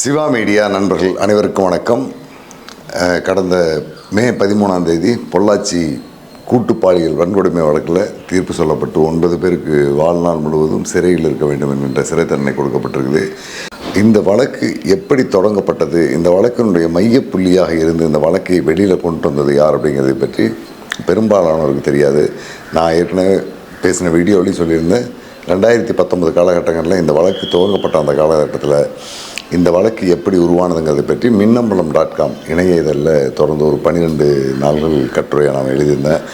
Siva media நண்பர்கள் அனைவருக்கும் வணக்கம். கடந்த மே 13ஆம் தேதி பொள்ளாச்சி கூட்டுப்பாலியல் வன்கொடுமை வழக்கில் தீர்ப்பு சொல்லப்பட்டு 9 பேருக்கு வாழ்நாள் முழுவதும் சிறையில் இருக்க வேண்டும் என்கின்ற சிறை தண்டனை கொடுக்கப்பட்டிருக்குது. இந்த வழக்கு எப்படி தொடங்கப்பட்டது, இந்த வழக்கினுடைய மையப்புள்ளியாக இருந்து இந்த வழக்கை வெளியில் கொண்டு வந்தது யார் அப்படிங்கிறதை பற்றி பெரும்பாலானவருக்கு தெரியாது. நான் ஏற்கனவே பேசின வீடியோவிலையும் சொல்லியிருந்தேன். 2019 காலகட்டங்களில் இந்த வழக்கு துவங்கப்பட்ட அந்த காலகட்டத்தில் இந்த வழக்கு எப்படி உருவானதுங்கிறதை பற்றி மின்னம்பலம்.com இணைய இதழில் தொடர்ந்து ஒரு 12 நாள்கள் கட்டுரையை நான் எழுதியிருந்தேன்.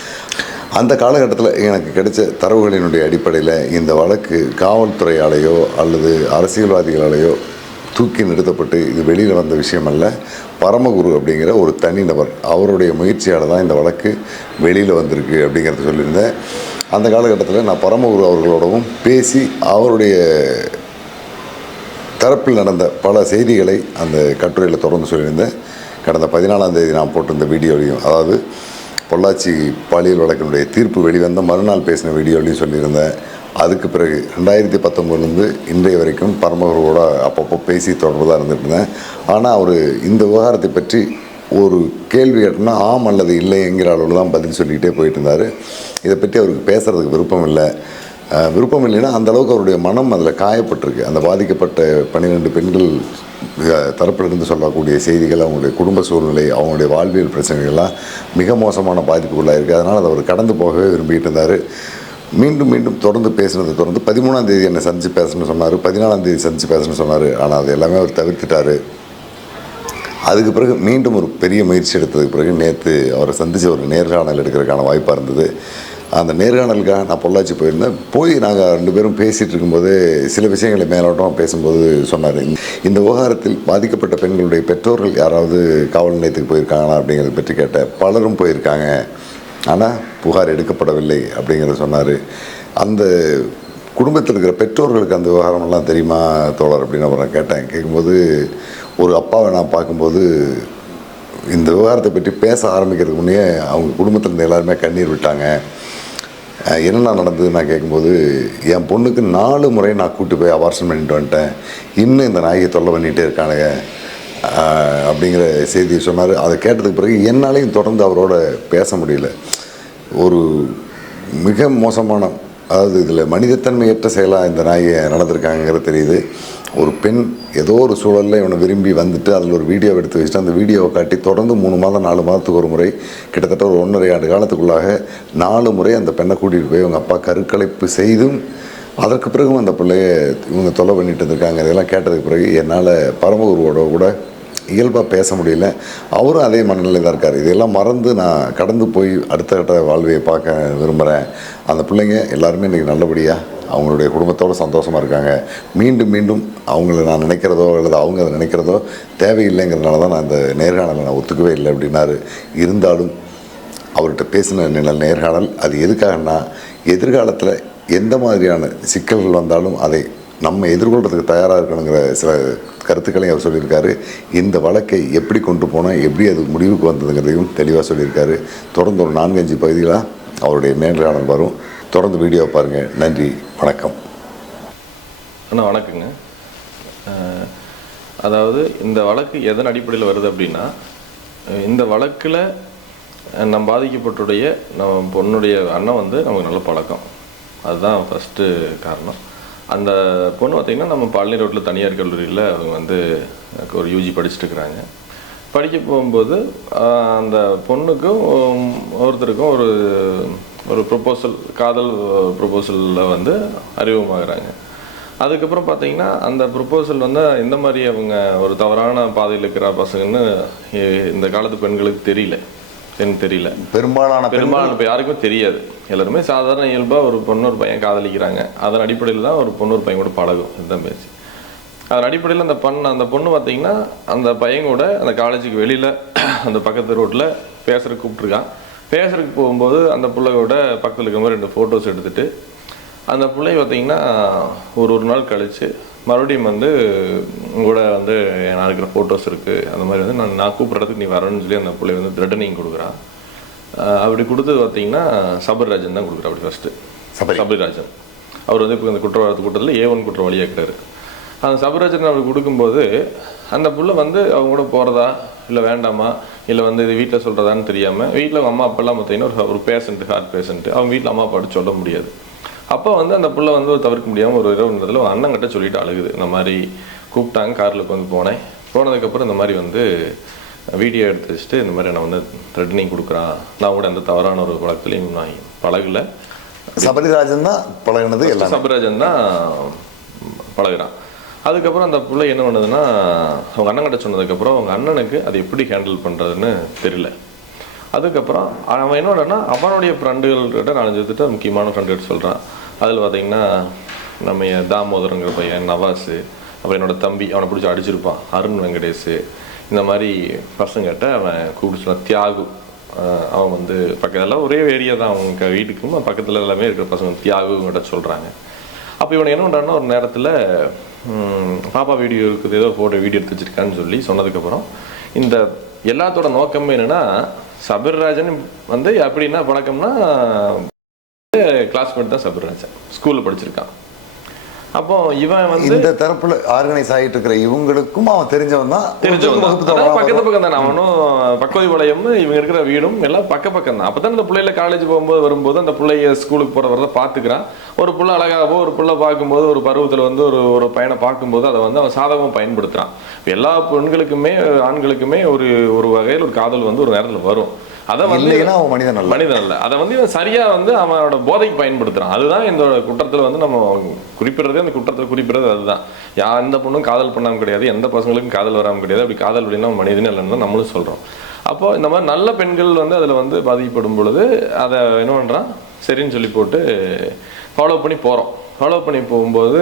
அந்த காலகட்டத்தில் எனக்கு கிடைச்ச தரவுகளினுடைய அடிப்படையில் இந்த வழக்கு காவல்துறையாலேயோ அல்லது அரசியல்வாதிகளாலேயோ தூக்கி நிறுத்தப்பட்டு இது வெளியில் வந்த விஷயம் அல்ல. பரமகுரு அப்படிங்கிற ஒரு தனிநபர், அவருடைய முயற்சியால் தான் இந்த வழக்கு வெளியில் வந்திருக்கு அப்படிங்கிறத சொல்லியிருந்தேன். அந்த காலகட்டத்தில் நான் பரமகுரு அவர்களோடவும் பேசி அவருடைய தரப்பில் நடந்த பல செய்திகளை அந்த கட்டுரையில் தொடர்ந்து சொல்லியிருந்தேன். கடந்த 14ஆம் தேதி நான் போட்டிருந்த வீடியோலையும், அதாவது பொள்ளாச்சி பாலியல் வழக்கினுடைய தீர்ப்பு வெளிவந்த மறுநாள் பேசின வீடியோலையும் சொல்லியிருந்தேன். அதுக்கு பிறகு 2019 இன்றைய வரைக்கும் பரமகுருவோட அப்பப்போ பேசி தொடர்பு தான் இருந்துட்டு இருந்தேன். ஆனால் அவர் இந்த விவகாரத்தை பற்றி ஒரு கேள்வி கேட்டோம்னா ஆம் அல்லது இல்லை என்கிற அளவில் தான் பதில் சொல்லிக்கிட்டே போயிட்டு இருந்தார். இதை பற்றி அவருக்கு பேசுகிறதுக்கு விருப்பம் இல்லைன்னா அந்தளவுக்கு அவருடைய மனம் அதில் காயப்பட்டிருக்கு. அந்த பாதிக்கப்பட்ட 12 பெண்கள் தரப்பிலிருந்து சொல்லக்கூடிய செய்திகள், அவங்களுடைய குடும்ப சூழ்நிலை, அவங்களுடைய வாழ்வியல் பிரச்சனைகள்லாம் மிக மோசமான பாதிப்புக்குள்ளாக இருக்குது. அதனால் அதை அவர் கடந்து போகவே விரும்பிட்டு இருந்தார். மீண்டும் தொடர்ந்து பேசுனதை தொடர்ந்து 13ஆம் தேதி என்னை சந்தித்து பேசணும்னு சொன்னார், 14ஆம் தேதி சந்தித்து பேசணும்னு சொன்னார். ஆனால் அது எல்லாமே அவர் தவிர்த்துட்டார். அதுக்கு பிறகு மீண்டும் ஒரு பெரிய முயற்சி எடுத்ததுக்கு பிறகு நேற்று அவரை சந்தித்து ஒரு நேர்காணல் எடுக்கிறதுக்கான வாய்ப்பாக இருந்தது. அந்த நேர்காணலுக்காக நான் பொள்ளாச்சி போயிருந்தேன். நாங்கள் 2 பேரும் பேசிகிட்டு இருக்கும்போது சில விஷயங்களை மேலோட்டம் பேசும்போது சொன்னார், இந்த விவகாரத்தில் பாதிக்கப்பட்ட பெண்களுடைய பெற்றோர்கள் யாராவது காவல் நிலையத்துக்கு போயிருக்காங்களா அப்படிங்கிறத பற்றி கேட்டேன். பலரும் போயிருக்காங்க, ஆனால் புகார் எடுக்கப்படவில்லை அப்படிங்கிறத சொன்னார். அந்த குடும்பத்தில் இருக்கிற பெற்றோர்களுக்கு அந்த விவகாரமெல்லாம் தெரியுமா தோழர் அப்படின்னு அப்புறம் கேட்கும்போது ஒரு அப்பாவை நான் பார்க்கும்போது இந்த விவகாரத்தை பற்றி பேச ஆரம்பிக்கிறதுக்கு முன்னே அவங்க குடும்பத்தில் இருந்த எல்லாருமே கண்ணீர் விட்டாங்க. என்னென்ன நடந்தது நான் கேட்கும்போது, என் பொண்ணுக்கு 4 முறை நான் கூப்பிட்டு போய் அபார்ஷன் பண்ணிட்டு வந்துட்டேன், இன்னும் இந்த நாயை தொல்லை பண்ணிகிட்டே இருக்கானுங்க அப்படிங்கிற செய்தியை சொன்னார். அதை கேட்டதுக்கு பிறகு என்னாலையும் தொடர்ந்து அவரோட பேச முடியல. ஒரு மிக மோசமான, அதாவது இதில் மனிதத்தன்மையற்ற செயலாக இந்த நாயை நடந்திருக்காங்கிறது தெரியுது. ஒரு பெண் ஏதோ ஒரு சூழலில் இவனை விரும்பி வந்துட்டு அதில் ஒரு வீடியோ எடுத்து வச்சுட்டு அந்த வீடியோவை காட்டி தொடர்ந்து 3 மாதம் 4 மாதத்துக்கு ஒரு முறை, கிட்டத்தட்ட ஒரு 1.5 ஆண்டு காலத்துக்குள்ளாக 4 முறை அந்த பெண்ணை கூட்டிகிட்டு போய் அவங்க அப்பா கருக்கலைப்பு செய்தும் அதற்கு பிறகும் அந்த பிள்ளைய இவங்க தொலை பண்ணிட்டு இருந்திருக்காங்க. இதெல்லாம் கேட்டதுக்கு பிறகு என்னால் பரமகுருவோட கூட இயல்பாக பேச முடியல. அவரும் அதே மனநிலை தான் இருக்கார். இதெல்லாம் மறந்து நான் கடந்து போய் அடுத்த கட்ட வாழ்வையை பார்க்க விரும்புகிறேன். அந்த பிள்ளைங்க எல்லாருமே இன்றைக்கி நல்லபடியாக அவங்களுடைய குடும்பத்தோடு சந்தோஷமாக இருக்காங்க. மீண்டும் அவங்கள நான் நினைக்கிறதோ அல்லது அவங்க அதை நினைக்கிறதோ தேவையில்லைங்கிறதுனால தான் நான் இந்த நேர்காணலை நான் ஒத்துக்கவே இல்லை அப்படின்னாரு. இருந்தாலும் அவர்கிட்ட பேசின நேர்காணல் அது எதுக்காகனா, எதிர்காலத்தில் எந்த மாதிரியான சிக்கல்கள் வந்தாலும் அதை நம்ம எதிர்கொள்கிறதுக்கு தயாராக இருக்கணுங்கிற சில கருத்துக்களையும் அவர் சொல்லியிருக்காரு. இந்த வழக்கை எப்படி கொண்டு போனால் எப்படி அது முடிவுக்கு வந்ததுங்கிறதையும் தெளிவாக சொல்லியிருக்காரு. தொடர்ந்து ஒரு 4-5 பகுதிகளாக அவருடைய நேர்காணல் வரும். தொடர்ந்து வீடியோ பாருங்கள். நன்றி, வணக்கம். அண்ணா வணக்கங்க. அதாவது இந்த வழக்கு எதன் அடிப்படையில் வருது அப்படின்னா, இந்த வழக்கில் நம்ம பாதிக்கப்பட்டுடைய நம்ம பொண்ணுடைய அண்ணன் நமக்கு நல்ல பழக்கம், அதுதான் ஃபஸ்ட்டு காரணம். அந்த பொண்ணு பார்த்திங்கன்னா நம்ம பழனி ரோட்டில் தனியார் கல்லூரியில் அவங்க ஒரு யூஜி படிச்சுட்டு இருக்கிறாங்க. படிக்க போகும்போது அந்த பொண்ணுக்கும் ஒருத்தருக்கும் ஒரு ப்ரொப்போசல், காதல் ப்ரொப்போசலில் அறிமுகமாகறாங்க. அதுக்கப்புறம் பார்த்திங்கன்னா அந்த ப்ரொப்போசல் எந்த மாதிரி அவங்க ஒரு தவறான பாதையில் இருக்கிற பசங்கன்னு இந்த காலத்து பெண்களுக்கு தெரியல. பெரும்பாலான இப்போ யாருக்கும் தெரியாது. எல்லாருமே சாதாரண இயல்பாக ஒரு பொண்ணு ஒரு பையன் காதலிக்கிறாங்க. அதன் அடிப்படையில் தான் ஒரு பொண்ணு ஒரு பையன் கூட பழகும், இதுதான் பேச்சு. அதன் அடிப்படையில் அந்த பொண்ணு பார்த்திங்கன்னா அந்த பையன் கூட அந்த காலேஜுக்கு வெளியில் அந்த பக்கத்து ரோட்டில் பேசுறதுக்கு கூப்பிட்ருக்கான். பேசுறதுக்கு போகும்போது அந்த பிள்ளையோட பக்கத்தில் இருக்கிற மாதிரி 2 ஃபோட்டோஸ் எடுத்துகிட்டு அந்த பிள்ளை பார்த்திங்கன்னா ஒரு நாள் கழித்து மறுபடியும் உங்களோட நான் இருக்கிற ஃபோட்டோஸ் இருக்குது, அந்த மாதிரி நான் கூப்பிட்றதுக்கு நீ வரணும்னு சொல்லி அந்த பிள்ளை த்ரெட்டனிங் கொடுக்குறான். அப்படி கொடுத்தது பார்த்திங்கன்னா சபரிராஜன் தான் கொடுக்குறா. அப்படி ஃபஸ்ட்டு சபரிராஜன் அவர் இப்போ இந்த குற்றவாளத்து கூட்டத்தில் A1 குற்றவாளியாக இருக்கிறாரு. அந்த சபராஜன் அவருக்கு கொடுக்கும்போது அந்த புள்ள வந்து அவங்க கூட போகிறதா இல்லை வேண்டாமா இல்லை வந்து இது வீட்டில் சொல்கிறதான்னு தெரியாமல் வீட்டில் அவங்க அம்மா அப்பாலாம் பார்த்தீங்கன்னா ஒரு பேஷண்ட்டு ஹார்ட் பேஷண்ட்டு அவங்க வீட்டில் அம்மா அப்பாட்டு சொல்ல முடியாது. அப்போ வந்து அந்த புள்ள வந்து தவிர்க்க முடியாமல் ஒரு இரவு நேரத்தில் அண்ணங்கிட்ட சொல்லிட்டு அழுகுது. இந்த மாதிரி கூப்பிட்டாங்க, காரில் வந்து போனதுக்கப்புறம் இந்த மாதிரி வந்து வீடியோ எடுத்து வச்சுட்டு இந்த மாதிரி நான் வந்து த்ரெட்னிங் கொடுக்குறான், நான் கூட அந்த தவறான ஒரு வழக்குலையும் நான் பழகலை. சபரிராஜன் தான் பழகினது, எல்லாம் சபரிராஜன் தான் பழகுறான். அதுக்கப்புறம் அந்த பிள்ளை என்ன பண்ணுதுன்னா அவங்க அண்ணங்கிட்ட சொன்னதுக்கப்புறம் அவங்க அண்ணனுக்கு அதை எப்படி ஹேண்டில் பண்ணுறதுன்னு தெரியல. அதுக்கப்புறம் அவன் என்ன பண்ணான்னா அவனுடைய ஃப்ரெண்டுகள்கிட்ட 4 முக்கியமான ஃப்ரெண்டுகிட்ட சொல்கிறான். அதில் பார்த்தீங்கன்னா நம்ம தாமோதரங்கிற பையன், நவாஸு, அப்புறம் என்னோட தம்பி அவனை பிடிச்சி அடிச்சிருப்பான் அருண் வெங்கடேஷ், இந்த மாதிரி பசங்கிட்ட அவன் கூப்பிட்டு சொன்னான். தியாகு அவன் வந்து பக்கத்தில் ஒரே ஏரியா தான் அவங்க வீட்டுக்கும் பக்கத்தில் எல்லாமே இருக்கிற பசங்க தியாகுங்கிட்ட சொல்கிறாங்க. அப்போ இவனை என்ன பண்ணுறான்னா ஒரு நேரத்தில் பாப்பா வீடியோ இருக்குது, ஏதோ ஃபோட்டோ வீடியோ எடுத்து வச்சிருக்கான்னு சொல்லி சொன்னதுக்கப்புறம் இந்த எல்லாத்தோட நோக்கமே என்னென்னா சபரிராஜன் வந்து எப்படின்னா பழக்கம்னா கிளாஸ்மேட் தான் சபரிராஜன், ஸ்கூலில் படிச்சிருக்கான். அப்போ இவன் வந்து இந்த தரப்புல ஆர்கனைஸ் ஆகிட்டு இருக்கிற இவங்களுக்கும் அவன் தெரிஞ்சவன் தான், பக்கத்து தானே. அவனும் பக்கோதி வளையம், இவங்க இருக்கிற வீடும் எல்லாம் பக்கம் தான். அப்பதான் இந்த பிள்ளைல காலேஜ் போகும்போது வரும்போது அந்த பிள்ளைய ஸ்கூலுக்கு போற வரத பாத்துக்கிறான். ஒரு பிள்ளை அழகாவோ ஒரு பிள்ளை பார்க்கும்போது ஒரு பருவத்துல வந்து ஒரு பையனை பார்க்கும்போது அதை வந்து அவன் சாதகமாக பயன்படுத்துறான். எல்லா பெண்களுக்குமே ஆண்களுக்குமே ஒரு வகையில் ஒரு காதல் வந்து ஒரு நேரத்தில் வரும். அதை வந்து மனிதன் அல்ல, அதை வந்து இவன் சரியா வந்து அவனோட போதைக்கு பயன்படுத்துறான். அதுதான் இந்த குற்றத்துல வந்து நம்ம குறிப்பிடுறது, அந்த குற்றத்துல குறிப்பிடுறது அதுதான். எந்த பொண்ணும் காதல் பண்ணாம கிடையாது, எந்த பசங்களுக்கும் காதல் வராம கிடையாது. அப்படி காதல் அப்படின்னா மனிதனே இல்லைன்னு தான் நம்மளும் சொல்றோம். அப்போ இந்த மாதிரி நல்ல பெண்கள் வந்து அதுல வந்து பாதிக்கப்படும் பொழுது அதை என்ன பண்றான், சரின்னு சொல்லி போட்டு ஃபாலோ பண்ணி போறோம். ஃபாலோ பண்ணி போகும்போது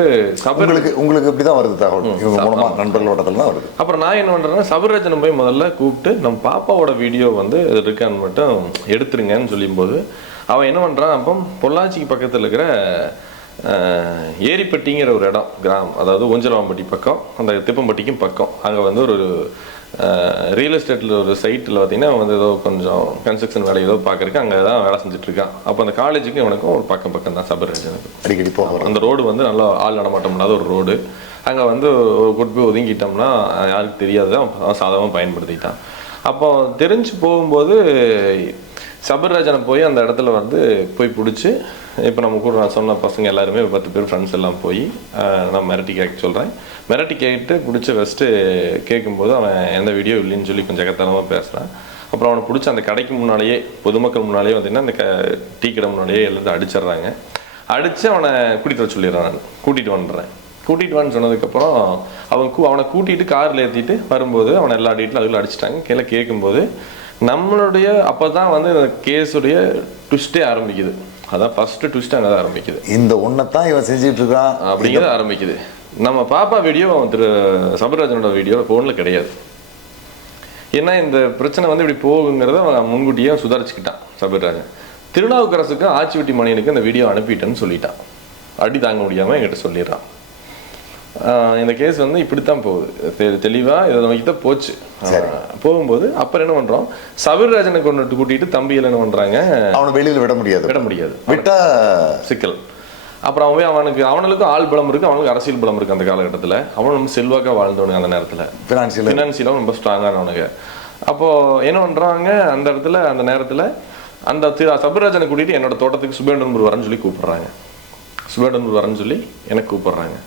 உங்களுக்கு இப்படிதான் வருது தகவல், இவங்க மூலமா நண்பர்கள் வட்டத்தில் தான் வருது. அப்புறம் நான் என்ன பண்றேன்னா சபரிராஜனை போய் முதல்ல கூப்பிட்டு நம்ம பாப்பாவோட வீடியோ வந்து இருக்கான்னு மட்டும் எடுத்துருங்கன்னு சொல்லும்போது அவன் என்ன பண்றான், அப்போ பொள்ளாச்சிக்கு பக்கத்தில் இருக்கிற ஏரிப்பட்டிங்கிற ஒரு இடம், கிராமம், அதாவது ஊஞ்சலாம்பட்டி பக்கம், அந்த திப்பம்பட்டிக்கும் பக்கம், அங்கே வந்து ஒரு ரியல் எஸ்டேட்டில் ஒரு சைட்டில் பார்த்தீங்கன்னா வந்து ஏதோ கொஞ்சம் கன்ஸ்ட்ரக்ஷன் வேலை ஏதோ பார்க்குறக்கு அங்கே தான் வேலை செஞ்சுட்டு இருக்கான். அப்போ அந்த காலேஜுக்கு இவனுக்கும் ஒரு பக்கம் தான் சபரிராஜனுக்கு அடிக்கடி போகிறோம். அந்த ரோடு வந்து நல்லா ஆள் நடமாட்டம் இல்லாத ஒரு ரோடு. அங்கே வந்து ஒரு கூட்டு போய் ஒதுங்கிட்டோம்னா யாருக்கு தெரியாது, அவன் சாதகமாக பயன்படுத்திட்டான். அப்போ தெரிஞ்சு போகும்போது சபரிராஜனை போய் அந்த இடத்துல வந்து போய் பிடிச்சி, இப்போ நம்ம கூட நான் சொன்ன பசங்க எல்லாருமே 10 பேர் ஃப்ரெண்ட்ஸ் எல்லாம் போய் நான் மிரட்டி கேட்க சொல்கிறேன். மிரட்டி கேட்டு பிடிச்சி ஃபஸ்ட்டு கேட்கும்போது அவன் எந்த வீடியோ இல்லைன்னு சொல்லி கொஞ்சம் ஜகத்தனமாக பேசுகிறான். அப்புறம் அவனை பிடிச்சி அந்த கடைக்கு முன்னாலேயே, பொதுமக்கள் முன்னாலேயே பார்த்தீங்கன்னா அந்த டீ கடை முன்னாலேயே எல்லாத்தையும் அடிச்சிடுறாங்க. அடித்து அவனை கூட்டிகிட்டு வர சொல்லிடுறான். நான் கூட்டிகிட்டு வந்துடுறேன். கூட்டிகிட்டு வான்னு சொன்னதுக்கப்புறம் அவனை கூட்டிகிட்டு காரில் ஏற்றிட்டு வரும்போது அவனை எல்லா டீட்டிலும் அதுக்குள்ள அடிச்சிட்டாங்க. கீழே கேட்கும்போது நம்மளுடைய அப்போ தான் வந்து இந்த கேஸுடைய ட்விஸ்ட்டே ஆரம்பிக்குது. அதான் ஃபர்ஸ்ட் ட்விஸ்ட் அங்கே தான் ஆரம்பிக்குது. இந்த ஒன்றைத்தான் இவன் செஞ்சுட்டு இருக்கான் அப்படிங்கிறது ஆரம்பிக்குது. நம்ம பாப்பா வீடியோ திரு சபரிராஜனோட வீடியோ ஃபோனில் கிடையாது. ஏன்னா இந்த பிரச்சனை வந்து இப்படி போகுங்கிறத அவன் முன்கூட்டியே சுதாரிச்சுக்கிட்டான் சபரிராஜன். திருநாவுக்கரசுக்கு ஆச்சிவட்டி மணியனுக்கு இந்த வீடியோ அனுப்பிட்டேன்னு சொல்லிட்டான். அடி தாங்க முடியாமல் என்கிட்ட சொல்லிடுறான். இந்த கேஸ் வந்து இப்படித்தான் போகுது, தெளிவாக இதை நோக்கி தான் போச்சு. போகும்போது அப்புறம் என்ன பண்றோம், சபரிராஜனை கொண்டு கூட்டிட்டு தம்பியில் என்ன பண்றாங்க, அவனை வெளியில் விட முடியாது, விட்டா சிக்கல். அப்புறம் அவனுக்கும் ஆள் பலம் இருக்கு, அவனுக்கு அரசியல் பலம் இருக்கு. அந்த காலகட்டத்தில் அவன் நம்ம செல்வாக்கா வாழ்ந்தவனு, அந்த நேரத்தில் ஃபினான்சியலாக ரொம்ப ஸ்ட்ராங்கானவனுங்க. அப்போ என்ன பண்றாங்க, அந்த இடத்துல அந்த நேரத்தில் அந்த சபரிராஜனை கூட்டிட்டு என்னோட தோட்டத்துக்கு சுபேண்டன்பூர் வரன்னு சொல்லி கூப்பிடுறாங்க. சுபேண்டன்பூர் வரன்னு சொல்லி எனக்கு கூப்பிடுறாங்க.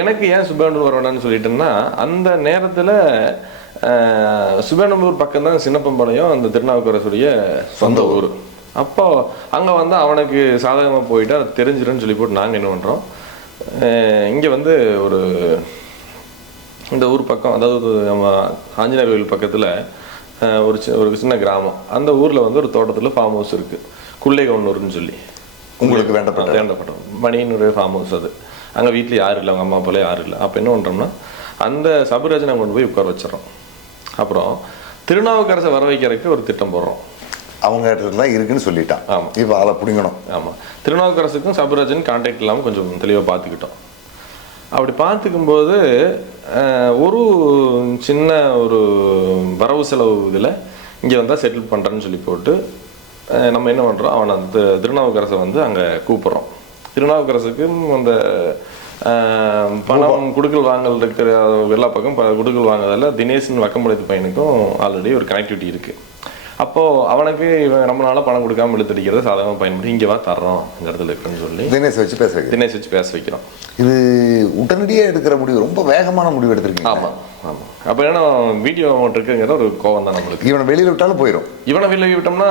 எனக்கு ஏன் சுபேண்டன்பூர் வரணும்னு சொல்லிட்டேன்னா, அந்த நேரத்தில் சுபேண்டன்பூர் பக்கம் தான் சின்னப்பம்பாளையம், அந்த திருநாவுக்கரசுடைய சொந்த ஊர். அப்போ அங்கே வந்து அவனுக்கு சாதகமாக போயிட்டு அது தெரிஞ்சிடுன்னு சொல்லி போட்டு நாங்கள் என்ன பண்ணுறோம், இங்கே வந்து இந்த ஊர் பக்கம், அதாவது நம்ம ஆஞ்சநேயர் கோயில் பக்கத்தில் ஒரு சின்ன கிராமம், அந்த ஊரில் வந்து ஒரு தோட்டத்தில் ஃபார்ம் ஹவுஸ் இருக்குது, குள்ளைகொன்னூர்னு சொல்லி. உங்களுக்கு வேண்டப்பட்டோம் மணியினுடைய ஃபார்ம் ஹவுஸ். அது அங்கே வீட்டில் யாரும் இல்லை, அவங்க அம்மா அப்பாலே யாரும் இல்லை. அப்போ என்ன பண்ணுறோம்னா அந்த சபரிராஜனை கொண்டு போய் உட்கார வச்சிடறோம். அப்புறம் திருநாவுக்கரசை வர வைக்கிறதுக்கு ஒரு திட்டம் போடுறோம். அவங்க இடத்துல தான் இருக்குன்னு சொல்லிட்டான். ஆமாம், இப்போ அதை பிடிக்கணும். ஆமாம், திருநாவுக்கரசுக்கும் சபரிராஜன் கான்டாக்ட் இல்லாமல் கொஞ்சம் தெளிவாக பார்த்துக்கிட்டோம். அப்படி பார்த்துக்கும்போது ஒரு சின்ன ஒரு வரவு செலவு இதில் இங்கே வந்தால் செட்டில் பண்ணுறேன்னு சொல்லி போட்டு நம்ம என்ன பண்ணுறோம், அவனை அந்த திருநாவுக்கரசை வந்து அங்கே கூப்பிட்றோம். திருநாவுக்கரசுக்கும் அந்த பணம் குடுக்கல் வாங்கல் இருக்கிற எல்லா பக்கம் குடுக்கல் வாங்குறதுல தினேஷன் வக்கம்பலத்து பையனுக்கும் ஆல்ரெடி ஒரு கனெக்டிவிட்டி இருக்குது. அப்போது அவனுக்கு இவன் நம்மளால பணம் கொடுக்காம இழுத்தடிக்கிறத சாதாரணமாக பயன்படுத்தி இங்கே வா தர்றோம் இந்த இடத்துல இருக்குன்னு சொல்லி தினேஷ் வச்சு பேச வைக்கிறோம். இது உடனடியாக எடுக்கிற முடிவு, ரொம்ப வேகமான முடிவு எடுத்திருக்கீங்க. ஆமாம். அப்போ ஏன்னா வீடியோ அமௌண்ட் இருக்குங்கிற ஒரு கோவம் தான் நம்மளுக்கு. இவனை வெளியில் விட்டாலும் போயிடும். இவனை வெளியில் விட்டோம்னா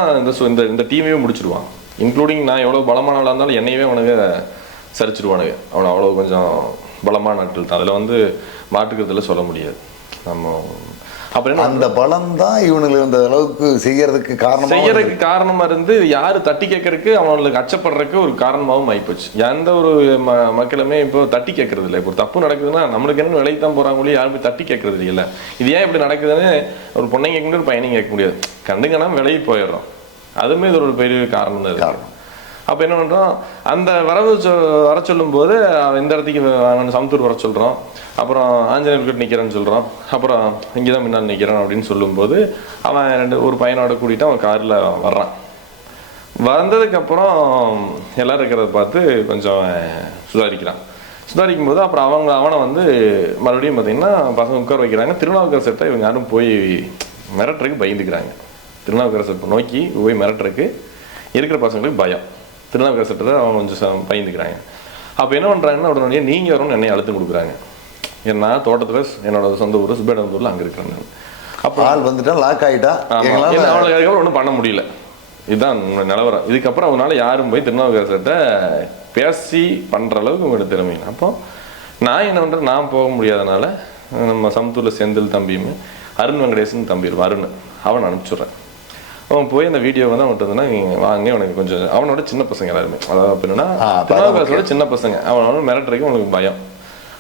இந்த டீமையே முடிச்சிடுவான். இன்க்ளூடிங் நான் எவ்வளோ பலமான ஆளாக இருந்தாலும் என்னையவே அவனுக்கு சரிச்சிடுவானுங்க. அவனை அவ்வளோ கொஞ்சம் பலமான நாட்கள் தான். அதில் வந்து மாட்டுக்கிறதுல சொல்ல முடியாது. நம்ம அப்புறம் அந்த பலம் தான் இவனுக்கு அந்த அளவுக்கு செய்யறதுக்கு காரணமா இருந்து யாரு தட்டி கேட்கறதுக்கு அவங்களுக்கு அச்சப்படுறதுக்கு ஒரு காரணமாகவும் ஆயிப்போச்சு. எந்த ஒரு மக்களுமே இப்போ தட்டி கேட்கறது இல்லை. இப்போ ஒரு தப்பு நடக்குதுன்னா நம்மளுக்கு என்ன விலைக்கு தான் போறாங்களே, யாருமே தட்டி கேட்கறது இல்லை. இது ஏன் இப்படி நடக்குதுன்னு ஒரு பொண்ணை கேட்க முடியாது, ஒரு பையனையும் கேட்க முடியாது. கண்டுங்கன்னா விலைக்கு போயிடுறோம். அதுவுமே இது ஒரு பெரிய காரணம் தான் இருக்கு. அப்போ என்ன பண்ணுறோம், அந்த வர சொல்லும்போது இந்த இடத்துக்கு சமத்தூர் வர சொல்கிறோம். அப்புறம் ஆஞ்சநேயர் கிட்ட நிற்கிறேன்னு சொல்கிறோம். அப்புறம் இங்கே தான் முன்னால் நிற்கிறேன் அப்படின்னு சொல்லும்போது அவன் ஒரு பையனோட கூட்டிகிட்டு அவன் காரில் வர்றான். வந்ததுக்கப்புறம் எல்லோரும் இருக்கிறத பார்த்து கொஞ்சம் சுதாரிக்கும் போது அப்புறம் அவனை வந்து மறுபடியும் பார்த்தீங்கன்னா பசங்க உட்கார வைக்கிறாங்க. திருநாவுக்கரசர்கிட்ட இவங்க யாரும் போய் மிரட்டுறதுக்கு பயந்துக்கிறாங்க. திருநாவுக்கரசர் நோக்கி போய் மிரட்டுறதுக்கு இருக்கிற பசங்களுக்கு பயம். திருநாவுக்கரசர்கிட்ட தான் அவங்க கொஞ்சம் பயந்துக்கிறாங்க. அப்போ என்ன பண்ணுறாங்கன்னா உடனே நீங்கள் வரணும்னு என்னை அழுத்தம் கொடுக்குறாங்க. ஏன்னா தோட்டத்தில் என்னோட சொந்த ஊர் சுப்பேடம்பூரில் அங்கே இருக்கிறேன். அப்போ ஆள் வந்துட்டா லாக் ஆகிட்டா அவங்களுக்கு அதுக்கப்புறம் ஒன்றும் பண்ண முடியல. இதுதான் நிலவரம். இதுக்கப்புறம் அவனால யாரும் போய் திருநாவுக்கரசர்கிட்ட பேசி பண்ணுற அளவுக்கு உங்களோட திறமை. அப்போ நான் என்ன பண்ணுறேன், நான் போக முடியாதனால நம்ம சமத்தூரில் செந்தில் தம்பியும் அருண் வெங்கடேசன் தம்பி அருண் அவன் அனுப்பிச்சுட்றேன். அவன் போய் அந்த வீடியோ வந்து அவன்கிட்ட இருந்தால் வாங்க அவனுக்கு கொஞ்சம் அவனோட சின்ன பசங்க எல்லாருமே, அதாவது அப்படின்னா திருநாவுக்கரசோட சின்ன பசங்க, அவனோட மிரட்டுறதுக்கு அவனுக்கு பயம்.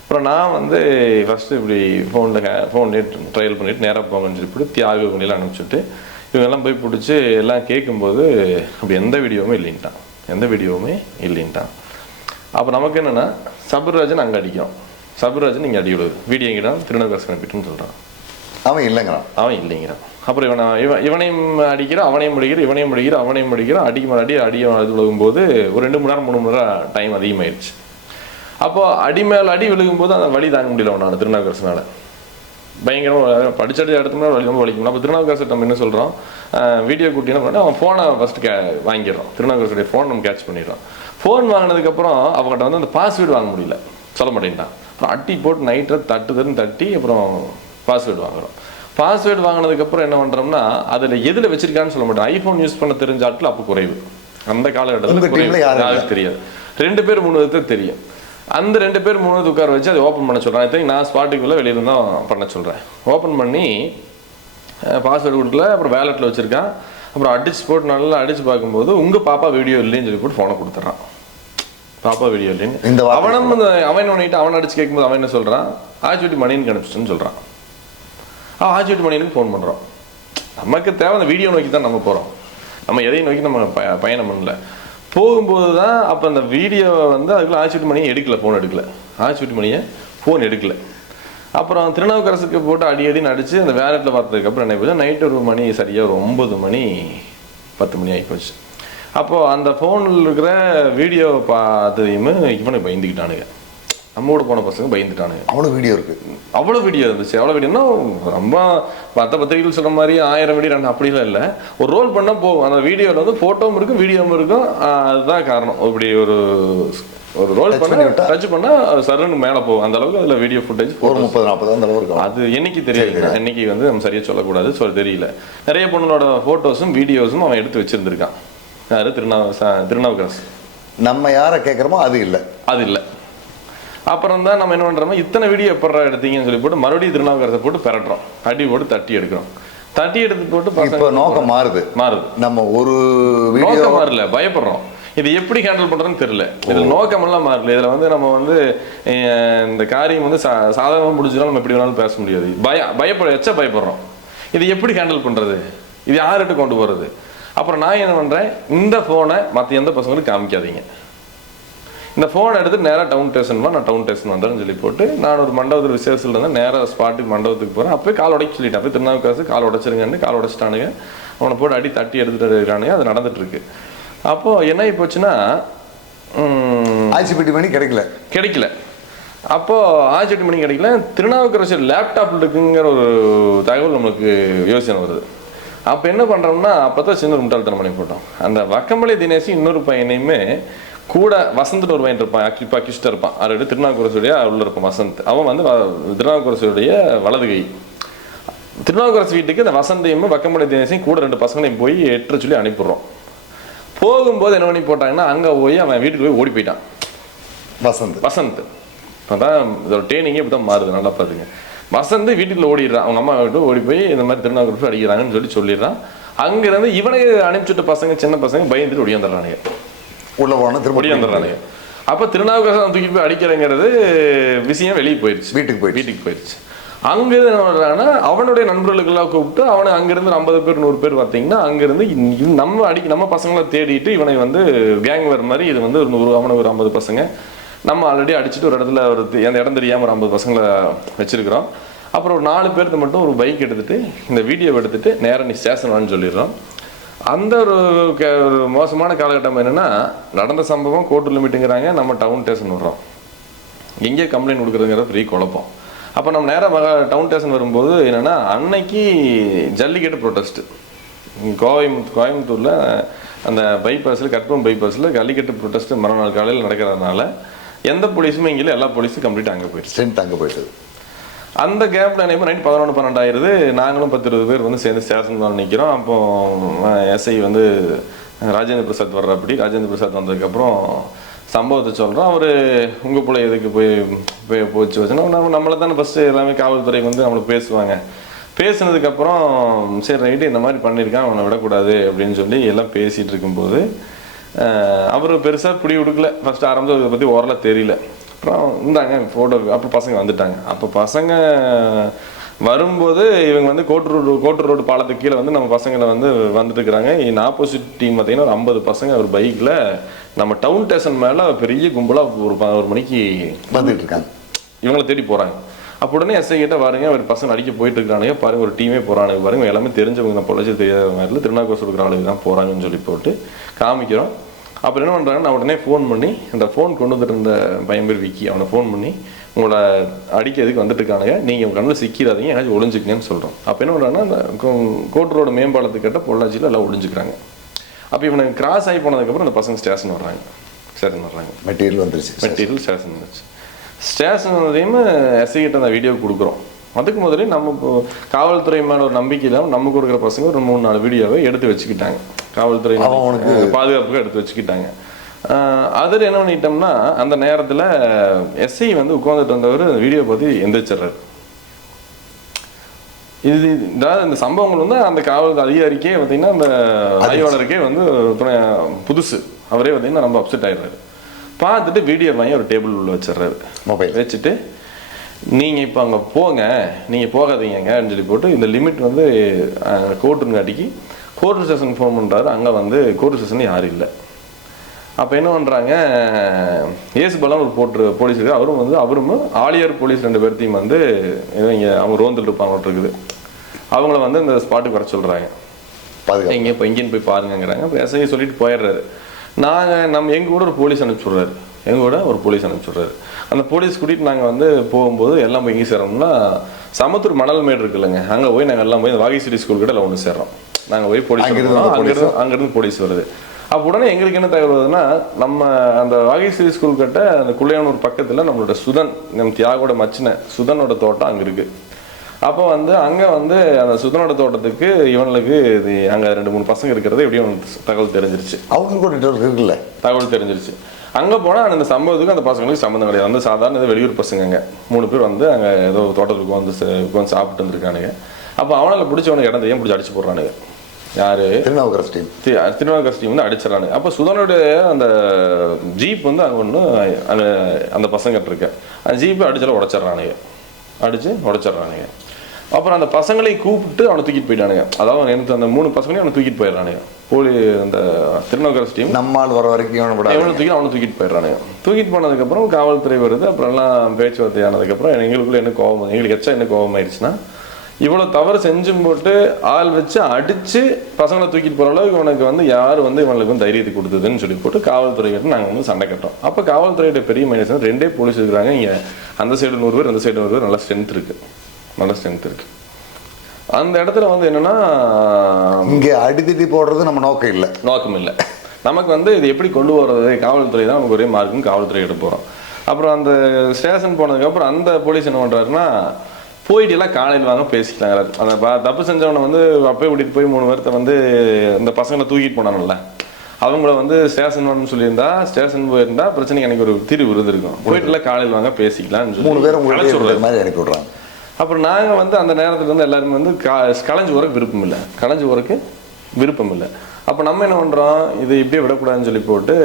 அப்புறம் நான் வந்து ஃபஸ்ட்டு இப்படி ஃபோன்லேயே ட்ரையல் பண்ணிவிட்டு நேராக போங்கன்னு சொல்லி தியாக கொண்டிலாம் அனுப்பிச்சுட்டு இவங்கெல்லாம் போய் பிடிச்சி எல்லாம் கேட்கும்போது அப்படி எந்த வீடியோவுமே இல்லைன்ட்டான். அப்போ நமக்கு என்னென்னா சபர்ராஜன் அங்கே அடிக்கிறோம், சபர்ராஜன் இங்கே அடி விடுது, வீடியோ எங்கிட்டான் திருநாவுக்கரசன் அனுப்பிட்டுன்னு சொல்கிறான். அவன் இல்லைங்கிறான். அப்புறம் இவனையும் அடிக்கிறான், அவனையும் முடிக்கிறான், அடி விழுகும்போது ஒரு 2 மணி நேரம் 3 மணி நேரம் டைம் அதிகமாயிடுச்சு. அப்போ அடி மேல் அடி விழுகும்போது அந்த வலி தாங்க முடியல அவனால திருநாவுக்கரசனால. பயங்கரமாக படிச்சடி இடத்துல வலி ரொம்ப வலிக்கும். அப்போ திருநாவுக்கரசர் நம்ம என்ன சொல்கிறோம், வீடியோ கூட்டினா பண்ணால் அவன் ஃபோனை ஃபஸ்ட்டு வாங்கிடுறோம். திருநாவுக்கரசருடைய ஃபோன் நம்ம கேட்ச் பண்ணிடுறோம். ஃபோன் வாங்கினதுக்கப்புறம் அவங்ககிட்ட வந்து அந்த பாஸ்வேர்டு வாங்க முடியல, சொல்ல மாட்டேன்ட்டான். அப்புறம் அட்டி போட்டு நைட்டில் தட்டி அப்புறம் பாஸ்வேர்டு வாங்குறோம். பாஸ்வேர்டு வாங்கினதுக்கப்புறம் என்ன பண்ணுறோம்னா அதில் எதில் வச்சிருக்கான்னு சொல்ல மாட்டோம். ஐஃபோன் யூஸ் பண்ண தெரிஞ்ச ஆட்கள் அப்போ குறைவு, அந்த காலகட்டத்தில் யாருக்கு தெரியாது. 2 பேர் 3 விதத்தை தெரியும். அந்த 2 பேர் 3 உட்கார வச்சு அதை ஓப்பன் பண்ண சொல்கிறேன். ஐ நான் ஸ்பாட்டுக்குள்ளே வெளியில தான் பண்ண சொல்கிறேன். ஓப்பன் பண்ணி பாஸ்வேர்டு கொடுக்கல, அப்புறம் வேலெட்டில் வச்சுருக்கான். அப்புறம் அடிச்சு போட்டு நல்லா அடிச்சு பார்க்கும்போது உங்கள் பாப்பா வீடியோ இல்லைன்னு சொல்லி போட்டு ஃபோனை கொடுத்துட்றான். பாப்பா வீடியோ இல்லைன்னு அவன் பண்ணிட்டு அவன் அடிச்சு கேட்கும்போது அவன் என்ன சொல்கிறான், ஆச்சுட்டி மணின்னு அனுப்பிச்சிட்டுன்னு சொல்கிறான். ஆச்சுட்டி மணினுக்கு ஃபோன் பண்ணுறோம். நமக்கு தேவை அந்த வீடியோ நோக்கி தான் நம்ம போகிறோம், நம்ம எதையும் நோக்கி நம்ம பயணம் பண்ணல. போகும்போது தான் அப்போ அந்த வீடியோ வந்து அதுக்குள்ள ஆச்சுட்டி மணியை எடுக்கல, ஃபோன் எடுக்கல. அப்புறம் திருநாவுக்கரசுக்கு போட்டு அடின்னு அடித்து அந்த வேலெட்டில் பார்த்ததுக்கப்புறம் என்ன போச்சு, நைட்டு ஒரு மணி சரியாக ஒரு 9 மணி 10 மணி ஆகிப்போச்சு. அப்போது அந்த ஃபோனில் இருக்கிற வீடியோ பார்த்ததையுமே இவனுக்கு பயந்துக்கிட்டானுங்க. நம்ம கூட போன பசங்க பயந்துட்டானுங்க. அவ்வளோ வீடியோ இருந்துச்சு. அவ்வளோ வீடியோன்னா ரொம்ப பத்திரிகைகள் சொல்கிற மாதிரி 1000 வீடியோ 2 அப்படிலாம் இல்லை. ஒரு ரோல் பண்ணால் போகும். அந்த வீடியோவில் வந்து ஃபோட்டோவும் இருக்கும் வீடியோவும் இருக்கும். அதுதான் காரணம். இப்படி ஒரு ரோல் டச் பண்ணால் சருன்னு மேலே போகும். அந்த அளவுக்கு அதில் வீடியோ ஃபுட்டேஜ் ஒரு 30-40 அந்த அளவு இருக்கும். அது என்னைக்கு தெரியாது, என்னைக்கு வந்து நம்ம சரியாக சொல்லக்கூடாது, தெரியல. நிறைய பொண்ணோட ஃபோட்டோஸும் வீடியோஸும் அவன் எடுத்து வச்சுருந்துருக்கான். யார் திருநாவுக்கரசு. நம்ம யாரை கேட்குறோமோ அது இல்லை. அப்புறம் தான் நம்ம என்ன பண்ணுறோமோ இத்தனை வீடியோ எப்படா எடுத்தீங்கன்னு சொல்லி போட்டு மறுபடியும் திருநாவுக்கரசை போட்டு பெறட்டுறோம், அடி போட்டு தட்டி எடுக்கிறோம். தட்டி எடுத்து போட்டு நோக்கம் மாறுது. நம்ம ஒரு வீடியோ மாறல, பயப்படுறோம். இது எப்படி ஹேண்டில் பண்ணுறதுன்னு தெரியல. இதில் நோக்கமெல்லாம் மாறல. இதில் வந்து நம்ம வந்து இந்த காரியம் வந்து சாதாரணமாக முடிஞ்சுதான் நம்ம எப்படி வேணாலும் பேச முடியாது. பயப்படுறோம். இது எப்படி ஹேண்டில் பண்ணுறது, இது யார்கிட்ட கொண்டு போகிறது. அப்புறம் நான் என்ன பண்ணுறேன், இந்த ஃபோனை மற்ற எந்த பசங்களுக்கு காமிக்காதீங்க, இந்த ஃபோனை எடுத்து நேராக டவுன் ஸ்டேஷன் வந்தேன்னு சொல்லி போட்டு நான் ஒரு மண்டபத்தில் விசேஷத்தில் இருந்தேன். நேராக ஸ்பாட்டுக்கு மண்டபத்துக்கு போகிறேன். அப்போயே கால் உடைக்க சொல்லிட்டேன். அப்போ திருநாவுக்கரசு கால் உடைச்சிருங்கன்னு கால் உடைச்சிட்டானுங்க. அவனை போட்டு அடி தட்டி எடுத்துகிட்டு இருக்கானுங்க. அது நடந்துட்டுருக்கு. அப்போது என்ன போச்சுன்னா ஆச்சுப்பட்டி மணி கிடைக்கல. அப்போது 8 மணிக்கு கிடைக்கல. திருநாவுக்கரசர் லேப்டாப்பில் இருக்குங்கிற ஒரு தகவல் நம்மளுக்கு யோசனை வருது. அப்போ என்ன பண்ணுறோம்னா, அப்போ தான் சின்ன ஒரு முட்டாள்தனம் பண்ணி போட்டோம். அந்த வக்கம்பளை தினேஷ் இன்னொரு பையனையுமே கூட வசந்த்னு ஒரு பையன் இருப்பான், அக்யூஸ்டாக இருப்பான். ஆல்ரெடி திருநாவுக்கரசுடைய உள்ள இருப்பான் வசந்த். அவன் வந்து திருநாவுக்கரசுடைய வலது கை. திருநாவுக்கரசு வீட்டுக்கு இந்த வசந்தையும் வக்கம்பளை தினேஷையும் கூட 2 பசங்களையும் போய் 8 சொல்லி அனுப்பிடுறோம். போகும்போது என்ன பண்ணி போட்டாங்கன்னா, அங்கே போய் அவன் வீட்டுக்கு போய் ஓடி போயிட்டான் வசந்த். அதான் இதோட ட்ரெயினிங்கே இப்படி தான் மாறுது, நல்லா பார்த்துங்க. வசந்த் வீட்டுக்குள்ள ஓடிடுறான், அவங்க அம்மா வீட்டு ஓடி போய் இந்த மாதிரி திருநாவுக்கரசு அடிக்கிறாங்கன்னு சொல்லிடுறான். அங்கேருந்து இவனுக்கு அனுப்பிச்சுட்ட பசங்க, சின்ன பசங்க பயந்துட்டு ஒடியாந்துடுறானுங்க, உள்ள போன திரும்ப ஒடியாந்துடுறானுங்க. அப்போ திருநாவுக்கரசு தூக்கி போய் அடிக்கிறேங்கிறது விஷயம் வெளியே போயிடுச்சு, வீட்டுக்கு போயிடுச்சு. அங்கேருந்து என்ன பண்ணுறாங்கன்னா, அவனுடைய நண்பர்களுக்கெல்லாம் கூப்பிட்டு அவனை அங்கேருந்து 50 பேர் 100 பேர் பார்த்தீங்கன்னா அங்கேருந்து நம்ம பசங்களை தேடிட்டு இவனை வந்து கேங் வேறு மாதிரி இது வந்து அவனை ஒரு 50 பசங்க நம்ம ஆல்ரெடி அடிச்சுட்டு ஒரு இடத்துல அந்த இடம் தெரியாமல் ஒரு 50 பசங்களை வச்சிருக்கிறோம். அப்புறம் ஒரு 4 பேர்த்து மட்டும் ஒரு பைக் எடுத்துட்டு இந்த வீடியோவை எடுத்துட்டு நேராக நீ ஸ்டேஷன் வான்னு சொல்லிடுறோம். அந்த ஒரு மோசமான காலகட்டம் என்னென்னா, நடந்த சம்பவம் கோர்ட்டு லிமிட்டுங்கிறாங்க, நம்ம டவுன் ஸ்டேஷன் விடுறோம். எங்கே கம்ப்ளைண்ட் கொடுக்குறதுங்கிற பெரிய குழப்பம். அப்போ நம்ம நேராக டவுன் ஸ்டேஷன் வரும்போது என்னென்னா, அன்னைக்கு ஜல்லிக்கட்டு ப்ரொட்டஸ்ட்டு கோயம்புத்தூரில் அந்த பைபாஸில் கற்பம் பைபாஸில் ஜல்லிக்கட்டு ப்ரொட்டஸ்ட்டு மறுநாள் காலையில் நடக்கிறதுனால எந்த போலீஸுமே இங்கே எல்லா போலீஸும் கம்ப்ளீட்டாக அங்கே போயிடுச்சு. அந்த கேப்பில் என்ன நைட் 11-12 ஆயிடுது. நாங்களும் 10-20 பேர் வந்து சேர்ந்து ஸ்டேஷன் தான் நிற்கிறோம். அப்போ எஸ்ஐ வந்து ராஜேந்திர பிரசாத் வர்றப்படி, ராஜேந்திர பிரசாத் வந்ததுக்கப்புறம் சம்பவத்தை சொல்கிறோம். அவர் உங்கள் பிள்ளை எதுக்கு போச்சு வச்சுன்னா, நம்மளை தானே ஃபஸ்ட்டு எல்லாமே காவல்துறை வந்து நம்மளுக்கு பேசுவாங்க. பேசுனதுக்கப்புறம் சரி ரைட்டு இந்த மாதிரி பண்ணியிருக்கான், அவனை விடக்கூடாது அப்படின்னு சொல்லி எல்லாம் பேசிகிட்டு இருக்கும்போது அவர் பெருசாக பிடி கொடுக்கல. ஃபஸ்ட்டு ஆரம்பிச்சு அதை பற்றி ஓரளவு தெரியல. அப்புறம் இருந்தாங்க ஃபோட்டோ, அப்புறம் பசங்க வந்துட்டாங்க. அப்போ பசங்க வரும்போது இவங்க வந்து கோட்டூர் ரோடு பாலத்துக்கு கீழே வந்து நம்ம பசங்களை வந்து வந்துட்டு இருக்கிறாங்க. ஆப்போசிட் டீம் பார்த்தீங்கன்னா ஒரு 50 பசங்க ஒரு பைக்கில் நம்ம டவுன் ஸ்டேஷன் மேலே பெரிய கும்பலாக ஒரு 11 மணிக்கு வந்துட்டு இருக்காங்க. இவங்களை தேடி போகிறாங்க. அப்போ உடனே எஸ்ஐ கிட்ட பாருங்க, ஒரு பசங்க அடிக்க போயிட்டு இருக்கானுங்க பாருங்க, ஒரு டீமே போகிறானுங்க பாருங்க, எல்லாமே தெரிஞ்சவங்க தான், பொழைச்சி தெரியாத மாதிரி திருநாவுக்கரசு இருக்கிற ஆளுங்க தான் போகிறாங்கன்னு சொல்லி போட்டு காமிக்கிறோம். அப்புறம் என்ன பண்ணுறாங்கன்னா, நான் உடனே ஃபோன் பண்ணி அந்த ஃபோன் கொண்டு வந்துட்டு இருந்த பையன் பேர் விக்கி, அவனை ஃபோன் பண்ணி உங்களோட அடிக்கிறதுக்கு வந்துட்டு இருக்கானுங்க, நீங்கள் உங்கள் கண்ணில் சிக்கிறாதீங்க, ஏதாச்சும் ஒளிஞ்சுக்கங்கன்னு சொல்கிறோம். அப்போ என்ன பண்ணுறாங்கன்னா, அந்த கோட்டரோட மேம்பாலத்துக்கிட்ட பொள்ளாச்சியில் எல்லாம் ஒளிஞ்சுக்கிறாங்க. அப்போ இவனுக்கு கிராஸ் ஆகி போனதுக்கப்புறம் அந்த பசங்க ஸ்டேஷன் வர்றாங்க. மெட்டீரியல் வந்துருச்சு, ஸ்டேஷன் வந்துருச்சு. ஸ்டேஷன் வரையும் எஸ்ஐ கிட்ட அந்த வீடியோ கொடுக்குறோம். அதுக்கு முதலே நம்ம காவல்துறை மேலே ஒரு நம்பிக்கை இல்லாமல் நம்ம கொடுக்குற பசங்க ஒரு 3-4 வீடியோவை எடுத்து வச்சுக்கிட்டாங்க, காவல்துறை பாதுகாப்புக்கு எடுத்து வச்சுக்கிட்டாங்க. அதில் என்ன பண்ணிட்டோம்னா, அந்த நேரத்தில் எஸ்ஐ வந்து உட்காந்துட்டு வந்தவர் வீடியோ பார்த்து எந்திரிச்சிடுறாரு. இந்த சம்பவங்கள் வந்து அந்த காவல் அதிகாரிக்கே பார்த்தீங்கன்னா, அந்த ஆய்வாளருக்கே வந்து புதுசு. அவரே பார்த்தீங்கன்னா ரொம்ப அப்செட் ஆகிடுறாரு. பார்த்துட்டு வீடியோ வாங்கி ஒரு டேபிள் உள்ள வச்சிடுறாரு, மொபைல் வச்சுட்டு, நீங்கள் இப்போ அங்கே போங்க, நீங்கள் போகாதீங்கன்னு சொல்லி போட்டு இந்த லிமிட் வந்து கோர்ட்டுங்காட்டிக்கு கோர்ட் ஸ்டேஷன் ஃபோன் பண்ணுறாரு. அங்கே வந்து கோர்ட் ஸ்டேஷன் யாரும் இல்லை. அப்போ என்ன பண்ணுறாங்க, ஏசு பலம் ஒரு போலீஸ் இருக்குது, அவரும் ஆலியார் போலீஸ் 2 பேர்த்தையும் வந்து இங்கே அவங்க ரோந்தில் இருப்பாங்க இருக்குது, அவங்கள வந்து இந்த ஸ்பாட்டுக்கு வர சொல்கிறாங்க. இங்கே இப்போ இங்கேன்னு போய் பாருங்கிறாங்க. அப்போ எஸ்ஐ சொல்லிட்டு போயிடுறாரு. எங்கள் கூட ஒரு போலீஸ் அனுப்பிச்சுட்றாரு. அந்த போலீஸ் கூட்டிகிட்டு நாங்கள் வந்து போகும்போது எல்லாம் போய் எங்கே சேர்றோம்னா, சமத்தூர் மணல் மேடு இருக்குல்லங்க, அங்கே போய் நாங்கள் எல்லாம் போய் வாகிஸ்வரி ஸ்கூல் கிட்ட எல்லாம் ஒன்று சேர்றோம். நாங்கள் போய் போலீஸ் அங்கேருந்து போலீஸ் வருது. அப்போ உடனே எங்களுக்கு என்ன தகவல் வருதுன்னா, நம்ம அந்த வாகிஸ்வரி ஸ்கூல் கிட்ட அந்த குள்ளையானூர் பக்கத்தில் நம்மளோட நம்ம தியாகோட மச்சின சுதனோட தோட்டம் அங்கே இருக்குது. அப்போ வந்து அங்கே வந்து அந்த சுதனோட தோட்டத்துக்கு இவனுக்கு அங்கே 2-3 பசங்க இருக்கிறது எப்படியும் தகவல் தெரிஞ்சிருச்சு. தகவல் தெரிஞ்சிருச்சு. அங்கே போனால் அந்த சம்பவத்துக்கு அந்த பசங்களுக்கு சம்மந்தம் கிடையாது. வந்து சாதாரண ஏதோ வெளியூர் பசங்க 3 பேர் வந்து அங்கே ஏதோ தோட்டத்துக்கு வந்து சாப்பிட்டு வந்துருக்கானுங்க. அப்போ அவனால் பிடிச்சவனுக்கு இடம் தெரியாமல் பிடிச்சி அடிச்சு போடுறானுங்க. யார்? திருநாவுக்கரசு டீம் வந்து அடிச்சிடறானுங்க. அப்போ சுதனுடைய அந்த ஜீப் வந்து அங்கே ஒன்று அந்த பசங்கிட்ட இருக்கு, அந்த ஜீப்பை அடிச்சாலும் உடச்சிட்றானுங்க. அப்புறம் அந்த பசங்களை கூப்பிட்டு அவனை தூக்கிட்டு போயிட்டானுங்க. அதாவது எனக்கு அந்த 3 பசங்களையும் அவனை தூக்கிட்டு போயிடுறானுங்க. அந்த திருநாவுக்கரசு டீம் நம்மால் வர வரைக்கும் அவனை தூக்கிட்டு போயிடுறானுங்க. தூக்கிட்டு போனதுக்கப்புறம் காவல்துறை வருது. அப்புறம் எல்லாம் பேச்சுவார்த்தை ஆனதுக்கப்புறம் எங்களுக்குள்ள என்ன கோபம், எங்களுக்கு என்ன கோபம் ஆயிடுச்சுன்னா, இவ்வளோ தவறு செஞ்சும் போட்டு ஆள் வச்சு அடித்து பசங்களை தூக்கிட்டு போகிற அளவுக்கு இவனுக்கு வந்து யார் வந்து இவனுக்கு வந்து தைரியத்தை கொடுத்ததுன்னு சொல்லி போட்டு காவல்துறைகிட்ட நாங்கள் வந்து சண்டை கட்டோம். அப்போ காவல்துறையிட்ட பெரிய மைனஸ் 2 போலீஸ் இருக்கிறாங்க. இங்கே அந்த சைடு 100 பேர், அந்த சைடு 100 பேர், நல்ல ஸ்ட்ரென்த் இருக்குது. அந்த இடத்துல வந்து என்னன்னா, இங்கே அடித்தடி போடுறது நம்ம நோக்கம் இல்லை. நமக்கு வந்து இது எப்படி கொண்டு போகிறது, காவல்துறை தான் நமக்கு ஒரே மார்க்கும், காவல்துறை எடுத்து போகிறோம். அப்புறம் அந்த ஸ்டேஷன் போனதுக்கப்புறம் அந்த போலீஸ் என்ன பண்ணுறாருன்னா, போயிட்டு எல்லாம் காலையில் வாங்க பேசிக்கலாங்க. அந்த தப்பு செஞ்சவனை வந்து அப்பயே கூட்டிகிட்டு போய் 3 பேர்த்த வந்து இந்த பசங்களை தூக்கிட்டு போனானுல்ல, அவங்கள வந்து ஸ்டேஷன் வரணும்னு சொல்லியிருந்தா, ஸ்டேஷன் போயிருந்தா பிரச்சனைக்கு எனக்கு ஒரு தீர்வு இருந்திருக்கும். போயிட்டு எல்லாம் காலையில் வாங்க பேசிக்கலாம்னு சொல்லி 3 பேரும் மாதிரி அனுப்பி விட்றாங்க. அப்புறம் நாங்கள் வந்து அந்த நேரத்தில் வந்து எல்லாருமே வந்து களைஞ்சு போகிறக்கு விருப்பம் இல்லை. அப்போ நம்ம என்ன பண்ணுறோம், இது இப்படியே விடக்கூடாதுன்னு சொல்லி போட்டு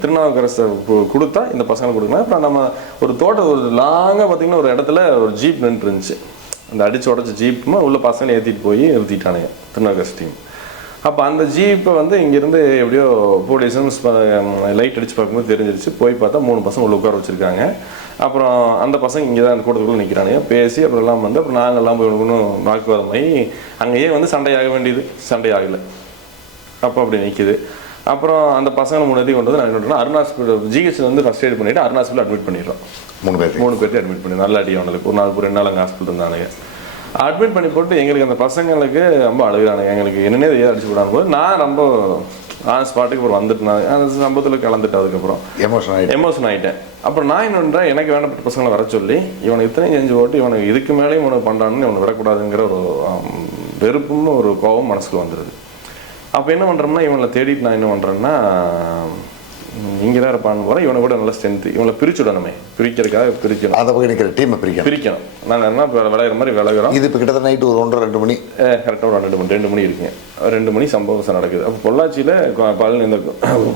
திருநாவுக்கரசை கொடுத்தா இந்த பசங்களை கொடுக்கலாம். அப்புறம் நம்ம ஒரு ஒரு லாங்காக பார்த்திங்கன்னா ஒரு இடத்துல ஒரு ஜீப் நின்று இருந்துச்சு. அந்த அடிச்சு உடச்ச ஜீப்புமா உள்ள பசங்களை ஏற்றிட்டு போய் நிறுத்திட்டானுங்க திருநாவுக்கரசு டீம். அப்போ அந்த ஜீப்பை வந்து இங்கேருந்து எப்படியோ போலீஸும் லைட் அடித்து பார்க்கும்போது தெரிஞ்சிருச்சு. போய் பார்த்தா 3 பசங்க உள்ள உட்கார வச்சுருக்காங்க. அப்புறம் அந்த பசங்க இங்கே தான் அந்த கூட்டத்துக்குள்ளே நிற்கிறானுங்க. பேசி அப்புறம் எல்லாம் வந்து அப்புறம் நாங்கள்லாம் போய் ஒன்றும் வாக்குவாதமாகி அங்கேயே வந்து சண்டையாக வேண்டியது, சண்டை ஆகலை. அப்போ அப்படி நிற்கிது. அப்புறம் அந்த பசங்களை 3 கொண்டு வந்து நான் என்ன பண்ணுறேன், அருண் ஹாஸ்பிட்டல் ஜிஹெச் வந்து ஃபஸ்ட் எய்ட் பண்ணிவிட்டு அருண் ஹாஸ்பிட்டல் அட்மிட் பண்ணிடுறோம். 3 பேர்த்தையும் அட்மிட் பண்ணி நல்ல அடி அவனுக்கு. ஒரு நாள் 2 நாள் அங்கே ஹாஸ்பிட்டல் இருந்தானுங்க. அட்மிட் பண்ணி போட்டு எங்களுக்கு அந்த பசங்களுக்கு ரொம்ப அழுகிறானுங்க. எங்களுக்கு என்னென்ன அடிச்சு விடாங்க போது நான் ரொம்ப ஸ்பாட்டுக்கு அப்புறம் வந்துட்டு நான் அந்த சம்பவத்தில் கலந்துட்டேன். அதுக்கப்புறம் எமோஷன் ஆகிட்டேன். அப்புறம் நான் என்ன பண்ணுறேன், எனக்கு வேண்டப்பட்ட பசங்களை வர சொல்லி இவனுக்கு இத்தனையும் செஞ்சு போட்டு இவனுக்கு இதுக்கு மேலேயும் இவனுக்கு பண்ணுறான்னு இவனை விடக்கூடாதுங்கிற ஒரு வெறுப்பும் ஒரு கோபம் மனசுக்கு வந்துடுது. அப்போ என்ன பண்ணுறோம்னா, இவனை தேடிட்டு நான் என்ன பண்ணுறேன்னா, இங்கே தான் இருப்பான்னு போகிறேன். இவனை கூட நல்ல ஸ்ட்ரென்த்து, இவனை பிரிச்சுடணுமே, பிரிக்கிறதுக்காக பிரிக்கணும். அதை பக்கம் நிற்கிற டீமை பிரிக்கணும். நாங்கள் என்ன விளையாடுற மாதிரி விளையாடுறோம். இது இப்போ கிட்டத்தட்ட நைட்டு ஒரு 1:30-2 மணி, கரெக்டாக ஒரு 2 மணி இருக்குங்க. 2 மணி சம்பவம் நடக்குது. அப்போ பொள்ளாச்சியில் பழனி இந்த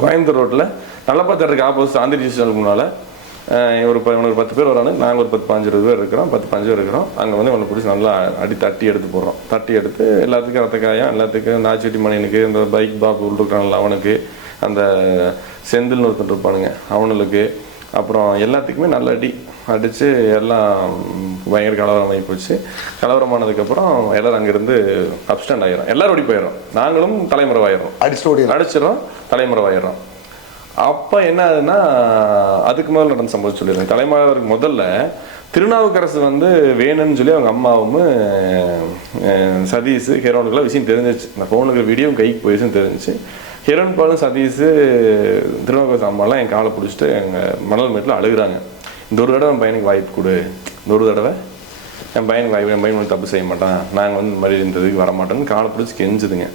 கோயம்புத்தூர் ரோட்டில் நல்லப்பா தேட்டருக்கு ஆப்போசிட் ஆந்திரி ஸ்டேஷனுக்கு முன்னால் ஒரு 10 பேர் வரானு, நாங்கள் ஒரு 10-15 பேர் இருக்கிறோம். 10-15 பேர் இருக்கிறோம். அங்கே வந்து அவனை பிடிச்சி நல்லா தட்டி எடுத்து போடுறோம். தட்டி எடுத்து எல்லாத்துக்கும் ரத்தக்காயம், எல்லாத்துக்கும் இந்த ஆச்சிட்டி மணியனுக்கு, இந்த பைக் பாப்பு உள்ளிருக்கானல்ல அவனுக்கு, அந்த செந்தில்னு ஒருத்தர் இருப்பானுங்க அவனுக்கு, அப்புறம் எல்லாத்துக்குமே நல்ல அடித்து எல்லாம் பயங்கர கலவரம் ஆகி போச்சு. கலவரமானதுக்கப்புறம் எல்லோரும் அங்கேருந்து அப்ஸ்டாண்ட் ஆகிடும், எல்லோரும் ஓடி போயிடும். நாங்களும் தலைமறைவாயிடுறோம், அடிச்சிடறோம், தலைமறைவாயிடுறோம். அப்போ என்ன ஆகுதுன்னா, அதுக்கு முதல்ல நடந்த சம்பவம் சொல்லிடுறேன். தலைமறைவருக்கு முதல்ல திருநாவுக்கரசு வந்து வேணும்னு சொல்லி அவங்க அம்மாவும் சதீஷ் ஹீரோனுக்குலாம் விஷயம் தெரிஞ்சிச்சு. இந்த ஃபோனுக்கு வீடியோ கைக்கு போயிடுச்சுன்னு தெரிஞ்சிச்சு. ஹீரோன் பாலும் சதீஷ் திருநாவுக்கரசு அம்மாலாம் என் காலை பிடிச்சிட்டு எங்கள் மணல் மேட்டில் அழுகுறாங்க. இந்த ஒரு தடவை என் பையனுக்கு வாய்ப்பு கொடு, இந்த ஒரு தடவை என் பையன் வந்து தப்பு செய்ய மாட்டான், நாங்கள் வந்து இந்த மாதிரி இந்த இதுக்கு வரமாட்டோன்னு காலை பிடிச்சி கெஞ்சுதுங்க.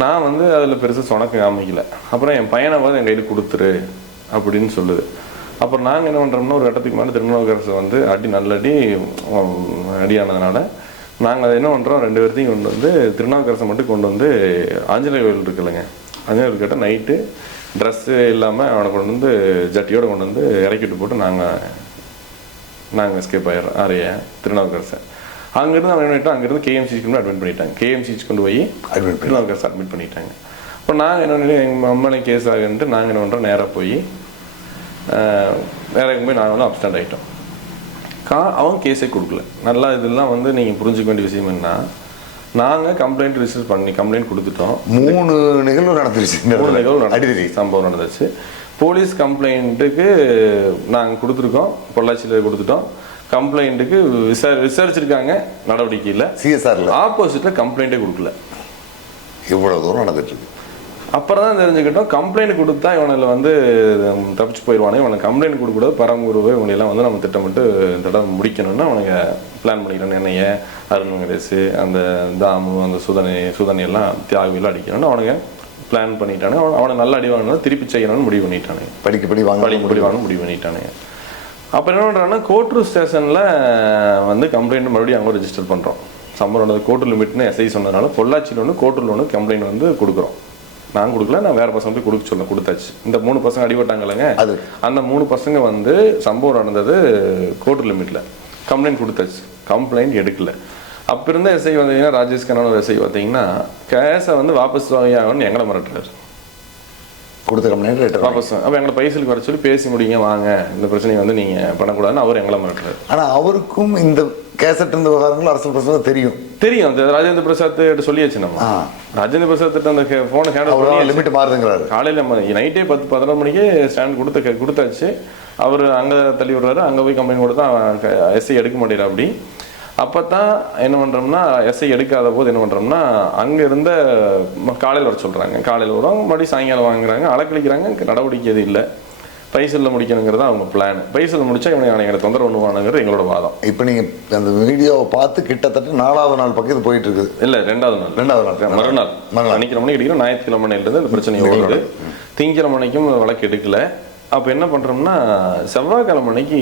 நான் வந்து அதில் பெருசாக சொனக்கு காமிக்கல. அப்புறம் என் பையனை வந்து என் கையில் கொடுத்துரு அப்படின்னு சொல்லுது. அப்புறம் நாங்கள் என்ன பண்ணுறோம்னா, ஒரு கட்டத்துக்கு மேலே திருநாவுக்கரசு வந்து நல்ல அடியானதுனால நாங்கள் அதை என்ன பண்ணுறோம், 2 பேர்த்தையும் கொண்டு வந்து திருநாவுக்கரசை மட்டும் கொண்டு வந்து ஆஞ்சநேயர் கோயில் இருக்குல்லைங்க, ஆஞ்சநேயர் கிட்ட நைட்டு ட்ரெஸ்ஸு இல்லாமல் அவனை கொண்டு வந்து ஜட்டியோடு கொண்டு வந்து இறக்கிட்டு போட்டு நாங்கள் எஸ்கேப் ஆயிடுறோம். ஆரைய திருநாவுக்கரசை அங்கேருந்து அவன் என்ன அங்கேருந்து கேஎம்சிக்கு அட்மிட் பண்ணிட்டாங்க. கேஎம்சிக்கு கொண்டு போய் திருநாவுக்கரசு அட்மிட் பண்ணிட்டாங்க. இப்போ நாங்கள் என்ன எங்கள் அம்மனை கேஸ் ஆகுன்ட்டு நாங்கள் என்ன பண்ணுறோம், நேராக போய் நாங்கள் வந்து அப்ஸ்டாண்ட் ஆகிட்டோம். அவன் கேஸே கொடுக்கல. நல்லா இதெல்லாம் வந்து நீங்கள் புரிஞ்சுக்க வேண்டிய விஷயம் என்ன, நாங்கள் கம்ப்ளைண்ட் ரிஜிஸ்டர் பண்ணி கம்ப்ளைண்ட் கொடுத்துட்டோம். 3 நிகழ்வு நடந்துருச்சு. 3 நிகழ்வு சம்பவம் நடந்துச்சு. போலீஸ் கம்ப்ளைண்ட்டுக்கு நாங்கள் கொடுத்துருக்கோம், பொள்ளாச்சியில் கொடுத்துட்டோம். கம்ப்ளைண்ட்டுக்கு விசாரிச்சிருக்காங்க, நடவடிக்கை இல்லை. சிஎஸ்ஆர்ல ஆப்போசிட்டில் கம்ப்ளைண்ட்டே கொடுக்கல. இவ்வளோ தூரம் நடந்துட்டு இருக்கு. அப்புறம் தான் தெரிஞ்சுக்கிட்டோம், கம்ப்ளைண்ட் கொடுத்தா இவனில் வந்து தப்பிச்சு போயிடுவானே, இவனுக்கு கம்ப்ளைண்ட் கொடுக்கூடாது, பரம்பூர்வை இவங்களெல்லாம் வந்து நம்ம திட்டமிட்டு இந்த தடவை முடிக்கணும்னு அவனுங்க பிளான் பண்ணிக்கிறோம். என்னைய அருண் வெங்கடேஷ், அந்த தாமு, அந்த சுதனை எல்லாம் தியாகிலாம் அடிக்கணும்னு அவனுங்க பிளான் பண்ணிட்டானு. அவனை நல்லா அடி வாங்கணும், திருப்பி செய்யணும்னு முடிவு பண்ணிட்டானுங்க. படிக்கப்படி வாங்கணும் முடிவு பண்ணிட்டானுங்க. அப்புறம் என்ன பண்ணுறாங்கன்னா, கோட்டூர் ஸ்டேஷனில் வந்து கம்ப்ளைண்ட் மறுபடியும் அவங்க ரெஜிஸ்டர் பண்ணுறோம். சம்பளம் கோட்டூர் லிமிட்னு எஸ்ஐ சொன்னதுனால பொள்ளாச்சியில் ஒன்று கோட்டூரில் ஒன்று கம்ப்ளைண்ட் வந்து கொடுக்குறோம். நான் கொடுக்கல, நான் வேறு பசங்க போய் கொடுத்தாச்சு. இந்த 3 பசங்க அடிபட்டாங்கல்லங்க, அந்த 3 பசங்க வந்து சம்பவம் நடந்தது கோட்டூர் லிமிட்டில் கம்ப்ளைண்ட் கொடுத்தாச்சு. கம்ப்ளைண்ட் எடுக்கல. அப்போ இருந்த எஸ்ஐ வந்தீங்கன்னா, ராஜேஷ் கண்ணன் ஒரு எஸ்ஐ பார்த்தீங்கன்னா, கேஸை வந்து வாபஸ் வாங்கியாகணும்னு எங்களை மிரட்டுறாரு. கொடுத்த கம்ப்ளைண்ட் வாபஸ். அப்போ எங்களை பைசலுக்கு வர சொல்லி பேசி முடியுங்க, வாங்க இந்த பிரச்சனையை வந்து நீங்கள் பண்ணக்கூடாதுன்னு அவர் எங்களை மிரட்டுறாரு. ஆனால் அவருக்கும் இந்த கேசட் இருந்த விவகாரங்கள் அரசியல் பிரசாத் தெரியும். தெரியும். அந்த ராஜேந்திர பிரசாத் சொல்லியாச்சு நம்ம. ராஜேந்திர பிரசாத் அந்த ஃபோனை ஹேண்டில் லிமிட் மாறுதுங்கிறாரு. காலையில் நம்ம நைட்டே 10-11 மணிக்கு ஸ்டாண்ட் கொடுத்தாச்சு. அவர் அங்கே தள்ளி விடுறாரு. அங்கே போய் கம்ப்ளைண்ட் கொடுத்தா எஸ்ஐ எடுக்க மாட்டேங்கிறா. அப்படி அப்போ தான் என்ன பண்ணுறோம்னா, எஸ்ஐ எடுக்காத போது என்ன பண்ணுறோம்னா, அங்கே இருந்த காலையில் வர சொல்கிறாங்க. காலையில் வரும், மறுபடியும் சாயங்காலம் வாங்குறாங்க, அலக்கழிக்கிறாங்க. நடவடிக்கை எது இல்லை. பைசலில் முடிக்கணுங்கிறது அவங்க பிளான். பைசலில் முடிச்சா இவனை தொந்தரவு பண்ணுவானுங்கிறது எங்களோட வாதம். இப்போ நீங்கள் அந்த வீடியோவை பார்த்து கிட்டத்தட்ட 4வது நாள் பக்கம் இது போயிட்டு இருக்குது. இல்லை, 2வது நாள் மறுநாள் சனிக்கிழமை அடிக்கிறோம். ஞாயிற்றுக்கிழமையிலிருந்து அந்த பிரச்சனை ஓடுது. திங்கக்கிழமைக்கும் வழக்கு எடுக்கல. அப்போ என்ன பண்ணுறோம்னா, செவ்வாய்க்கிழமை அன்னைக்கு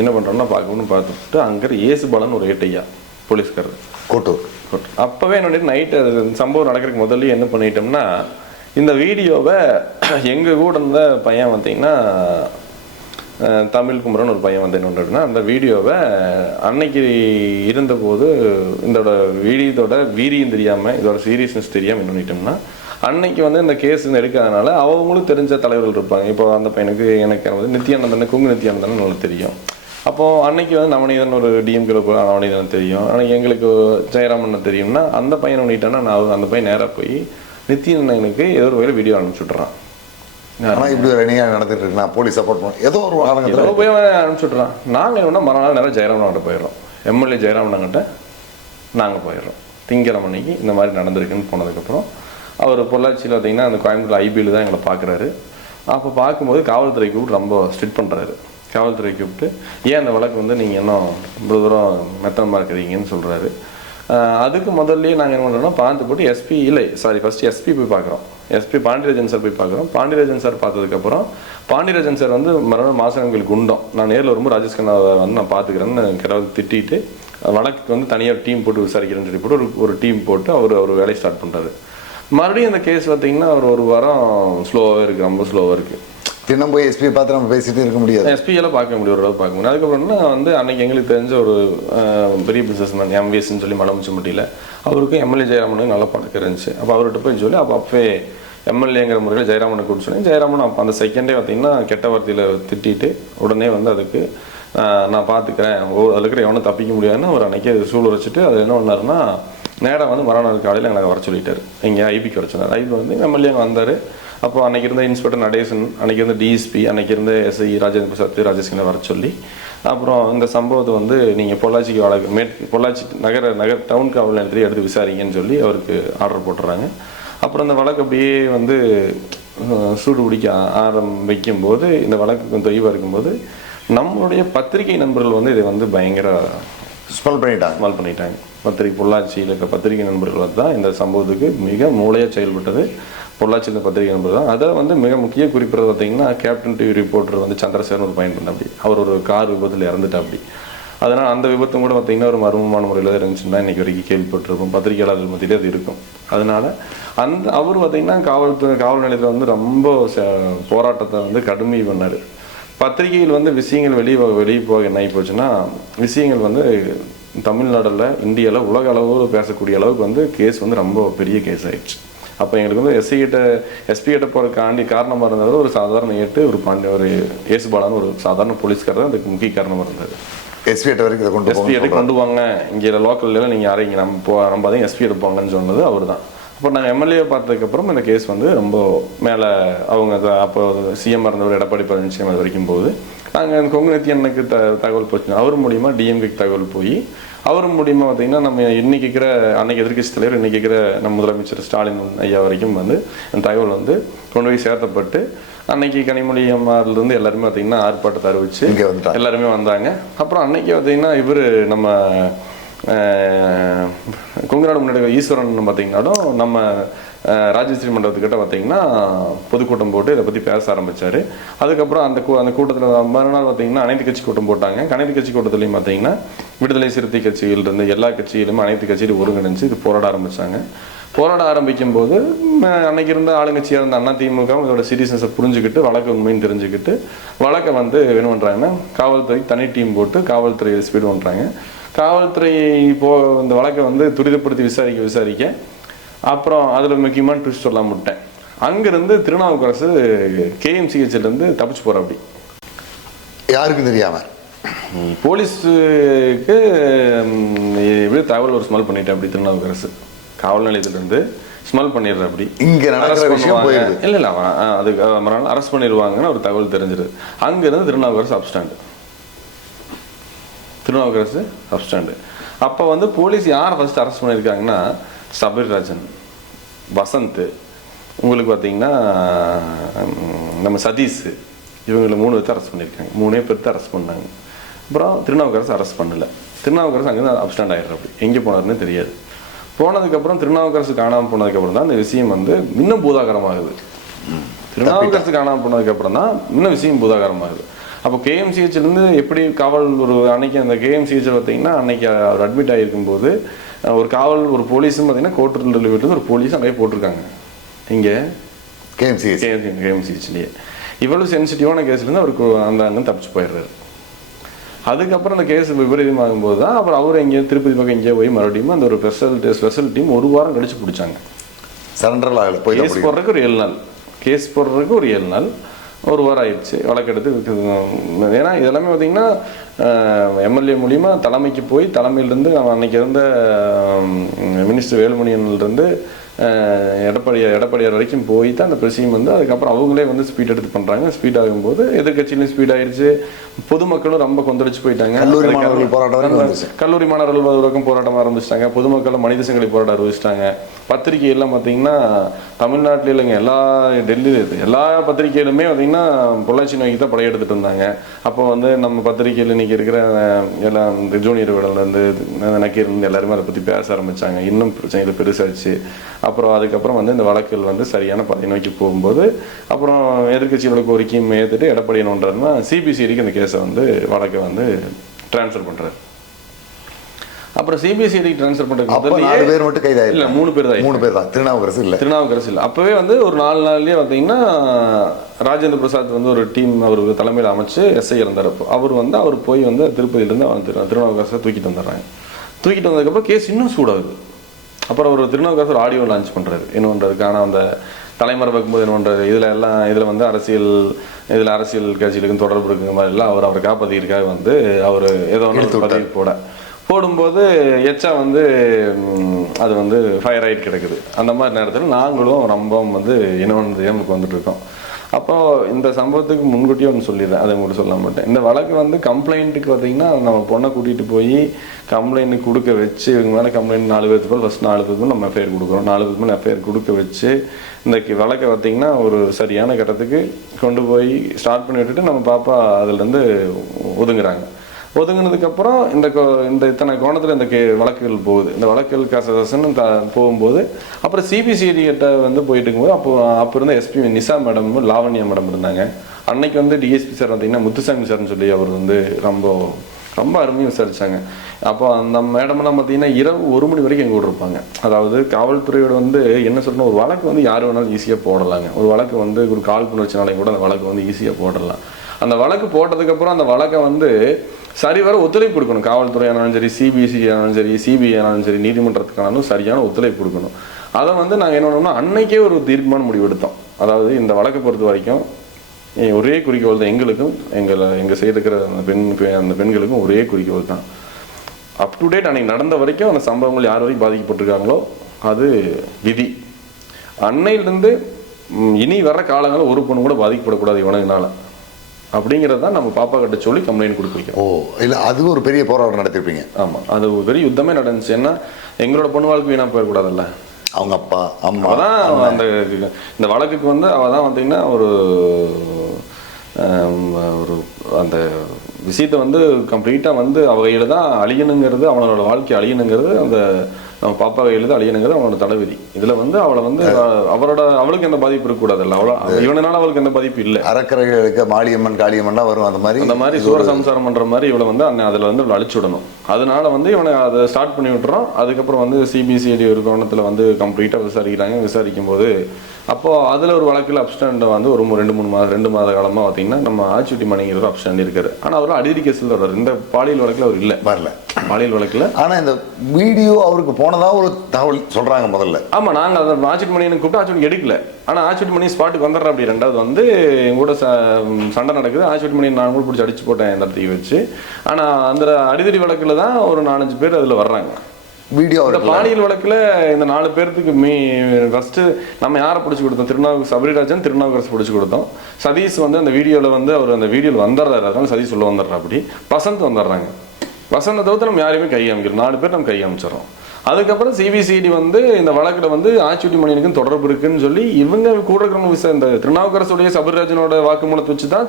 என்ன பண்ணுறோம்னா பார்க்கணும்னு பார்த்துட்டு அங்கே ஏசுபாலன் ஒரு ஏட்டையா போலீஸ்காரர் கோட்டூர். அப்போவே என்னுடைய நைட்டு சம்பவம் நடக்கிறதுக்கு முதல்ல என்ன பண்ணிட்டோம்னா, இந்த வீடியோவை எங்கள் கூட இருந்த பையன் பார்த்தீங்கன்னா தமிழ் குமரன் ஒரு பையன் வந்து என்ன பண்ணுறதுன்னா, அந்த வீடியோவை அன்னைக்கு இருந்தபோது இதோட வீடியோட வீரியம் தெரியாமல், இதோட சீரியஸ்னஸ் தெரியாமல் என்ன பண்ணிட்டோம்னா, அன்னைக்கு வந்து இந்த கேஸ் எடுக்காதனால அவங்களும் தெரிஞ்ச தலைவர்கள் இருப்பாங்க. இப்போ அந்த பையனுக்கு எனக்கு வந்து நித்யானந்தன், குங்கு நித்யானந்தன் நல்லா தெரியும். அப்போது அன்னைக்கு வந்து நவநீதன் ஒரு டிஎம்கேல போய் நவநீதன் தெரியும். ஆனால் எங்களுக்கு ஜெயராமன் தெரியும்னா, அந்த பையன் பண்ணிட்டான்னா நான் அந்த பையன் நேராக போய் நித்யானந்தனுக்கு ஏதோ ஒரு வகையில் வீடியோ அனுப்பிச்சுட்றான். ஆனால் இப்படி ஒரு அணியாக நடந்துட்டு இருக்கு. நான் போலீஸ் சப்போர்ட் பண்ண ஏதோ ஒரு ஏதோ போய் அனுப்பிச்சுட்றான். நாங்கள் என்ன மறுநாள் நேரம் ஜெயராமன்கிட்ட போயிடுறோம். எம்எல்ஏ ஜெயராமன்கிட்ட நாங்கள் போயிடுறோம். திங்கக்கிழமை அன்னைக்கு இந்த மாதிரி நடந்திருக்குன்னு போனதுக்கப்புறம் அவர் பொள்ளாச்சியில் பார்த்தீங்கன்னா அந்த கோயம்புத்தூர் ஐபியில் தான் எங்களை பார்க்குறாரு. அப்போ பார்க்கும்போது காவல்துறை கூப்பிட்டு ரொம்ப ஸ்ட்ரிக்ட் பண்ணுறாரு. காவல்துறை கூப்பிட்டு ஏன் அந்த வழக்கு வந்து நீங்கள் இன்னும் இவ்வளோ தூரம் மெத்தனமாக இருக்கிறீங்கன்னு சொல்கிறாரு. அதுக்கு முதல்ல நாங்கள் என்ன பண்ணுறோம்னா, பார்த்து போட்டு ஃபஸ்ட்டு எஸ்பி போய் பார்க்குறோம். எஸ்பி பாண்டியராஜன் சார் போய் பார்க்குறோம். பாண்டியராஜன் சார் பார்த்ததுக்கப்புறம் பாண்டியராஜன் சார் வந்து மறுநாள் மாசங்களுக்கு உண்டோம். நான் நேரில் வரும்போது ராஜேஷ் கண்ணாவை வந்து நான் பார்த்துக்கிறேன்னு கிராவது திட்டிட்டு வழக்கு வந்து தனியார் டீம் போட்டு விசாரிக்கிறேன்னு சொல்லி போட்டு ஒரு டீம் போட்டு அவர் வேலையை ஸ்டார்ட் பண்ணுறாரு. மறுபடியும் அந்த கேஸ் பார்த்தீங்கன்னா ஒரு வாரம் ஸ்லோவாகவே இருக்குது, ரொம்ப ஸ்லோவாக இருக்குது. தினம் போய் எஸ்பியை பார்த்து நம்ம பேசிகிட்டு இருக்க முடியாது. எஸ்பியெல்லாம் பார்க்க முடியும், ஒரு பார்க்க முடியும். அதுக்கப்புறம்னா வந்து அன்னைக்கு எங்களுக்கு தெரிஞ்ச ஒரு பெரிய பிஸ்னஸ் மேன் எம்விஎஸ்ன்னு சொல்லி மலமுச்சம்பட்டியில், அவருக்கும் எம்எல்ஏ ஜெயராமனுக்கு நல்லா பழக்கம் இருந்துச்சு. அப்போ அவர்கிட்ட போய் சொல்லி அப்போவே எம்எல்ஏங்கிற முறையில் ஜெயராமனை கூப்பிட்டு சொன்னேன். ஜெயராமன் அப்போ அந்த செகண்டே பார்த்தீங்கன்னா கெட்ட வார்த்தையில் திட்டிட்டு உடனே வந்து அதுக்கு நான் பார்த்துக்கிறேன், அதில் இருக்கிற எவனும் தப்பிக்க முடியாதுன்னு அவர் அன்றைக்கி சூழல் வச்சுட்டு அது என்ன பண்ணாருன்னா, நேராக வந்து மறுநாள் காலையில் எங்களுக்கு வர சொல்லிட்டார். இங்கே ஐபிக்கு வர சொன்னார். ஐபி வந்து எம்எல்ஏ அங்கே வந்தார். அப்போ அன்றைக்கி இருந்த இன்ஸ்பெக்டர் நடேசன், அன்றைக்கி இருந்த டிஎஸ்பி, அன்றைக்கி இருந்த எஸ்ஐ ராஜேந்திர பிரசாத், ராஜேஷ் கண்ணா வர சொல்லி, அப்புறம் இந்த சம்பவத்தை வந்து நீங்கள் பொள்ளாச்சிக்கு பொள்ளாச்சி நகர டவுன் காவல் நிலையத்திலே எடுத்து விசாரிங்கன்னு சொல்லி அவருக்கு ஆர்டர் போட்டுறாங்க. அப்புறம் அந்த வழக்கு அப்படியே வந்து சூடு பிடிக்க ஆரம்பிக்கும் போது, இந்த வழக்கு கொஞ்சம் தெளிவாக இருக்கும்போது, நம்மளுடைய பத்திரிகை நண்பர்கள் வந்து இதை வந்து பயங்கர ஸ்மால் பண்ணிட்டாங்க. பொள்ளாச்சியில் இருக்க பத்திரிகை நண்பர்கள் தான் இந்த சம்பவத்துக்கு மிக மூளையாக செயல்பட்டது. பொள்ளாச்சியில் பத்திரிகை நண்பர் தான். அதை வந்து மிக முக்கிய குறிப்பிட பார்த்தீங்கன்னா, கேப்டன் டிவி ரிப்போர்ட்டர் வந்து சந்திரசேகரன் ஒரு பையன் பண்ண அப்படி அவர் ஒரு கார் விபத்தில் இறந்துட்டா அப்படி. அதனால் அந்த விபத்தும் கூட பார்த்தீங்கன்னா ஒரு மர்மமான முறையில் தான் இருந்துச்சுன்னா இன்றைக்கி வரைக்கும் கேள்விப்பட்டிருக்கும், பத்திரிகையாளர்கள் மத்தியிலே அது இருக்கும். அதனால் அவர் பார்த்தீங்கன்னா காவல் நிலையத்தில் வந்து ரொம்ப போராட்டத்தை வந்து கடுமை பண்ணார். பத்திரிகையில் வந்து விஷயங்கள் வெளியே போக என்ன ஆகி போச்சுன்னா, விஷயங்கள் வந்து தமிழ்நாடில் இந்தியாவில் உலக அளவு பேசக்கூடிய அளவுக்கு வந்து கேஸ் வந்து ரொம்ப பெரிய கேஸ் ஆயிடுச்சு. அப்போ எங்களுக்கு வந்து எஸ்பி கிட்ட போகிறதுக்காண்டி காரணமாக இருந்தது ஒரு சாதாரண ஒரு ஏசுபாலான ஒரு சாதாரண போலீஸ்காரர் தான் அதுக்கு முக்கிய காரணமாக இருந்தது. எஸ்பி கொண்டு வாங்க, இங்கே லோக்கல்லாம் நீங்கள் யாரையும் நம்பாதீங்க, எஸ்பி எடுப்பாங்கன்னு சொன்னது அவர் தான். அப்போ நாங்கள் எம்எல்ஏ பார்த்ததுக்கப்புறம் இந்த கேஸ் வந்து ரொம்ப மேலே அவங்க அப்போ சிஎம் இருந்தவர் எடப்பாடி பழனிசாமி அது வரைக்கும் போகுது. நாங்கள் கொங்கு நித்யானனுக்கு தகவல் போச்சு. அவர் மூலிமா டிஎம்கேக்கு தகவல் போய் அவர் மூலிமா பார்த்தீங்கன்னா நம்ம இன்னைக்கு இருக்கிற அன்னைக்கு எதிர்க்கட்சி தலைவர் இன்னைக்கு இருக்கிற நம்ம முதலமைச்சர் ஸ்டாலின் ஐயா வரைக்கும் வந்து அந்த தகவல் வந்து கொண்டு போய் சேர்த்தப்பட்டு அன்னைக்கு கனிமொழி அம்மாரிலிருந்து எல்லாருமே பார்த்தீங்கன்னா ஆர்ப்பாட்டத்தை அறிவிச்சு எல்லாருமே வந்தாங்க. அப்புறம் அன்னைக்கு பார்த்தீங்கன்னா இவர் நம்ம கொங்குநாடு முன்னாடி ஈஸ்வரன் பார்த்தீங்கன்னாலும் நம்ம ராஜஸ்ரீ மண்டபத்துக்கிட்ட பார்த்தீங்கன்னா பொதுக்கூட்டம் போட்டு இதை பற்றி பேச ஆரம்பித்தார். அதுக்கப்புறம் அந்த கூட்டத்தில் மறுநாள் பார்த்தீங்கன்னா அனைத்து கட்சி கூட்டம் போட்டாங்க. அனைத்து கட்சி கூட்டத்துலையும் பார்த்தீங்கன்னா விடுதலை சிறுத்தை கட்சியில் இருந்து எல்லா கட்சியிலுமே அனைத்து கட்சியிலும் ஒருங்கிணைஞ்சு இது போராட ஆரம்பித்தாங்க. போராட ஆரம்பிக்கும் போது அன்னைக்கு இருந்த ஆளுங்கட்சியாக இருந்த அதிமுக இதோட சீரியஸ்னஸை புரிஞ்சுக்கிட்டு வழக்கு உண்மைன்னு தெரிஞ்சுக்கிட்டு வழக்கை வந்து என்ன பண்ணுறாங்கன்னா காவல்துறைக்கு தனி டீம் போட்டு காவல்துறை ஸ்பீடு பண்ணுறாங்க. காவல்துறை இந்த வழக்கை வந்து துரிதப்படுத்தி விசாரிக்க அப்புறம் அதில் முக்கியமான ட்விஸ்ட் சொல்லாம விட்டேன். அங்கேருந்து திருநாவுக்கரசு கேஎம்சிஹெச்லேருந்து தப்பிச்சு போகிற அப்படி யாருக்கும் தெரியாமல் போலீஸுக்கு எப்படி தகவல் ஒரு ஸ்மெல் பண்ணிட்டேன் அப்படி திருநாவுக்கரசு காவல் நிலையத்திலிருந்து ஸ்மெல் பண்ணிடுற அப்படி இங்க நடக்கிற விஷயம் போயிடுது. இல்லை அவன் அதுக்கு மறுநாள் அரெஸ்ட் பண்ணிடுவாங்கன்னு ஒரு தகவல் தெரிஞ்சிருது. அங்கேருந்து திருநாவுக்கரசு அப்ஸ்டாண்டு. திருநாவுக்கரசு அப்ஸ்டாண்டு. அப்போ வந்து போலீஸ் யாரை ஃபர்ஸ்ட் அரெஸ்ட் பண்ணியிருக்காங்கன்னா சபீர்ராஜன், வசந்த், உங்களுக்கு பார்த்தீங்கன்னா நம்ம சதீஷ், இவங்களை 3 பேர்த்த அரெஸ்ட் பண்ணியிருக்காங்க. 3 பேர்த்த அரெஸ்ட் பண்ணாங்க. அப்புறம் திருநாவுக்கரசு அரெஸ்ட் பண்ணல. திருநாவுக்கரசு அங்கேருந்து அப்ஸ்டாண்ட் ஆகிடுற அப்படி எங்கே போனாருன்னு தெரியாது. போனதுக்கப்புறம் திருநாவுக்கரசு காணாமல் போனதுக்கப்புறம் தான் இந்த விஷயம் வந்து இன்னும் பூதாகரமாகுது. திருநாவுக்கரசு காணாமல் போனதுக்கப்புறம் தான் இன்னும் விஷயம் பூதாகரமாகுது. அப்போ கேஎம்சிஹெச்லேருந்து எப்படி காவல் ஒரு அன்னைக்கு அந்த கேஎம்சிஹெச்சில் பார்த்தீங்கன்னா அன்னைக்கு அவர் அட்மிட் ஆகிருக்கும்போது ஒரு காவல் ஒரு போலீஸும் பார்த்தீங்கன்னா கோட்டூரில் வீட்டில் ஒரு போலீஸ் அங்கே போட்டிருக்காங்க. இங்கே கேஎம்சிஹெச்லேயே இவ்வளவு சென்சிட்டிவான கேஸ்லேருந்து அவருக்கு அந்த அங்கே தப்பிச்சு போயிடுறாரு. அதுக்கப்புறம் அந்த கேஸ் விபரீதமாகும் போது தான் அப்புறம் அவர் எங்கேயோ திருப்பதி பக்கம் எங்கேயோ போய் மறுபடியும் அந்த ஒரு ஸ்பெஷல் டீம் 1 வாரம் கழிச்சு பிடிச்சாங்க. சரண்டர் கேஸ் போடுறதுக்கு ஒரு 7 நாள், கேஸ் போடுறதுக்கு ஒரு 7 நாள், 1 வாரம் ஆயிடுச்சு வழக்கெடுத்து. ஏன்னா இதெல்லாமே பார்த்தீங்கன்னா எம்எல்ஏ மூலிமா தலைமைக்கு போய் தலைமையிலேருந்து அன்னைக்கு இருந்த மினிஸ்டர் வேலுமணியன்லேருந்து எடப்பாடியார் வரைக்கும் போய் தான் அந்த பிரச்சனையும் வந்து அதுக்கப்புறம் அவங்களே வந்து ஸ்பீட் எடுத்து பண்ணுறாங்க. ஸ்பீட் ஆகும்போது எதிர்கட்சியிலையும் ஸ்பீட் ஆயிடுச்சு, பொதுமக்களும் ரொம்ப கொந்தளிச்சு போயிட்டாங்க. கல்லூரி மாணவர்கள் வரைக்கும் போராட்டம் ஆரம்பிச்சிட்டாங்க, பொதுமக்களும் மனித சங்கிலி போராட்டம் ஆரம்பிச்சிட்டாங்க. பத்திரிகை எல்லாம் பார்த்தீங்கன்னா தமிழ்நாட்டில் இல்லைங்க, டெல்லியில் எல்லா பத்திரிகையிலுமே பார்த்தீங்கன்னா பொள்ளாச்சி நோக்கி தான் படையெடுத்துட்டு இருந்தாங்க. அப்போ வந்து நம்ம பத்திரிகையில் இன்னைக்கு இருக்கிற எல்லாம் இந்த ஜூனியர் விடலேருந்து நக்கீர்லேருந்து எல்லாருமே அதை பற்றி பேச ஆரம்பித்தாங்க. இன்னும் பிரச்சனை இது பெருசாச்சு. அப்புறம் அதுக்கப்புறம் வந்து இந்த வழக்குகள் வந்து சரியான பாதை நோக்கி போகும்போது அப்புறம் எதிர்கட்சியோட கோரிக்கையும் ஏற்றுட்டு எடப்பாடி என்ன பண்ணுறாருன்னா சிபிசிஐடிக்கு அந்த கேஸை வந்து வழக்கை வந்து டிரான்ஸ்ஃபர் பண்ணுறாரு. அப்புறம் சிபிசிஐடி டிரான்ஸ்ஃபர் பண்ணுறது 4 பேர் மட்டும் கைதாயிரு. இல்லை 3 பேர் தான். 3 பேர் தான். திருநாவுக்கரசு இல்லை. அப்போவே வந்து ஒரு 4 நாள்லேயே பார்த்தீங்கன்னா ராஜேந்திர பிரசாத் வந்து ஒரு டீம் அவருக்கு தலைமையில் அமைச்சு எஸ்ஐ இருந்தார். அவர் போய் வந்து திருப்பதியிலேருந்து அவன் திருநாவுக்கரசை தூக்கிட்டு வந்துடுறாங்க. தூக்கிட்டு வந்ததுக்கப்புறம் கேஸ் இன்னும் சூடாகுது. அப்புறம் ஒரு திருநாவுக்கரசு ஒரு ஆடியோ லான்ச் பண்ணுறாரு. என்ன பண்ணுறதுக்கு ஆனால் அந்த தலைமுறை பார்க்கும்போது என்ன பண்ணுறாரு, இதில் வந்து அரசியல் கட்சிகளுக்கும் தொடர்பு இருக்குங்கிற மாதிரி எல்லாம் அவரை காப்பாற்றிருக்காக வந்து அவர் ஏதோ ஒன்று பதிவு போடும்போது எச்சா வந்து அது வந்து ஃபயர் ஆகிட்டு கிடக்குது. அந்த மாதிரி நேரத்தில் நாங்களும் ரொம்ப வந்து என்ன தெரியாமல் வந்துட்டு இருக்கோம். அப்போ இந்த சம்பவத்துக்கு முன்கூட்டியே ஒன்று சொல்லிடுறேன், அதை உங்களுக்கு சொல்ல மாட்டேன். இந்த வழக்கு வந்து கம்ப்ளைண்ட்டுக்கு பார்த்தீங்கன்னா நம்ம பொண்ணை கூட்டிகிட்டு போய் கம்ப்ளைண்ட் கொடுக்க வச்சு இவங்க மேலே கம்ப்ளைண்ட் 4 பேருக்கு மேலே ஃபஸ்ட் 4 பேருக்கு நம்ம எஃப்ஐஆர் கொடுக்குறோம். 4 பேருக்கு மேலே எஃப்ஐஆர் கொடுக்க வச்சு இந்த வழக்கை பார்த்தீங்கன்னா ஒரு சரியான கட்டத்துக்கு கொண்டு போய் ஸ்டார்ட் பண்ணி விட்டுட்டு நம்ம பாப்பா அதுலேருந்து ஒதுங்குறாங்க. ஒதுங்கினதுக்கப்புறம் இந்த இத்தனை கோணத்தில் இந்த வழக்குகள் போகுது. இந்த வழக்குகள் கசன்னு போகும்போது அப்புறம் சிபிசிஐடி கிட்ட வந்து போயிட்டு இருக்கும்போது அப்போ இருந்த எஸ்பி நிசா மேடம், லாவண்யா மேடம் இருந்தாங்க. அன்னைக்கு வந்து டிஎஸ்பி சார் பார்த்தீங்கன்னா முத்துசாமி சார்னு சொல்லி அவர் வந்து ரொம்ப அருமையாக விசாரிச்சாங்க. அப்போ அந்த மேடம்லாம் பார்த்தீங்கன்னா இரவு 1 மணி வரைக்கும் எங்கள் கூட இருப்பாங்க. அதாவது காவல்துறையோட வந்து என்ன சொல்லணும், ஒரு வழக்கு வந்து யார் வேணாலும் ஈஸியாக போடலாங்க. ஒரு வழக்கு வந்து ஒரு காழ்ப்புணர்ச்சினாலையும் கூட அந்த வழக்கு வந்து ஈஸியாக போடலாம். அந்த வழக்கு போட்டதுக்கப்புறம் அந்த வழக்கை வந்து சரிவர ஒத்துழைப்பு கொடுக்கணும். காவல்துறை ஆனாலும் சரி, சிபிசிஐ ஆனாலும் சரி, சிபிஐ ஆனாலும் சரி, நீதிமன்றத்துக்கானாலும் சரியான ஒத்துழைப்பு கொடுக்கணும். அதை வந்து நாங்கள் என்ன பண்ணோம்னா அன்னைக்கே ஒரு தீர்க்கமான முடிவு எடுத்தோம். அதாவது இந்த வழக்கை பொறுத்த வரைக்கும் ஒரே குறிக்கோள் தான் எங்களுக்கும் எங்கள் சைடு இருக்கிற அந்த பெண்களுக்கும் ஒரே குறிக்கோள் தான். அப் டு டேட் அன்னைக்கு நடந்த வரைக்கும் அந்த சம்பவங்கள் யார் வரைக்கும் பாதிக்கப்பட்டிருக்காங்களோ அது விதி. அன்னையிலிருந்து இனி வர்ற காலங்களில் ஒரு பொண்ணு கூட பாதிக்கப்படக்கூடாது இவனுங்கனால அப்படிங்கிறது தான் நம்ம பாப்பா கிட்ட சொல்லி கம்ப்ளைண்ட் கொடுக்க வைக்கிறோம். இல்லை அது ஒரு பெரிய போராட்டம் நடத்திருப்பீங்க. ஆமாம், அது ஒரு பெரிய யுத்தமே நடந்துச்சு. ஏன்னா எங்களோட பொண்ணு வாழ்க்கை வீணாக போயிடக்கூடாதுல்ல. அவங்க அப்பா அம்மா தான் அந்த இந்த வழக்குக்கு வந்து அவள் தான் பார்த்தீங்கன்னா ஒரு அந்த விஷயத்தை வந்து கம்ப்ளீட்டாக வந்து அவ கையில் தான் அழியணுங்கிறது, அவனோட வாழ்க்கை அழியணுங்கிறது, அந்த நம்ம பாப்பா கையில் தான் அழியணுங்கிறது அவனோட தலைவிதி. இதில் வந்து அவளை வந்து அவளுக்கு எந்த பாதிப்பு இருக்கக்கூடாதுல்ல, இவனால அவளுக்கு எந்த பாதிப்பு இல்லை. அறக்கரைகளுக்கு மாளியம்மன் காளியம்மன்லாம் வரும், அந்த மாதிரி சூர சம்சாரம் பண்ணுற மாதிரி இவளை வந்து அதில் வந்து இவளை அழிச்சு விடணும். அதனால வந்து இவனை அதை ஸ்டார்ட் பண்ணி விட்டுறோம். அதுக்கப்புறம் வந்து சிபிசிஐடி ஒரு கோணத்தில் வந்து கம்ப்ளீட்டாக விசாரிக்கும் போது அப்போது அதில் ஒரு வழக்கில் அப்ஸ்டாண்ட் வந்து ஒரு 2 மாத காலமாக பார்த்தீங்கன்னா நம்ம ஆச்சுட்டி மணிங்கிறது அப்ஸ்டாண்ட் இருக்காரு. ஆனால் அவரும் அடிக்கடி கேஸில் வர்றாரு. இந்த பாலியல் வழக்கில் அவர் இல்லை, வரல பாலியல் வழக்கில். ஆனால் இந்த வீடியோ அவருக்கு போனதா ஒரு தகவல் சொல்றாங்க முதல்ல. ஆமாம், நாங்கள் அதை ஆச்சுட்டு மணி எனக்கு கூப்பிட்டு ஆச்சுட்டு எடுக்கல. ஆனால் ஆச்சுட்டு மணி ஸ்பாட்டுக்கு வந்துடுறேன். அப்படி ரெண்டாவது வந்து எங்கூட சண்டை நடக்குது. ஆச்சுட்டு மணி நான் கூட பிடிச்சி அடிச்சு போட்டேன் இந்த இடத்துக்கு வச்சு. ஆனால் அந்த அடிதடி வழக்கில் தான் ஒரு 4-5 பேர் அதில் வர்றாங்க. வீடியோ இந்த பாலியல் வழக்கில் இந்த 4 பேர்த்துக்கு ஃபர்ஸ்ட் நம்ம யாரை பிடிச்சி கொடுத்தோம்? சபரிராஜன் திருநாவுக்கரசு பிடிச்சி கொடுத்தோம். சதீஷ் வந்து அந்த வீடியோவில் வந்து அவர் அந்த வீடியோவில் வந்துடுறாரு. அதனால சதீஷ் உள்ள வந்துடுறா. அப்படி வசந்த் வந்துடுறாங்க. வசந்தை தவிர்த்து நம்ம யாரையுமே கை காமிக்கிறோம். 4 பேர் நம்ம கை காமிச்சிடறோம். அதுக்கப்புறம் சிபிசிடி வந்து இந்த வழக்கில் வந்து ஆச்சுட்டி மணியனுக்கும் தொடர்பு இருக்குன்னு சொல்லி இவங்க கூட இருக்கிற விஷயம் இந்த திருநாவுக்கரசுடைய சபரிராஜனோட வாக்குமூலத்தை வச்சு தான்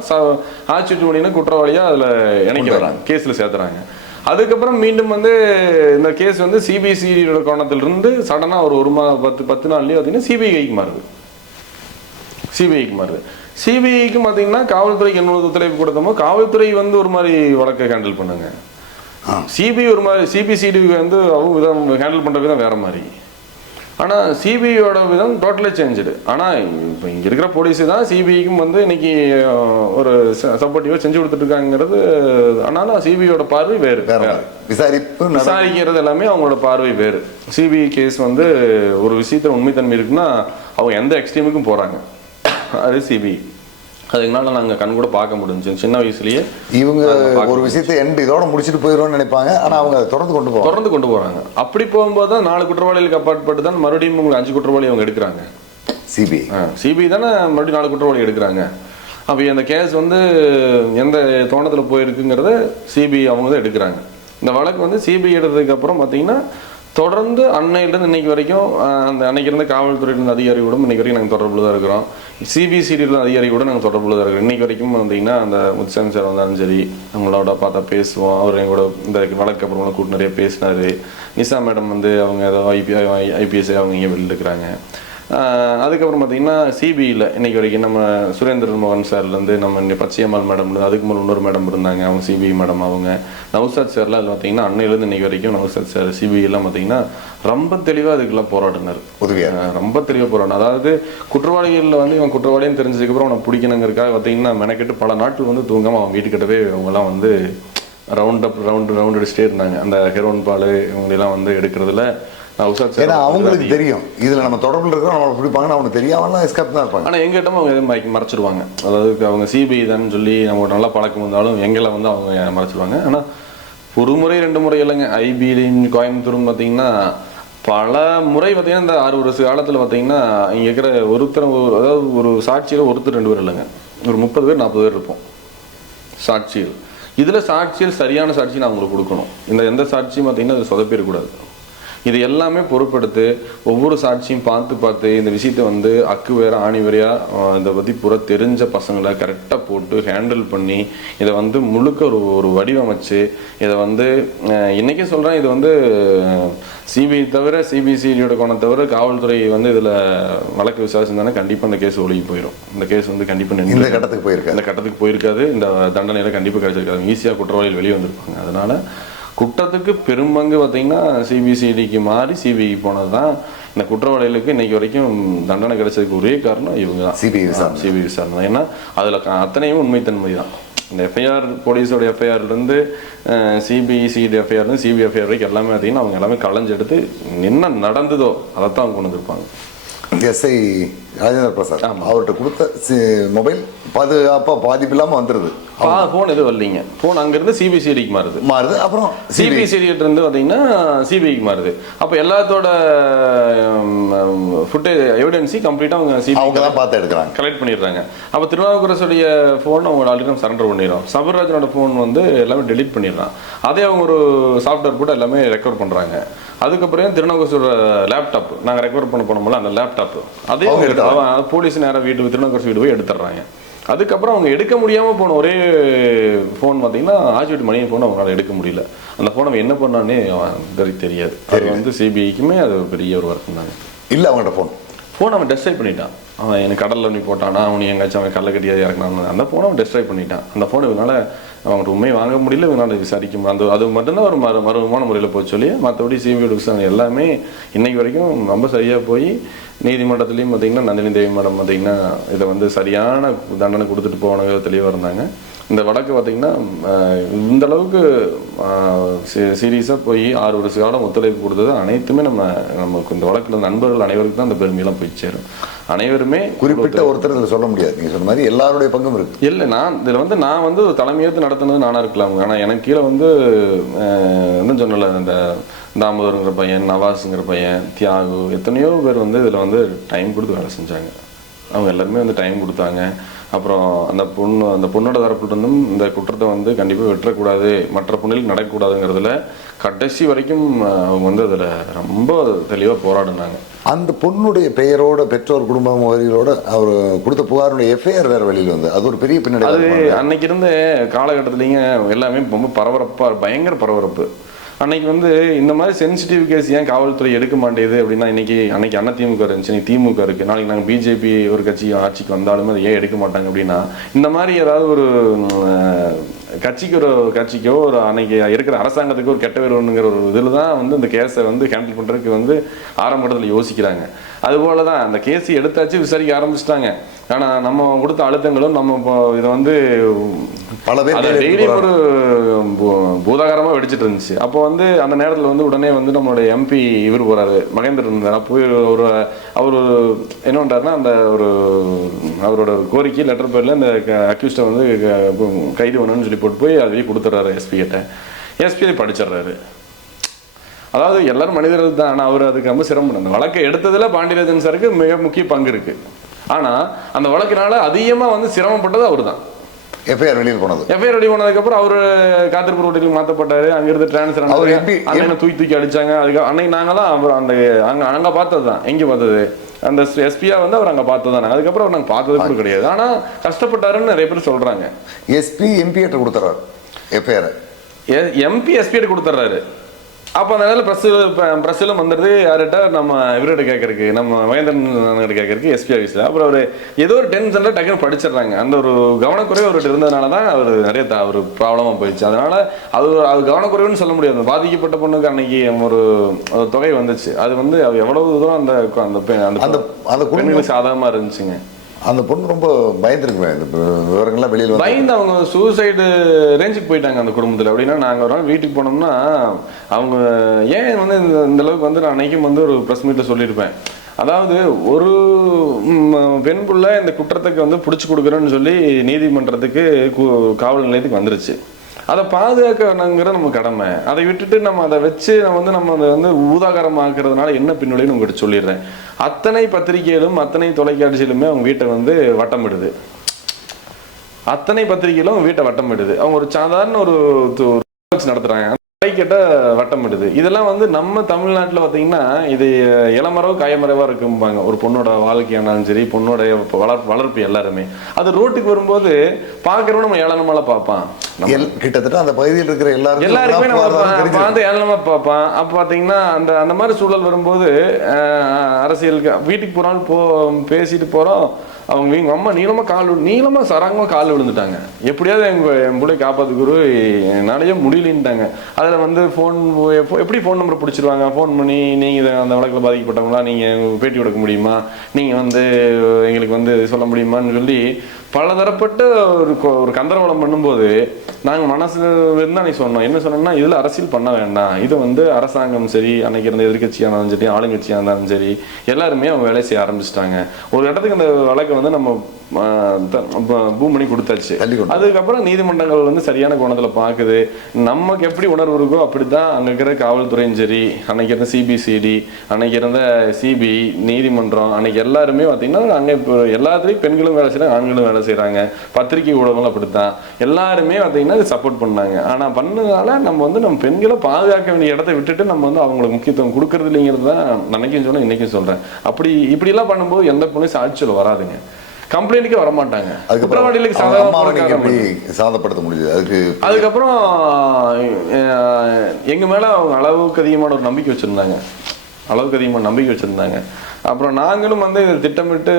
ஆச்சுட்டி மணியனை குற்றவாளியாக அதில் இணைக்கிறாங்க, கேஸில் சேர்த்துறாங்க. அதுக்கப்புறம் மீண்டும் வந்து இந்த கேஸ் வந்து சிபிசிடியோட கோணத்திலிருந்து சடனாக ஒரு 10 நாள்லேயே பார்த்தீங்கன்னா சிபிஐக்கு மாறுது. சிபிஐக்கு பார்த்தீங்கன்னா காவல்துறைக்கு என்ன ஒத்துழைப்பு கொடுத்தோமோ காவல்துறை வந்து ஒரு மாதிரி வழக்கை ஹேண்டில் பண்ணுங்க. சிபிஐ ஒரு மாதிரி, சிபிசிடி வந்து அவங்க விதம் ஹேண்டில் பண்ணுற விதம் வேற மாதிரி. ஆனால் சிபிஐயோட விதம் டோட்டலாக சேஞ்சுடு. ஆனால் இப்போ இங்கே இருக்கிற போலீஸு தான் சிபிஐக்கும் வந்து இன்னைக்கு ஒரு சப்போர்ட்டிவாக செஞ்சு கொடுத்துட்ருக்காங்கிறது. ஆனாலும் சிபிஐயோட பார்வை வேறு. விசாரிக்கிறது எல்லாமே அவங்களோட பார்வை வேறு. சிபிஐ கேஸ் வந்து ஒரு விஷயத்தில் உண்மைத்தன்மை இருக்குன்னா அவங்க எந்த எக்ஸ்ட்ரீமுக்கும் போகிறாங்க. அது சிபிஐ. அதுக்குனால நாங்கள் கண் கூட பார்க்க முடிஞ்சு சின்ன வயசுலயே. இவங்க ஒரு விஷயத்தை இதோட முடிச்சுட்டு போயிடுவோம்னு நினைப்பாங்க. ஆனால் அவங்க தொடர்ந்து கொண்டு போகிறாங்க. அப்படி போகும்போது தான் 4 குற்றவாளிகளுக்கு அப்பாற்பட்டு தான் மறுபடியும் 5 குற்றவாளி அவங்க எடுக்கிறாங்க. சிபிஐ தானே மறுபடியும் 4 குற்றவாளி எடுக்கிறாங்க. அப்போ அந்த கேஸ் வந்து எந்த தோணத்தில் போயிருக்குங்கிறத சிபிஐ அவங்க தான் எடுக்கிறாங்க. இந்த வழக்கு வந்து சிபிஐ எடுத்ததுக்கு அப்புறம் பார்த்தீங்கன்னா தொடர்ந்து அன்னையிலிருந்து இன்னைக்கு வரைக்கும் அந்த அன்னைக்கு இருந்த காவல்துறையிலிருந்து அதிகாரியோடும் இன்னைக்கு வரைக்கும் நாங்கள் தொடர்பில் தான் இருக்கிறோம். சிபிசிடியில் அதிகாரியோட நாங்கள் தொடர்பில் தான் இருக்கிறோம். இன்னைக்கு வரைக்கும் பார்த்தீங்கன்னா அந்த முத்துசாமி சார் வந்தாலும் சரி அவங்களோட பார்த்தா பேசுவோம். அவர் எங்களோட இந்த வழக்கு அப்புறம் கூட்டு நிறைய பேசினார். நிஷா மேடம் வந்து அவங்க ஏதோ ஐபிஎஸ் அவங்க இங்கே வெளியில் இருக்கிறாங்க. அதுக்கப்புறம் பார்த்தீங்கன்னா சிபிஐயில் இன்னைக்கு வரைக்கும் நம்ம சுரேந்திரன் மோகன் சார்லேருந்து நம்ம பச்சையம்மாள் மேடம், அதுக்கு மேலே இன்னொரு மேடம் இருந்தாங்க, அவங்க சிபிஐ மேடம். அவங்க நௌசாத் சார்லாம் அதில் பார்த்தீங்கன்னா அன்னையிலேருந்து இன்னைக்கு வரைக்கும் நௌசாத் சார் சிபிஐலாம் பார்த்தீங்கன்னா ரொம்ப தெளிவாக அதுக்கெல்லாம் போராடினார். ரொம்ப தெளிவாக போராடினார். அதாவது குற்றவாளிகளில் வந்து இவன் குற்றவாளின்னு தெரிஞ்சதுக்கப்புறம் அவனை பிடிக்கணுங்கிறதுக்காக பார்த்தீங்கன்னா மெனக்கெட்டு பல நாட்கள் வந்து தூங்காமல் அவன் வீட்டுக்கிட்டவே அவங்கெல்லாம் வந்து ரவுண்ட் அடிச்சுட்டே இருந்தாங்க. அந்த ஹெரோன் பால் இவங்களெல்லாம் வந்து எடுக்கிறதுல அவங்களுக்கு தெரியும் இதுல நம்ம தொடர்பில் இருக்கிறோம், நம்ம பிடிப்பாங்கன்னு அவனுக்கு தெரியாமலாம் எஸ்கேப் தான் இருப்பாங்க. ஆனால் எங்கிட்ட அவங்க மறைச்சிடுவாங்க. அதாவது அவங்க சிபிஐ தான் சொல்லி நம்ம நல்லா பழக்கம் வந்தாலும் எங்களை வந்து அவங்க மறைச்சிடுவாங்க. ஆனால் ஒரு முறை 2 முறை இல்லைங்க. ஐபிலையும் கோயம்புத்தூர்னு பார்த்தீங்கன்னா பல முறை பார்த்தீங்கன்னா இந்த 6 வருஷ காலத்தில் பார்த்தீங்கன்னா இங்கே இருக்கிற ஒருத்தர் அதாவது ஒரு சாட்சியில் ஒருத்தர் 2 பேர் இல்லைங்க, ஒரு 30 பேர் 40 பேர் இருப்போம் சாட்சியில். இதில் சாட்சியில் சரியான சாட்சி நான் உங்களுக்கு கொடுக்கணும். இந்த எந்த சாட்சியும் பார்த்தீங்கன்னா அது சொதப்பிடக்கூடாது. இது எல்லாமே பொறுப்படுத்து ஒவ்வொரு சாட்சியும் பார்த்து இந்த விஷயத்தை வந்து அக்கு வேற ஆணி வேறையா இதை பற்றி பூரா தெரிஞ்ச பசங்களை கரெக்டாக போட்டு ஹேண்டில் பண்ணி இதை வந்து முழுக்க ஒரு வடிவமைச்சு இதை வந்து இன்றைக்கே சொல்கிறேன். இது வந்து சிபிஐ தவிர சிபிசிடியோட கோணம் தவிர காவல்துறை வந்து இதில் வழக்கு விசாரிச்சிருந்தானே கண்டிப்பாக இந்த கேஸ் ஒழுகி போயிடும். இந்த கேஸ் வந்து கண்டிப்பாக இந்த கட்டத்துக்கு போயிருக்காது. இந்த தண்டனையில் கண்டிப்பாக கிடைச்சிருக்காது. ஈஸியாக குற்றவாளிகள் வெளியே வந்திருப்பாங்க. அதனால குற்றத்துக்கு பெரும்பங்கு பார்த்தீங்கன்னா சிபிசிடிக்கு மாறி சிபிஐ போனது தான் இந்த குற்றவாளிகளுக்கு இன்னைக்கு வரைக்கும் தண்டனை கிடைச்சதுக்கு ஒரே காரணம் இவங்க தான், சிபிஐ விசாரணை தான். ஏன்னா அதில் அத்தனையும் உண்மைத்தன்மை தான். இந்த எஃப்ஐஆர் போலீஸோட எஃப்ஐஆர்லேருந்து சிபிசிடி எஃப்ஐஆர்லேருந்து சிபிஐ எஃப்ஐஆர் வரைக்கும் எல்லாமே பார்த்தீங்கன்னா அவங்க எல்லாமே களைஞ்செடுத்து என்ன நடந்ததோ அதைத்தான் அவங்க கொண்டு வந்திருப்பாங்க. எஸ்ஐ ராஜேந்திர பிரசாத் அவர்கிட்ட கொடுத்த மொபைல் பாதிப்பு இல்லாமல் வந்துடுது. ஃபோன் எதுவும் வரலைங்க. ஃபோன் அங்கேருந்து சிபிசிடிக்கு மாறுது. அப்புறம் சிபிசிடிட்டு இருந்து பார்த்தீங்கன்னா சிபிஐக்கு மாறுது. அப்போ எல்லாத்தோட ஃபுட்டேஜ் எவிடன்ஸி கம்ப்ளீட்டாக அவங்க சிபிஐ தான் பார்த்து எடுக்கிறாங்க, கலெக்ட் பண்ணிடுறாங்க. அப்போ திருநாவுக்கரசுடைய ஃபோன் அவங்க ஆல்ரெடி சரண்டர் பண்ணிடுறோம். சபரிராஜனோட ஃபோன் வந்து எல்லாமே டெலீட் பண்ணிடுறான். அதே அவங்க ஒரு சாஃப்ட்வேர் போட்டு எல்லாமே ரெக்கவர் பண்ணுறாங்க. அதுக்கப்புறம் திருநாவுக்கரசோட லேப்டாப் நாங்கள் ரெக்கவர் பண்ண போனோம்ல அந்த லேப்டாப் அதே போலீஸ் நேரம் திருநாவுக்கரசு வீடு போய் எடுத்துடுறாங்க. அதுக்கப்புறம் அவங்க எடுக்க முடியாமல் போன ஒரே ஃபோன் பார்த்தீங்கன்னா ஆச்சுட்டு மணியின் ஃபோன் அவங்களால எடுக்க முடியல. அந்த ஃபோன் அவன் என்ன பண்ணானே தெரியாது. அது வந்து சிபிஐக்குமே அது பெரிய ஒரு ஒர்க் தாங்க. இல்லை அவங்கள்ட்ட ஃபோன் அவன் டெஸ்ட்ராய் பண்ணிட்டான். அவன் எனக்கு கடலில் நீ போட்டானா அவன் எங்காச்சும் அவன் கல்லை கட்டியாது இறக்குனான். அந்த ஃபோனை அவன் டெஸ்ட்ராய் பண்ணிட்டான். அந்த ஃபோன் இவனால அவங்க உண்மையை வாங்க முடியல, இவனால விசாரிக்க அது மட்டும்தான் ஒரு மர்மமான முறையில் போய் சொல்லி மற்றபடி சிபிஐ விசாரணை எல்லாமே இன்னைக்கு வரைக்கும் ரொம்ப சரியாக போய் நீதிமன்றத்துலேயும் பார்த்தீங்கன்னா நந்தினி தேவி மேடம் பார்த்தீங்கன்னா இதை வந்து சரியான தண்டனை கொடுத்துட்டு போன தெளிவாக இருந்தாங்க. இந்த வழக்கு பார்த்தீங்கன்னா இந்த அளவுக்கு சீரியஸாக போய் 6 வருஷ காலம் ஒத்துழைப்பு கொடுத்தது அனைத்துமே நமக்கு இந்த வழக்கில் நண்பர்கள் அனைவருக்கும் தான் அந்த பெருமையெல்லாம் போய் சேரும். அனைவருமே குறிப்பிட்ட ஒருத்தர் இதில் சொல்ல முடியாது. நீங்கள் சொன்ன மாதிரி எல்லாருடைய பங்கும் இருக்கு. இல்லை, நான் வந்து தலைமையேற்று நடத்துனது நானாக இருக்கலாம். ஆனால் எனக்கு கீழே வந்து என்ன சொன்னல, இந்த தாமோதருங்கிற பையன், நவாஸுங்கிற பையன், தியாகு, எத்தனையோ பேர் வந்து இதில் வந்து டைம் கொடுத்து வேலை செஞ்சாங்க. அவங்க எல்லாருமே வந்து டைம் கொடுத்தாங்க. அப்புறம் அந்த பொண்ணோட தரப்புலேருந்தும் இந்த குற்றத்தை வந்து கண்டிப்பாக வெட்டக்கூடாது, மற்ற பொண்ணுகளுக்கு நடக்கக்கூடாதுங்கிறதுல கடைசி வரைக்கும் அவங்க வந்து அதில் ரொம்ப தெளிவாக போராடினாங்க. அந்த பொண்ணுடைய பெயரோட பெற்றோர் குடும்ப முகவரிகளோட அவர் கொடுத்த புகாருடைய எஃப்ஐஆர் வேறு வெளியில் வந்து அது ஒரு பெரிய பின்னாடி. அது அன்னைக்கு இருந்த காலகட்டத்துலேங்க எல்லாமே ரொம்ப பரபரப்பாக, பயங்கர பரபரப்பு. அன்னைக்கு வந்து இந்த மாதிரி சென்சிட்டிவ் கேஸ் ஏன் காவல்துறை எடுக்க மாட்டேங்குது அப்படின்னா, அன்னைக்கு அண்ணா திமுக இருந்துச்சு, இன்னைக்கு திமுக இருக்குது, நாளைக்கு நாங்கள் பிஜேபி ஒரு கட்சி ஆட்சிக்கு வந்தாலுமே அதை ஏன் எடுக்க மாட்டாங்க அப்படின்னா, இந்த மாதிரி ஏதாவது ஒரு கட்சிக்கோ ஒரு அன்னைக்கு இருக்கிற அரசாங்கத்துக்கு ஒரு கெட்ட வேறுங்கிற ஒரு இதில் தான் வந்து இந்த கேஸை வந்து ஹேண்டில் பண்ணுறதுக்கு வந்து ஆரம்பத்தில் யோசிக்கிறாங்க. அதுபோல தான் அந்த கேஸ் எடுத்தாச்சு, விசாரிக்க ஆரம்பிச்சிட்டாங்க. ஆனால் நம்ம கொடுத்த அழுத்தங்களும் நம்ம இதை வந்து பல பேர் டெய்லி ஒரு பூதாகரமாக வெடிச்சிட்டு இருந்துச்சு. அப்போ வந்து அந்த நேரத்தில் வந்து உடனே வந்து நம்மளுடைய எம்பி இவர் போகிறாரு, மகேந்திரன் இருந்தார். போய் அவர் என்ன பண்ணுறாருன்னா, அந்த அவரோட கோரிக்கை லெட்டர் பேரில் இந்த அக்யூஸ்டை வந்து கைது பண்ணணும்னு சொல்லி போட்டு போய் அதை கொடுத்துட்றாரு எஸ்பி கிட்ட. எஸ்பி படிச்சிடுறாரு. அதாவது எல்லாரும் மனிதர்கள் தான். ஆனால் அவர் அதுக்கு ரொம்ப சிரமம். அந்த வழக்கை எடுத்ததுல பாண்டியராஜன் சாருக்கு மிக முக்கிய பங்கு இருக்கு. ஆனால் அந்த வழக்கினால அதிகமாக வந்து சிரமப்பட்டது அவர் தான். எஃப்ஐஆர் வெளியில் போனது. எஃப்ஐஆர் வெளியே போனதுக்கப்புறம் அவர் காத்திருப்பு ரோட்டில் மாற்றப்பட்டாரு. அங்கிருந்து டிரான்ஸ்ஃபர் அண்ணனை தூக்கி அடிச்சாங்க. அதுக்கு அன்னைக்கு நாங்கள் தான் அவர் அங்கே பார்த்தது தான். எங்கே பார்த்தது, அந்த எஸ்பியா வந்து அவர் அங்கே பார்த்தது தானே. அதுக்கப்புறம் அவர் நாங்கள் பார்த்தது கூட கிடையாது. ஆனால் கஷ்டப்பட்டாருன்னு நிறைய பேர் சொல்றாங்க. எஸ்பி எம்பி கிட்ட கொடுத்துறாரு எஃப்ஐஆர். எம்பி எஸ்பி கிட்ட கொடுத்துட்றாரு. அப்போ அந்த நேரத்தில் ப்ரெஸ்ஸிலும் வந்துடுது. யார்கிட்ட, நம்ம இவர்கிட்ட கேட்கறக்கு, நம்ம மகேந்திரன் கேட்கறக்கு எஸ்பி ஆஃபீஸில். அப்புறம் அவர் ஏதோ ஒரு டென்ஷனில் டக்குன்னு படிச்சிடுறாங்க. அந்த ஒரு கவனக்குறைவு அவர்கிட்ட இருந்ததுனால தான் அவர் நிறைய ஒரு ப்ராப்ளமாக போயிடுச்சு. அதனால அது கவனக்குறைவுன்னு சொல்ல முடியாது. பாதிக்கப்பட்ட பொண்ணுக்கு அன்னைக்கு ஒரு தொகை வந்துச்சு. அது வந்து எவ்வளவு தூரம் அந்த பெண்களுக்கு சாதகமாக இருந்துச்சுங்க. அந்த பொண்ணு ரொம்ப பயந்துருக்குமே. இந்த விவரங்கள்லாம் வெளியில் பயந்து அவங்க சூசைடு ரேஞ்சுக்கு போயிட்டாங்க அந்த குடும்பத்தில். அப்படின்னா நாங்கள் ஒரு நாள் வீட்டுக்கு போனோம்னா அவங்க ஏன் வந்து இந்த அளவுக்கு வந்து நான் அன்னைக்கும் வந்து ஒரு ப்ரெஸ் மீட்டில் சொல்லியிருப்பேன். அதாவது ஒரு பெண் புள்ள இந்த குற்றத்துக்கு வந்து பிடிச்சி கொடுக்குறேன்னு சொல்லி நீதிமன்றத்துக்கு காவல் நிலையத்துக்கு வந்துருச்சு. அதை பாதுகாக்கணுங்கிற நம்ம கடமை. அதை விட்டுட்டு நம்ம அதை வச்சு நம்ம அதை வந்து ஊதாகரமாக்குறதுனால என்ன பின்னோடின்னு உங்கள்கிட்ட சொல்லிடுறேன். அத்தனை பத்திரிகைகளும் அத்தனை தொலைக்காட்சியிலுமே அவங்க வீட்டை வந்து வட்டமிடுது. அத்தனை பத்திரிகைகளும் அவங்க வீட்டை வட்டமிடுது. அவங்க ஒரு சாதாரண ஒரு நடத்துறாங்க, கேட்ட வட்டமிடுது. இதெல்லாம் வந்து நம்ம தமிழ்நாட்டில் பார்த்தீங்கன்னா இது இளமரவு காயமறைவா இருக்கும்பாங்க. ஒரு பொண்ணோட வாழ்க்கையானாலும் சரி, பொண்ணோடைய வளர்ப்பு எல்லாருமே அது ரோட்டுக்கு வரும்போது பார்க்கறவங்க நம்ம ஏளனமால பார்ப்பான். கிட்டத்தட்ட அந்த பகுதியில் இருக்கிற எல்லாருமே நம்ம பார்த்து ஏளனமா பார்ப்பான். அப்போ பார்த்தீங்கன்னா அந்த மாதிரி சூழல் வரும்போது அரசியலுக்கு வீட்டுக்கு போனாலும் பேசிட்டு போறோம். அவங்க எங்கள் அம்மா நீளமாக சராங்கமாக காலில் விழுந்துட்டாங்க. எப்படியாவது என் பிள்ளை காப்பாற்று குரு, என்னாலேயே முடியலன்ட்டாங்க. அதில் வந்து எப்படி ஃபோன் நம்பர் பிடிச்சிருவாங்க, ஃபோன் பண்ணி நீங்கள் அந்த வழக்கில் பாதிக்கப்பட்டவங்களா, நீங்கள் பேட்டி கொடுக்க முடியுமா, நீங்கள் வந்து எங்களுக்கு வந்து சொல்ல முடியுமான்னு சொல்லி பலதரப்பட்ட ஒரு கந்தரவலம் பண்ணும்போது நாங்கள் மனசு இருந்தால் நீ சொன்னோம். என்ன சொன்னோம்னா, இதில் அரசியல் பண்ண வேண்டாம். இதை வந்து அரசாங்கம் சரி, அன்னைக்கு இருந்த எதிர்கட்சியாக இருந்தாலும் சரி, ஆளுங்கட்சியாக இருந்தாலும் சரி, எல்லாருமே அவங்க வேலையை செய்ய ஆரம்பிச்சிட்டாங்க. ஒரு இடத்துக்கு அந்த வழக்கை வந்து நம்ம பூம் பண்ணி கொடுத்தாச்சு. அதுக்கப்புறம் நீதிமன்றங்கள் வந்து சரியான கோணத்தில் பார்க்குது. நமக்கு எப்படி உணர்வு இருக்கோ அப்படித்தான் அங்கே இருக்கிற காவல்துறையும் சரி, அன்னைக்கு இருந்த சிபிசிடி, அன்னைக்கு இருந்த சிபிஐ, நீதிமன்றம், அன்னைக்கு எல்லாருமே பார்த்தீங்கன்னா அங்கே இப்போ எல்லாத்துலேயும் பெண்களும் வேலை செய்கிறாங்க, ஆண்களும் வேலை செய்கிறாங்க, பத்திரிகை ஊடகங்களும் அப்படித்தான். எல்லாருமே பார்த்தீங்கன்னா இது சப்போர்ட் பண்ணாங்க. ஆனால் பண்ணதுனால நம்ம பெண்களை பாதுகாக்க வேண்டிய இடத்த விட்டுட்டு நம்ம வந்து அவங்களுக்கு முக்கியத்துவம் கொடுக்கறது இல்லைங்கிறது தான் அன்னைக்கும் சொன்னேன், இன்னைக்கும் சொல்கிறேன். இப்படிலாம் பண்ணும்போது எந்த போலீஸ் ஆட்சியில் வராதுங்க, கம்ப்ளைண்ட்டுக்கே வரமாட்டாங்க. குற்றவாளிகளுக்கு சாதப்படுத்த முடியுது. அதுக்கப்புறம் எங்க மேல அவங்க அளவுக்கு அதிகமான ஒரு நம்பிக்கை வச்சிருந்தாங்க. அப்புறம் நாங்களும் வந்து இதை திட்டமிட்டு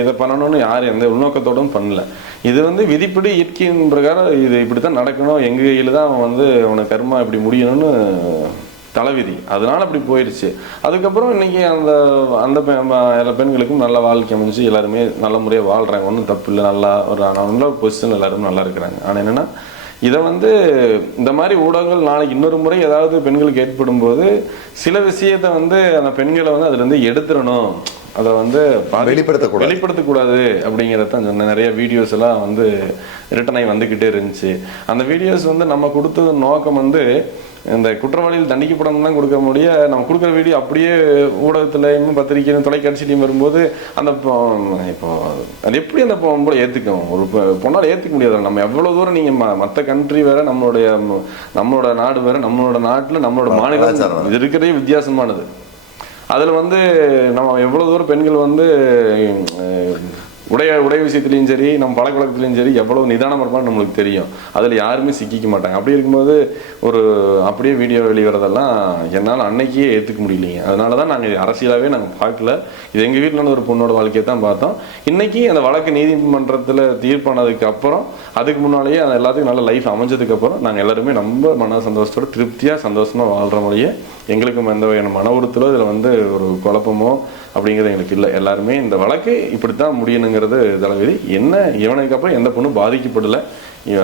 இதை பண்ணணும்னு யாரும் எந்த உள்நோக்கத்தோடும் பண்ணல. இது வந்து விதிப்படி இயற்கையின் பிரகாரம் இது இப்படித்தான் நடக்கணும், எங்க கையில தான் அவன் வந்து அவனை கர்மா இப்படி முடியணும்னு தலைவிதி, அதனால அப்படி போயிடுச்சு. அதுக்கப்புறம் இன்னைக்கு அந்த அந்த எல்லா பெண்களுக்கும் நல்ல வாழ்க்கை அமைஞ்சு எல்லாருமே நல்ல முறையாக வாழ்கிறாங்க, ஒன்றும் தப்பு இல்லை, நல்லா ஒரு நல்ல பொசிஷன் எல்லாரும் நல்லா இருக்கிறாங்க. ஆனால் என்னென்னா இதை வந்து இந்த மாதிரி ஊடகங்கள் நாளைக்கு இன்னொரு முறை ஏதாவது பெண்களுக்கு ஏற்படும் போது சில விஷயத்தை வந்து அந்த பெண்களை வந்து அதுலேருந்து எடுத்துடணும், அதை வந்து வெளிப்படுத்தக்கூடாது அப்படிங்கிறத தான் சொன்னேன். நிறைய வீடியோஸ் எல்லாம் வந்து ரிட்டன் ஆகி வந்துக்கிட்டே இருந்துச்சு. அந்த வீடியோஸ் வந்து நம்ம கொடுத்தது நோக்கம் வந்து இந்த குற்றவாளிகள் தண்டிக்கப்படணும் தான் கொடுக்க முடிய, நம்ம கொடுக்குற வீடியோ அப்படியே ஊடகத்துலையும் பத்திரிகையிலும் தொலைக்காட்சியிலையும் வரும்போது அந்த இப்போ அது எப்படி அந்த பொம்பளை ஏற்றுக்கும், ஒரு பொண்ணால் ஏற்றுக்க முடியாது. நம்ம எவ்வளோ தூரம் நீங்கள் மற்ற கண்ட்ரி வேற, நம்மளோட நாடு வேற, நம்மளோட நாட்டில் நம்மளோட மாநிலம் இது இருக்கிறதே வித்தியாசமானது. அதில் வந்து நம்ம எவ்வளோ தூரம் பெண்கள் வந்து உடை விஷயத்துலையும் சரி, நம்ம பழக்கவழக்கத்துலையும் சரி எவ்வளவு நிதானம் இருப்பான்னு நம்மளுக்கு தெரியும். அதில் யாருமே சிக்கிக்க மாட்டாங்க. அப்படி இருக்கும்போது ஒரு அப்படியே வீடியோ வெளிவரதெல்லாம் என்னால் அன்னைக்கே ஏற்றுக்க முடியலைங்க. அதனால தான் நாங்கள் அரசியலாகவே நாங்கள் பார்க்கல. இது எங்கள் வீட்டில் ஒரு பொண்ணோட வாழ்க்கையை தான் பார்த்தோம். இன்னைக்கு அந்த வழக்கு நீதிமன்றத்தில் தீர்ப்பானதுக்கு அப்புறம், அதுக்கு முன்னாலேயே அந்த எல்லாத்துக்கும் நல்ல லைஃப் அமைஞ்சதுக்கப்புறம் நாங்கள் எல்லாருமே ரொம்ப மன சந்தோஷத்தோட திருப்தியாக சந்தோஷமாக வாழ்கிற மொழியே எங்களுக்கும் எந்த வகையான மன உறுத்தலோ இதில் வந்து ஒரு குழப்பமோ அப்படிங்கிறது எங்களுக்கு இல்லை. எல்லாருமே இந்த வழக்கு இப்படித்தான் முடியணுங்கிறது தலைவிதி. என்ன இவனுக்கு அப்புறம் எந்த பொண்ணும் பாதிக்கப்படலை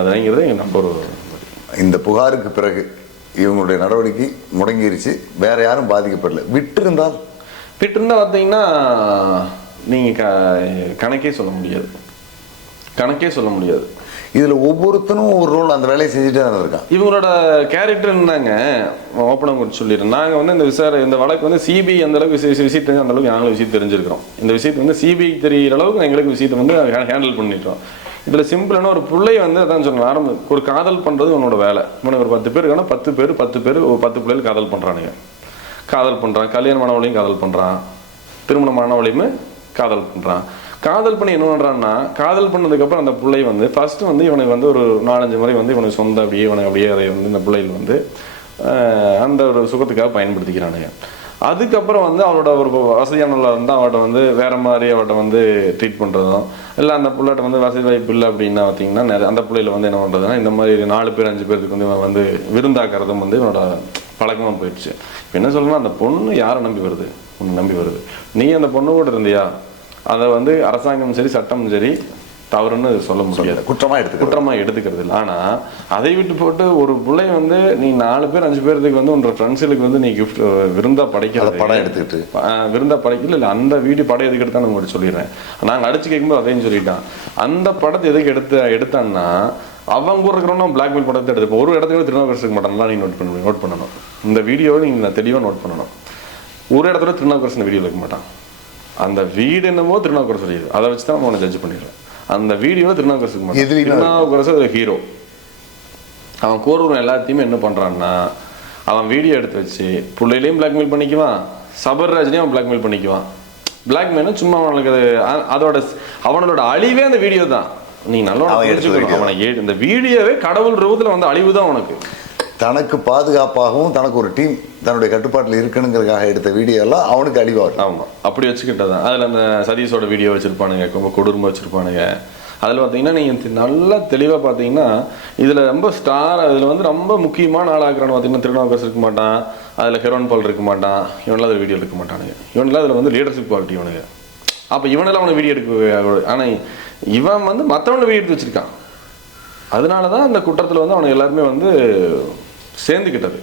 அதங்கிறது நம்ம ஒரு இந்த புகாருக்கு பிறகு இவங்களுடைய நடவடிக்கை முடங்கிருச்சு, வேற யாரும் பாதிக்கப்படலை. விட்டிருந்தால் பார்த்தீங்கன்னா நீங்கள் கணக்கே சொல்ல முடியாது. இதுல ஒவ்வொருத்தனும் ஒரு ரோல் அந்த வேலையை செஞ்சுட்டே தான் இருக்கான். இவங்களோட கேரக்டர் என்னங்க ஓப்பனாக குறித்து சொல்லிடுறேன். நாங்கள் வந்து இந்த வழக்கு வந்து சிபிஐ அந்த அளவுக்கு விஷயம் தெரிஞ்சு அந்த அளவுக்கு நாங்களும் விஷயம் தெரிஞ்சிருக்கிறோம். இந்த விஷயத்தை வந்து சிபிஐ தெரிகிற அளவுக்கு எங்களுக்கு விஷயத்தை வந்து ஹேண்டில் பண்ணிட்டோம். இதில் சிம்பிளான ஒரு பிள்ளை வந்து அதான் சொன்னேன், ஒரு காதல் பண்ணுறது உன்னோட வேலை. இவனுக்கு ஒரு 10 பேர் இருக்கானா 10 பேர் 10 பிள்ளைகள் காதல் பண்ணுறானுங்க. கல்யாணமானவளையும் காதல் பண்ணுறான், திருமணமானவளையுமே காதல் பண்ணுறான். காதல் பண்ணி என்ன பண்ணுறான்னா, காதல் பண்ணதுக்கப்புறம் அந்த பிள்ளை வந்து ஃபர்ஸ்ட் வந்து இவனுக்கு வந்து ஒரு 4-5 முறை வந்து இவனுக்கு சொந்த அப்படியே அதை வந்து இந்த பிள்ளைகள் வந்து அந்த ஒரு சுகத்துக்காக பயன்படுத்திக்கிறானுங்க. அதுக்கப்புறம் வந்து அவளோட ஒரு வசதியான வந்து அவட்ட வந்து வேற மாதிரி அவட்ட வந்து ட்ரீட் பண்ணுறதும் இல்லை, அந்த பிள்ளைகிட்ட வந்து வசதி வாய்ப்பு இல்லை அப்படின்னா பார்த்தீங்கன்னா நிறைய அந்த பிள்ளையில வந்து என்ன பண்ணுறதுன்னா இந்த மாதிரி 4 பேர் 5 பேருக்கு வந்து இவன் வந்து விருந்தாக்குறதும் வந்து இவனோட பழக்கமாக போயிடுச்சு. இப்போ என்ன சொல்லணும்னா, அந்த பொண்ணு யாரை நம்பி வருது? உன்னை நம்பி வருது. நீ அந்த பொண்ணு கூட இருந்தியா? அதை வந்து அரசாங்கம் சரி சட்டமும் சரி தவறுன்னு சொல்ல முடியாது, குற்றமாக எடுத்துக்கிறது இல்லை. ஆனால் அதை விட்டு போட்டு ஒரு பிள்ளை வந்து நீ 4 பேர் 5 பேருக்கு வந்து உன்னோட ஃப்ரெண்ட்ஸுக்கு வந்து நீ கிஃப்ட் விருந்தா படைக்கிற படம் எடுத்துக்கிட்டு விருந்தா படைக்கல இல்லை, அந்த வீடியோ படம் எதுக்கு எடுத்தான்னு உங்களுக்கு சொல்லிடுறேன். நாங்கள் அடிச்சு கேட்கும்போது அதையும் சொல்லிட்டான். அந்த படத்தை எதுக்கு எடுத்தான்னா, அவங்க கூட இருக்கிறவனும் பிளாக்மெயில் படத்தை எடுத்து ஒரு இடத்துல திருநாவுக்கரசு மாட்டான்லாம் நீ நோட் பண்ணணும். இந்த வீடியோவை நீங்கள் தெளிவாக நோட் பண்ணணும். ஒரு இடத்துல திருநாவுக்கரசு வீடியோ எடுக்க மாட்டான். அந்த வீடு என்னமோ திருநாவுக்கரசு சொல்லிடுது, அதை வச்சு தான் அவனை ஜட்ஜ் பண்ணிடுறேன். அந்த வீடியோவில் திருநாவுக்கரசு ஒரு ஹீரோ. அவன் கூறுற எல்லாத்தையுமே என்ன பண்ணுறான்னா, அவன் வீடியோ எடுத்து வச்சு பிள்ளையிலையும் பிளாக்மெயில் பண்ணிக்குவான், சபர்ராஜ்லையும் அவன் பிளாக்மெயில் பண்ணிக்குவான். பிளாக்மெயிலும் சும்மா அவனுக்கு அவனோட அழிவே அந்த வீடியோ தான். நீ நல்ல அவனை இந்த வீடியோவே கடவுள் ரூபத்தில் வந்து அழிவு தான் உனக்கு. தனக்கு பாதுகாப்பாகவும் தனக்கு ஒரு டீம் தன்னுடைய கட்டுப்பாட்டில் இருக்கணுங்கிறதுக்காக எடுத்த வீடியோ எல்லாம் அவனுக்கு அழிவாகும். ஆமாம், அப்படி வச்சுக்கிட்டதான். அதில் அந்த சதீஷோட வீடியோ வச்சுருப்பானுங்க, ரொம்ப கொடூரமாக வச்சுருப்பானுங்க. அதில் பார்த்தீங்கன்னா நீங்கள் நல்லா தெளிவாக பார்த்தீங்கன்னா இதில் ரொம்ப இதில் வந்து ரொம்ப முக்கியமான ஆளாக்குறான்னு பார்த்தீங்கன்னா திருநாவுக்கரசு இருக்க மாட்டான், அதில் ஹெரோன் பால் இருக்க மாட்டான், இவனெல்லாம் அதில் வீடியோ எடுக்க மாட்டானுங்க. இவனெல்லாம் அதில் வந்து லீடர்ஷிப் குவாலிட்டி இவனுங்க. அப்போ இவனெல்லாம் அவனை வீடியோ எடுக்க, ஆனால் இவன் வந்து மற்றவனை வீடியோ எடுத்து வச்சுருக்கான். அதனால தான் அந்த குற்றத்தில் வந்து அவனை எல்லாருமே வந்து சேர்ந்துக்கிட்டது.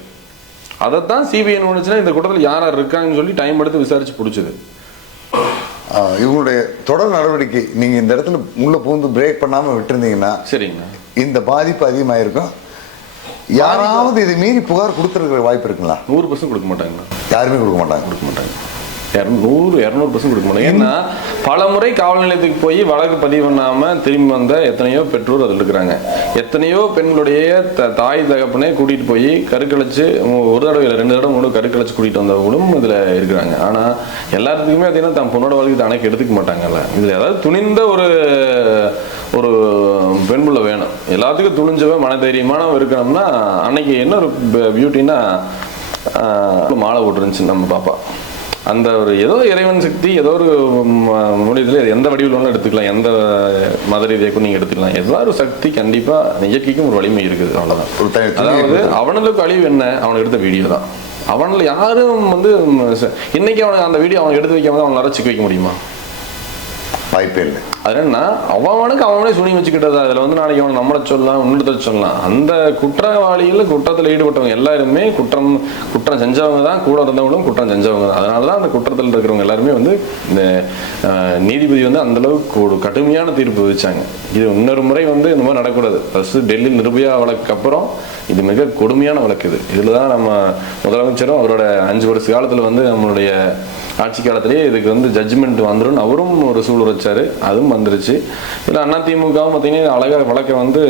அதைத்தான் சிபிஐ நினைச்சுன்னா இந்த கூட்டத்தில் யார் யார் இருக்காங்கன்னு சொல்லி டைம் எடுத்து விசாரிச்சு பிடிச்சது. இவங்களுடைய தொடர் நடவடிக்கை நீங்கள் இந்த இடத்துல உள்ள பூந்து பிரேக் பண்ணாமல் விட்டுருந்தீங்கன்னா சரிங்கண்ணா, இந்த பாதிப்பு அதிகமாயிருக்கும். யாராவது இதை மீறி புகார் கொடுத்துருக்கிற வாய்ப்பு இருக்குங்களா? 100% கொடுக்க மாட்டாங்கண்ணா. யாருமே கொடுக்க மாட்டாங்க. 200% கொடுக்க மாட்டாங்க. ஏன்னா பல முறை காவல் நிலையத்துக்கு போய் வழக்கு பதிவு பண்ணாமல் திரும்பி வந்த எத்தனையோ பெற்றோர் அதில் இருக்கிறாங்க. எத்தனையோ பெண்களுடைய தாய் தகப்பனே கூட்டிகிட்டு போய் கருக்கலைச்சு, ஒரு தடவை இல்லை 2 தடவை 3 கருக்கலைச்சு கூட்டிகிட்டு வந்தவங்களும் இதில் இருக்கிறாங்க. ஆனால் எல்லாத்துக்குமே பார்த்தீங்கன்னா தன் பொண்ணோட வாழ்க்கை தானே எடுத்துக்க மாட்டாங்கல்ல. இதில் ஏதாவது துணிந்த ஒரு பெண்புள்ள வேணும். எல்லாத்துக்கும் துணிஞ்சவன் மனதைரியமானவன் இருக்கணும்னா, அன்னைக்கு என்ன ஒரு பியூட்டின்னா மாலை போட்டுருந்துச்சு நம்ம பாப்பா. அந்த ஒரு ஏதோ இறைவன் சக்தி, ஏதோ ஒரு மொழியில் எந்த வடிவில் ஒன்றும் எடுத்துக்கலாம், எந்த மத ரீதியாக்கும் நீங்கள் எடுத்துக்கலாம். ஏதோ ஒரு சக்தி கண்டிப்பாக இயற்கைக்கும் ஒரு வலிமை இருக்குது, அவ்வளோதான். அதாவது அவனுக்கு அழிவு என்ன, அவனுக்கு எடுத்த வீடியோ தான். அவனில் யாரும் வந்து இன்னைக்கு அவனுக்கு அந்த வீடியோ அவனுக்கு எடுத்து வைக்காம அவனை அரைச்சிக்க வைக்க முடியுமா? வாய்ப்பே இல்லை. அது என்னன்னா அவனுக்கு அவனே சுனி வச்சுக்கிட்டது. அதில் வந்து நாளைக்கு அவன் நம்மளை சொல்லலாம், இன்னொருத்த சொல்லலாம். அந்த குற்றவாளிகள், குற்றத்தில் ஈடுபட்டவங்க எல்லாருமே குற்றம் செஞ்சவங்க தான், கூட இருந்தவங்களும் குற்றம் செஞ்சவங்க தான். அதனால தான் அந்த குற்றத்தில் இருக்கிறவங்க எல்லாருமே வந்து இந்த நீதிபதி வந்து அந்தளவுக்கு கடுமையான தீர்ப்பு விதிச்சாங்க. இது இன்னொரு முறை வந்து இந்த மாதிரி நடக்கூடாது. ஃபர்ஸ்ட் டெல்லி நிர்பயா வழக்கு அப்புறம் இது மிக கொடுமையான வழக்கு. இதில் தான் நம்ம முதலமைச்சரும் அவரோட 5 வருஷ காலத்தில் வந்து நம்மளுடைய ஆட்சி காலத்திலேயே இதுக்கு வந்து ஜட்ஜ்மெண்ட் வந்துடும் அவரும் ஒரு சூழல் வச்சாரு. அதுவும் வந்துருச்சு. இதில் அதிமுகவும் பார்த்தீங்கன்னா அழகாக வழக்கை வந்து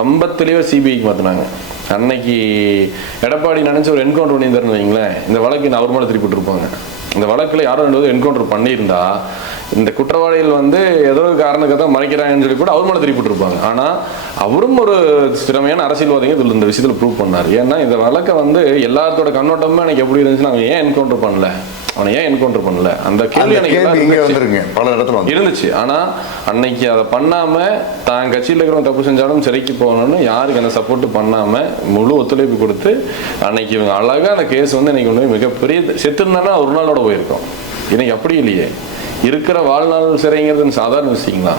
ரொம்ப தெளிவாக சிபிஐக்கு மாற்றினாங்க. அன்னைக்கு எடப்பாடி நினைச்ச ஒரு என்கவுண்டர் பண்ணியிருந்தாருன்னு வைங்களேன், இந்த வழக்கு அவர் மேலே திருப்பி விட்டுருப்பாங்க. இந்த வழக்கில் யாரும் 2 என்கவுண்டர் பண்ணியிருந்தா இந்த குற்றவாளிகள் வந்து ஏதோ காரணத்துக்கு தான் மறைக்கிறாங்கன்னு சொல்லி கூட அவர் மேலே திருப்பி விட்டுருப்பாங்க. ஆனால் அவரும் ஒரு திறமையான அரசியல்வாதிங்க இதில் இந்த விஷயத்தில் ப்ரூவ் பண்ணார். ஏன்னா இந்த வழக்கை வந்து எல்லாத்தோட கண்ணோட்டமே எனக்கு எப்படி இருந்துச்சுன்னா, அவன் ஏன் என்கவுண்டர் பண்ணல, அவனை ஏன் என்கவுண்டர் பண்ணல, அந்த கேள்வி எனக்கு பல இடத்துல இருந்துச்சு. ஆனா அன்னைக்கு அதை பண்ணாம தான் கட்சியில் இருக்கிறவங்க தப்பு செஞ்சாலும் சிறைக்கு போகணும்னு யாருக்கு அந்த சப்போர்ட் பண்ணாம முழு ஒத்துழைப்பு கொடுத்து அன்னைக்கு இவங்க அழகா அந்த கேஸ் வந்து இன்னைக்கு ஒன்று மிகப்பெரிய செத்து இருந்தாலும் ஒரு நாளோட போயிருக்கோம். இன்னைக்கு அப்படி இல்லையே. இருக்கிற வாழ்நாள் சிறைங்கிறது சாதாரண விஷயங்களா?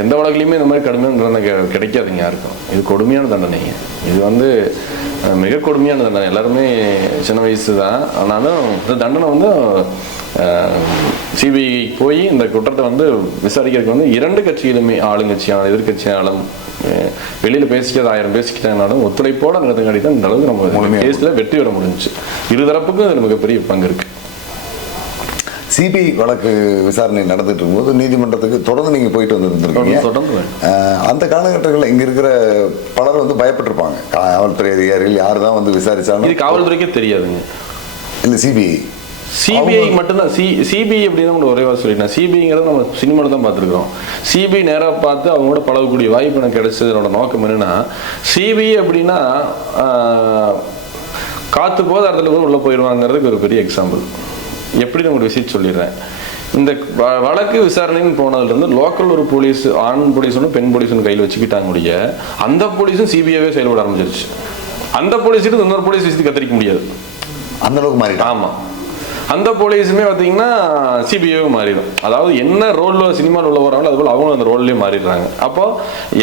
எந்த வழக்குலையுமே இந்த மாதிரி கடுமையான தண்டனை கிடைக்காதுங்க யாருக்கும். இது கொடுமையான தண்டனைங்க. இது வந்து மிக கொடுமையான தண்டனை. எல்லாருமே சின்ன வயசு தான். ஆனாலும் இந்த தண்டனை வந்து சிபிஐ போய் இந்த குற்றத்தை வந்து விசாரிக்கிறதுக்கு வந்து 2 கட்சிகளுமே, ஆளுங்கட்சியான எதிர்கட்சியாலும் வெளியில் பேசிக்கிறது 1000 பேசிக்கிட்டாலும் ஒத்துழைப்போட நடந்தங்காடி தான் இந்த அளவுக்கு நம்ம கேஸில் வெற்றி பெற முடிஞ்சிச்சு. இருதரப்புக்கும் அதில் மிகப்பெரிய பங்கு இருக்கு. சிபிஐ வழக்கு விசாரணை நடந்துட்டு இருக்கும்போது நீதிமன்றத்துக்கு தொடர்ந்து நீங்கள் போயிட்டு வந்துருந்துருக்கீங்க. தொடர்ந்து அந்த காலகட்டங்களில் இங்கே இருக்கிற பலர் வந்து பயப்பட்டிருப்பாங்க. காவல்துறை அதிகாரிகள் யார் தான் வந்து விசாரிச்சாலும் இது காவல்துறைக்கே தெரியாதுங்க. இல்லை சிபிஐ மட்டும்தான். சிபிஐ அப்படின்னு ஒரே வாரம் சொல்லிட்டேன். சிபிஐங்கிறது நம்ம சினிமாவில் தான் பார்த்துருக்கோம். சிபிஐ நேராக பார்த்து அவங்களோட பழகக்கூடிய வாய்ப்பு எனக்கு கிடைச்சதோட நோக்கம் என்னன்னா, சிபிஐ அப்படின்னா காத்து போது இடத்துல கூட உள்ளே போயிடுவாங்கிறதுக்கு ஒரு பெரிய எக்ஸாம்பிள். எப்படி நம்ம ஒரு விஷயம் சொல்லிடுறேன். இந்த வழக்கு விசாரணைன்னு போனதுலேருந்து லோக்கல் ஒரு போலீஸ், ஆண் போலீஸ் ஒன்று பெண் போலீஸ் ஒன்று கையில் வச்சுக்கிட்டாங்க. அந்த போலீஸும் சிபிஐவே செயல்பட ஆரம்பிச்சிருச்சு. அந்த போலீஸுக்கு இன்னொரு போலீஸ் விஷயத்துக்கு கத்தரிக்க முடியாது, அந்த அளவுக்கு மாறி. ஆமாம், அந்த போலீஸுமே பார்த்தீங்கன்னா சிபிஐவும் மாறிடும். அதாவது என்ன ரோலில் சினிமாவில் உள்ள வராங்களோ அதுபோல் அவங்களும் அந்த ரோல்லேயே மாறிடுறாங்க. அப்போ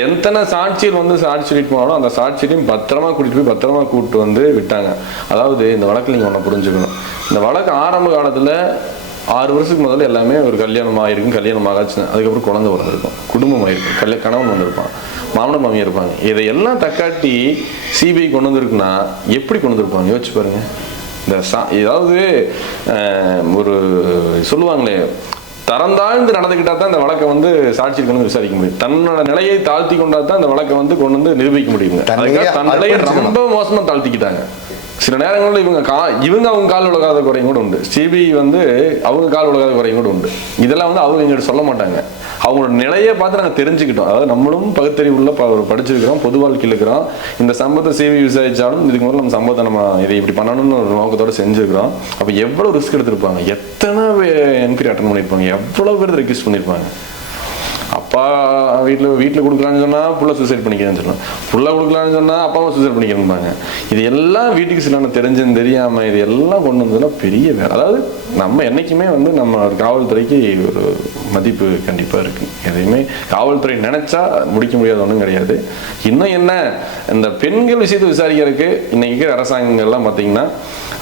எத்தனை சாட்சியர் வந்து சாட்சி சொல்லிட்டு போனாலும் அந்த சாட்சியரையும் பத்திரமா கூட்டிகிட்டு போய் பத்திரமா கூப்பிட்டு வந்து விட்டாங்க. அதாவது இந்த வழக்கில் நீங்கள் ஒன்று புரிஞ்சுக்கணும். இந்த வழக்கு ஆரம்ப காலத்தில் 6 வருஷத்துக்கு முதல்ல எல்லாமே ஒரு கல்யாணம் ஆகிருக்கும், கல்யாணம் ஆகாச்சு, அதுக்கப்புறம் குழந்தை பிறந்திருக்கும், குடும்பம் ஆகிருக்கும், கணவன் வந்திருப்பான், மாமனார் மாமியார் இருப்பாங்க. இதையெல்லாம் தக்காட்டி சிபிஐ கொண்டு வந்திருக்குன்னா எப்படி கொண்டு வந்திருப்பாங்க யோசிச்சு பாருங்க. இந்த ஏதாவது ஒரு சொல்லுவாங்களே, தரந்தாழ்ந்து நடந்துக்கிட்டா தான் இந்த வழக்கை வந்து சாட்சிக்கு வந்து விசாரிக்க முடியும். தன்னோட நிலையை தாழ்த்தி கொண்டா தான் இந்த வழக்கை வந்து கொண்டு வந்து நிரூபிக்க முடியுங்க. அதுக்காக தன் நிலையை ரொம்ப மோசமா தாழ்த்திக்கிட்டாங்க. சில நேரங்களில் இவங்க அவங்க கால் உலகாத குறையும் கூட உண்டு. சிபிஐ வந்து அவங்க கால் உலகாத குறையும் கூட உண்டு. இதெல்லாம் வந்து அவங்க எங்கிட்ட சொல்ல மாட்டாங்க. அவங்களோட நிலையை பார்த்து நாங்கள் தெரிஞ்சுக்கிட்டோம். அதாவது நம்மளும் பகுத்தறிவுள்ள படிச்சிருக்கிறோம், பொது வாழ்க்கையில் இருக்கிறோம். இந்த சம்பவத்தை சிபிஐ விசாரிச்சாலும் இதுக்கு முதல்ல நம்ம சம்பவத்தை நம்ம இதை இப்படி பண்ணணும்னு ஒரு நோக்கத்தோடு செஞ்சுருக்கிறோம். அப்போ எவ்வளோ ரிஸ்க் எடுத்திருப்பாங்க, எத்தனை என்கொயரி அட்டன் பண்ணியிருப்பாங்க, எவ்வளோ பேர் ரெக்வெஸ்ட் பண்ணியிருப்பாங்க. அப்பா வீட்டில் கொடுக்கலான்னு சொன்னால் புள்ள சூசைட் பண்ணிக்கிறேன்னு சொல்லலாம், புள்ள கொடுக்கலான்னு சொன்னால் அப்பாவும் சூசைட் பண்ணிக்கிறேன்பாங்க. இது எல்லாம் வீட்டுக்கு சில தெரிஞ்சுன்னு தெரியாமல் இது எல்லாம் கொண்டு வந்ததுன்னா பெரிய வேலை. அதாவது நம்ம என்றைக்குமே வந்து நம்ம காவல்துறைக்கு ஒரு மதிப்பு கண்டிப்பாக இருக்குது. எதையுமே காவல்துறை நினச்சா முடிக்க முடியாத ஒன்றும் கிடையாது. இன்னும் என்ன, இந்த பெண்கள் விஷயத்தை விசாரிக்கிறதுக்கு இன்னைக்கு அரசாங்கங்கள்லாம் பார்த்தீங்கன்னா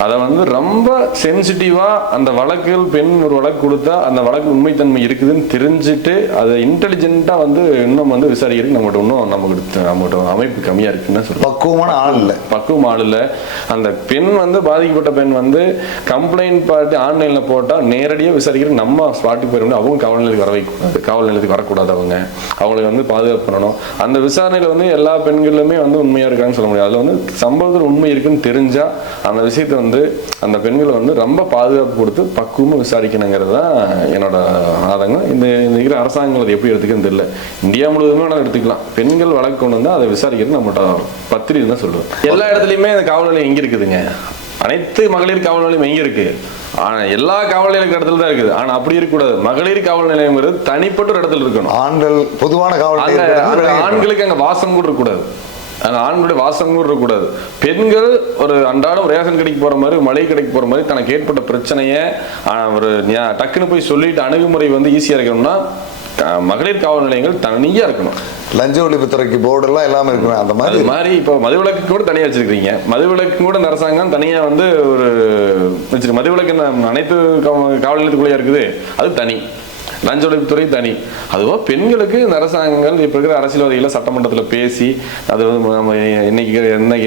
அதை வந்து ரொம்ப சென்சிட்டிவாக அந்த வழக்குகள், பெண் ஒரு வழக்கு கொடுத்தா அந்த வழக்கு உண்மைத்தன்மை இருக்குதுன்னு தெரிஞ்சுட்டு அதை இன்டெலிஜென்ட்டாக வந்து இன்னும் வந்து விசாரிக்கிறதுக்கு நம்மகிட்ட அமைப்பு கம்மியாக இருக்குன்னு சொல்லுவோம். பக்குவம் ஆள் இல்லை. அந்த பெண் வந்து பாதிக்கப்பட்ட பெண் வந்து கம்ப்ளைண்ட் பார்த்து ஆன்லைனில் போட்டால் நேரடியாக விசாரிக்கிறதுக்கு நம்ம ஸ்பாட்டுக்கு போயிடணும். அவங்க காவல் நிலையத்துக்கு வர வைக்கக்கூடாது, காவல் நிலையத்துக்கு வரக்கூடாது. அவங்களுக்கு வந்து பாதுகாப்பு பண்ணணும். அந்த விசாரணையில் வந்து எல்லா பெண்களுமே வந்து உண்மையாக இருக்காங்கன்னு சொல்ல முடியாது. அதில் வந்து சம்பவத்தில் உண்மை இருக்குன்னு தெரிஞ்சால் அந்த விஷயத்தை வந்து அந்த பெண்களை வந்து ரொம்ப பாதுகாப்பு கொடுத்து பக்குவமாக விசாரிக்கணுங்கிறது தான் என்னோட ஆதங்கம். இந்த அரசாங்கம் அதை எப்படி எடுத்துக்கன்னு தெரியல. இந்தியா முழுவதுமே வேணாலும் எடுத்துக்கலாம். பெண்கள் வழக்கு கொண்டு வந்து அதை விசாரிக்கிறது நம்மகிட்ட பத்திரிகை தான் சொல்லுவேன். எல்லா இடத்துலையுமே அந்த காவல் நிலையம் எங்கே இருக்குதுங்க? அனைத்து மகளிர் காவல் நிலையம் எங்கே இருக்கு? எல்லா காவல் நிலைய இடத்துல தான் இருக்குது. ஆனா அப்படி இருக்கக்கூடாது. மகளிர் காவல் நிலையங்கிறது தனிப்பட்ட ஒரு இடத்துல இருக்கணும். ஆண்கள் பொதுவான காவல், ஆண்களுக்கு அங்க வாசம் கூட இருக்கக்கூடாது. அந்த ஆண்களுடைய வாசமும் இருக்கக்கூடாது. பெண்கள் ஒரு அன்றாடம் ரேஷன் கடைக்கு போற மாதிரி, மளிகை கடைக்கு போற மாதிரி தனக்கு ஏற்பட்ட பிரச்சனையை ஒரு டக்குன்னு போய் சொல்லிட்டு அணுகுமுறை வந்து ஈஸியா இருக்கணும்னா மகளிர் காவல் நிலையங்கள் தனியா இருக்கணும். லஞ்ச ஒழிப்புத்துறைக்கு போர்டு எல்லாம் எல்லாமே இருக்கணும். அந்த மாதிரி இப்போ மதுவிலக்கு கூட தனியா வச்சிருக்கீங்க. மதுவிலக்கு கூட இந்த அரசாங்கம் தனியா வந்து ஒரு வச்சிருக்கு. மதுவிலக்கு அனைத்து காவல் நிலையத்துக்குள்ளேயா இருக்குது, அது தனி. லஞ்ச ஒழிப்புத்துறை தனி. அதுவோ பெண்களுக்கு இந்த அரசாங்கங்கள் இப்போ இருக்கிற அரசியல்வாதிகளை சட்டமன்றத்தில் பேசி அது வந்து நம்ம இன்னைக்கு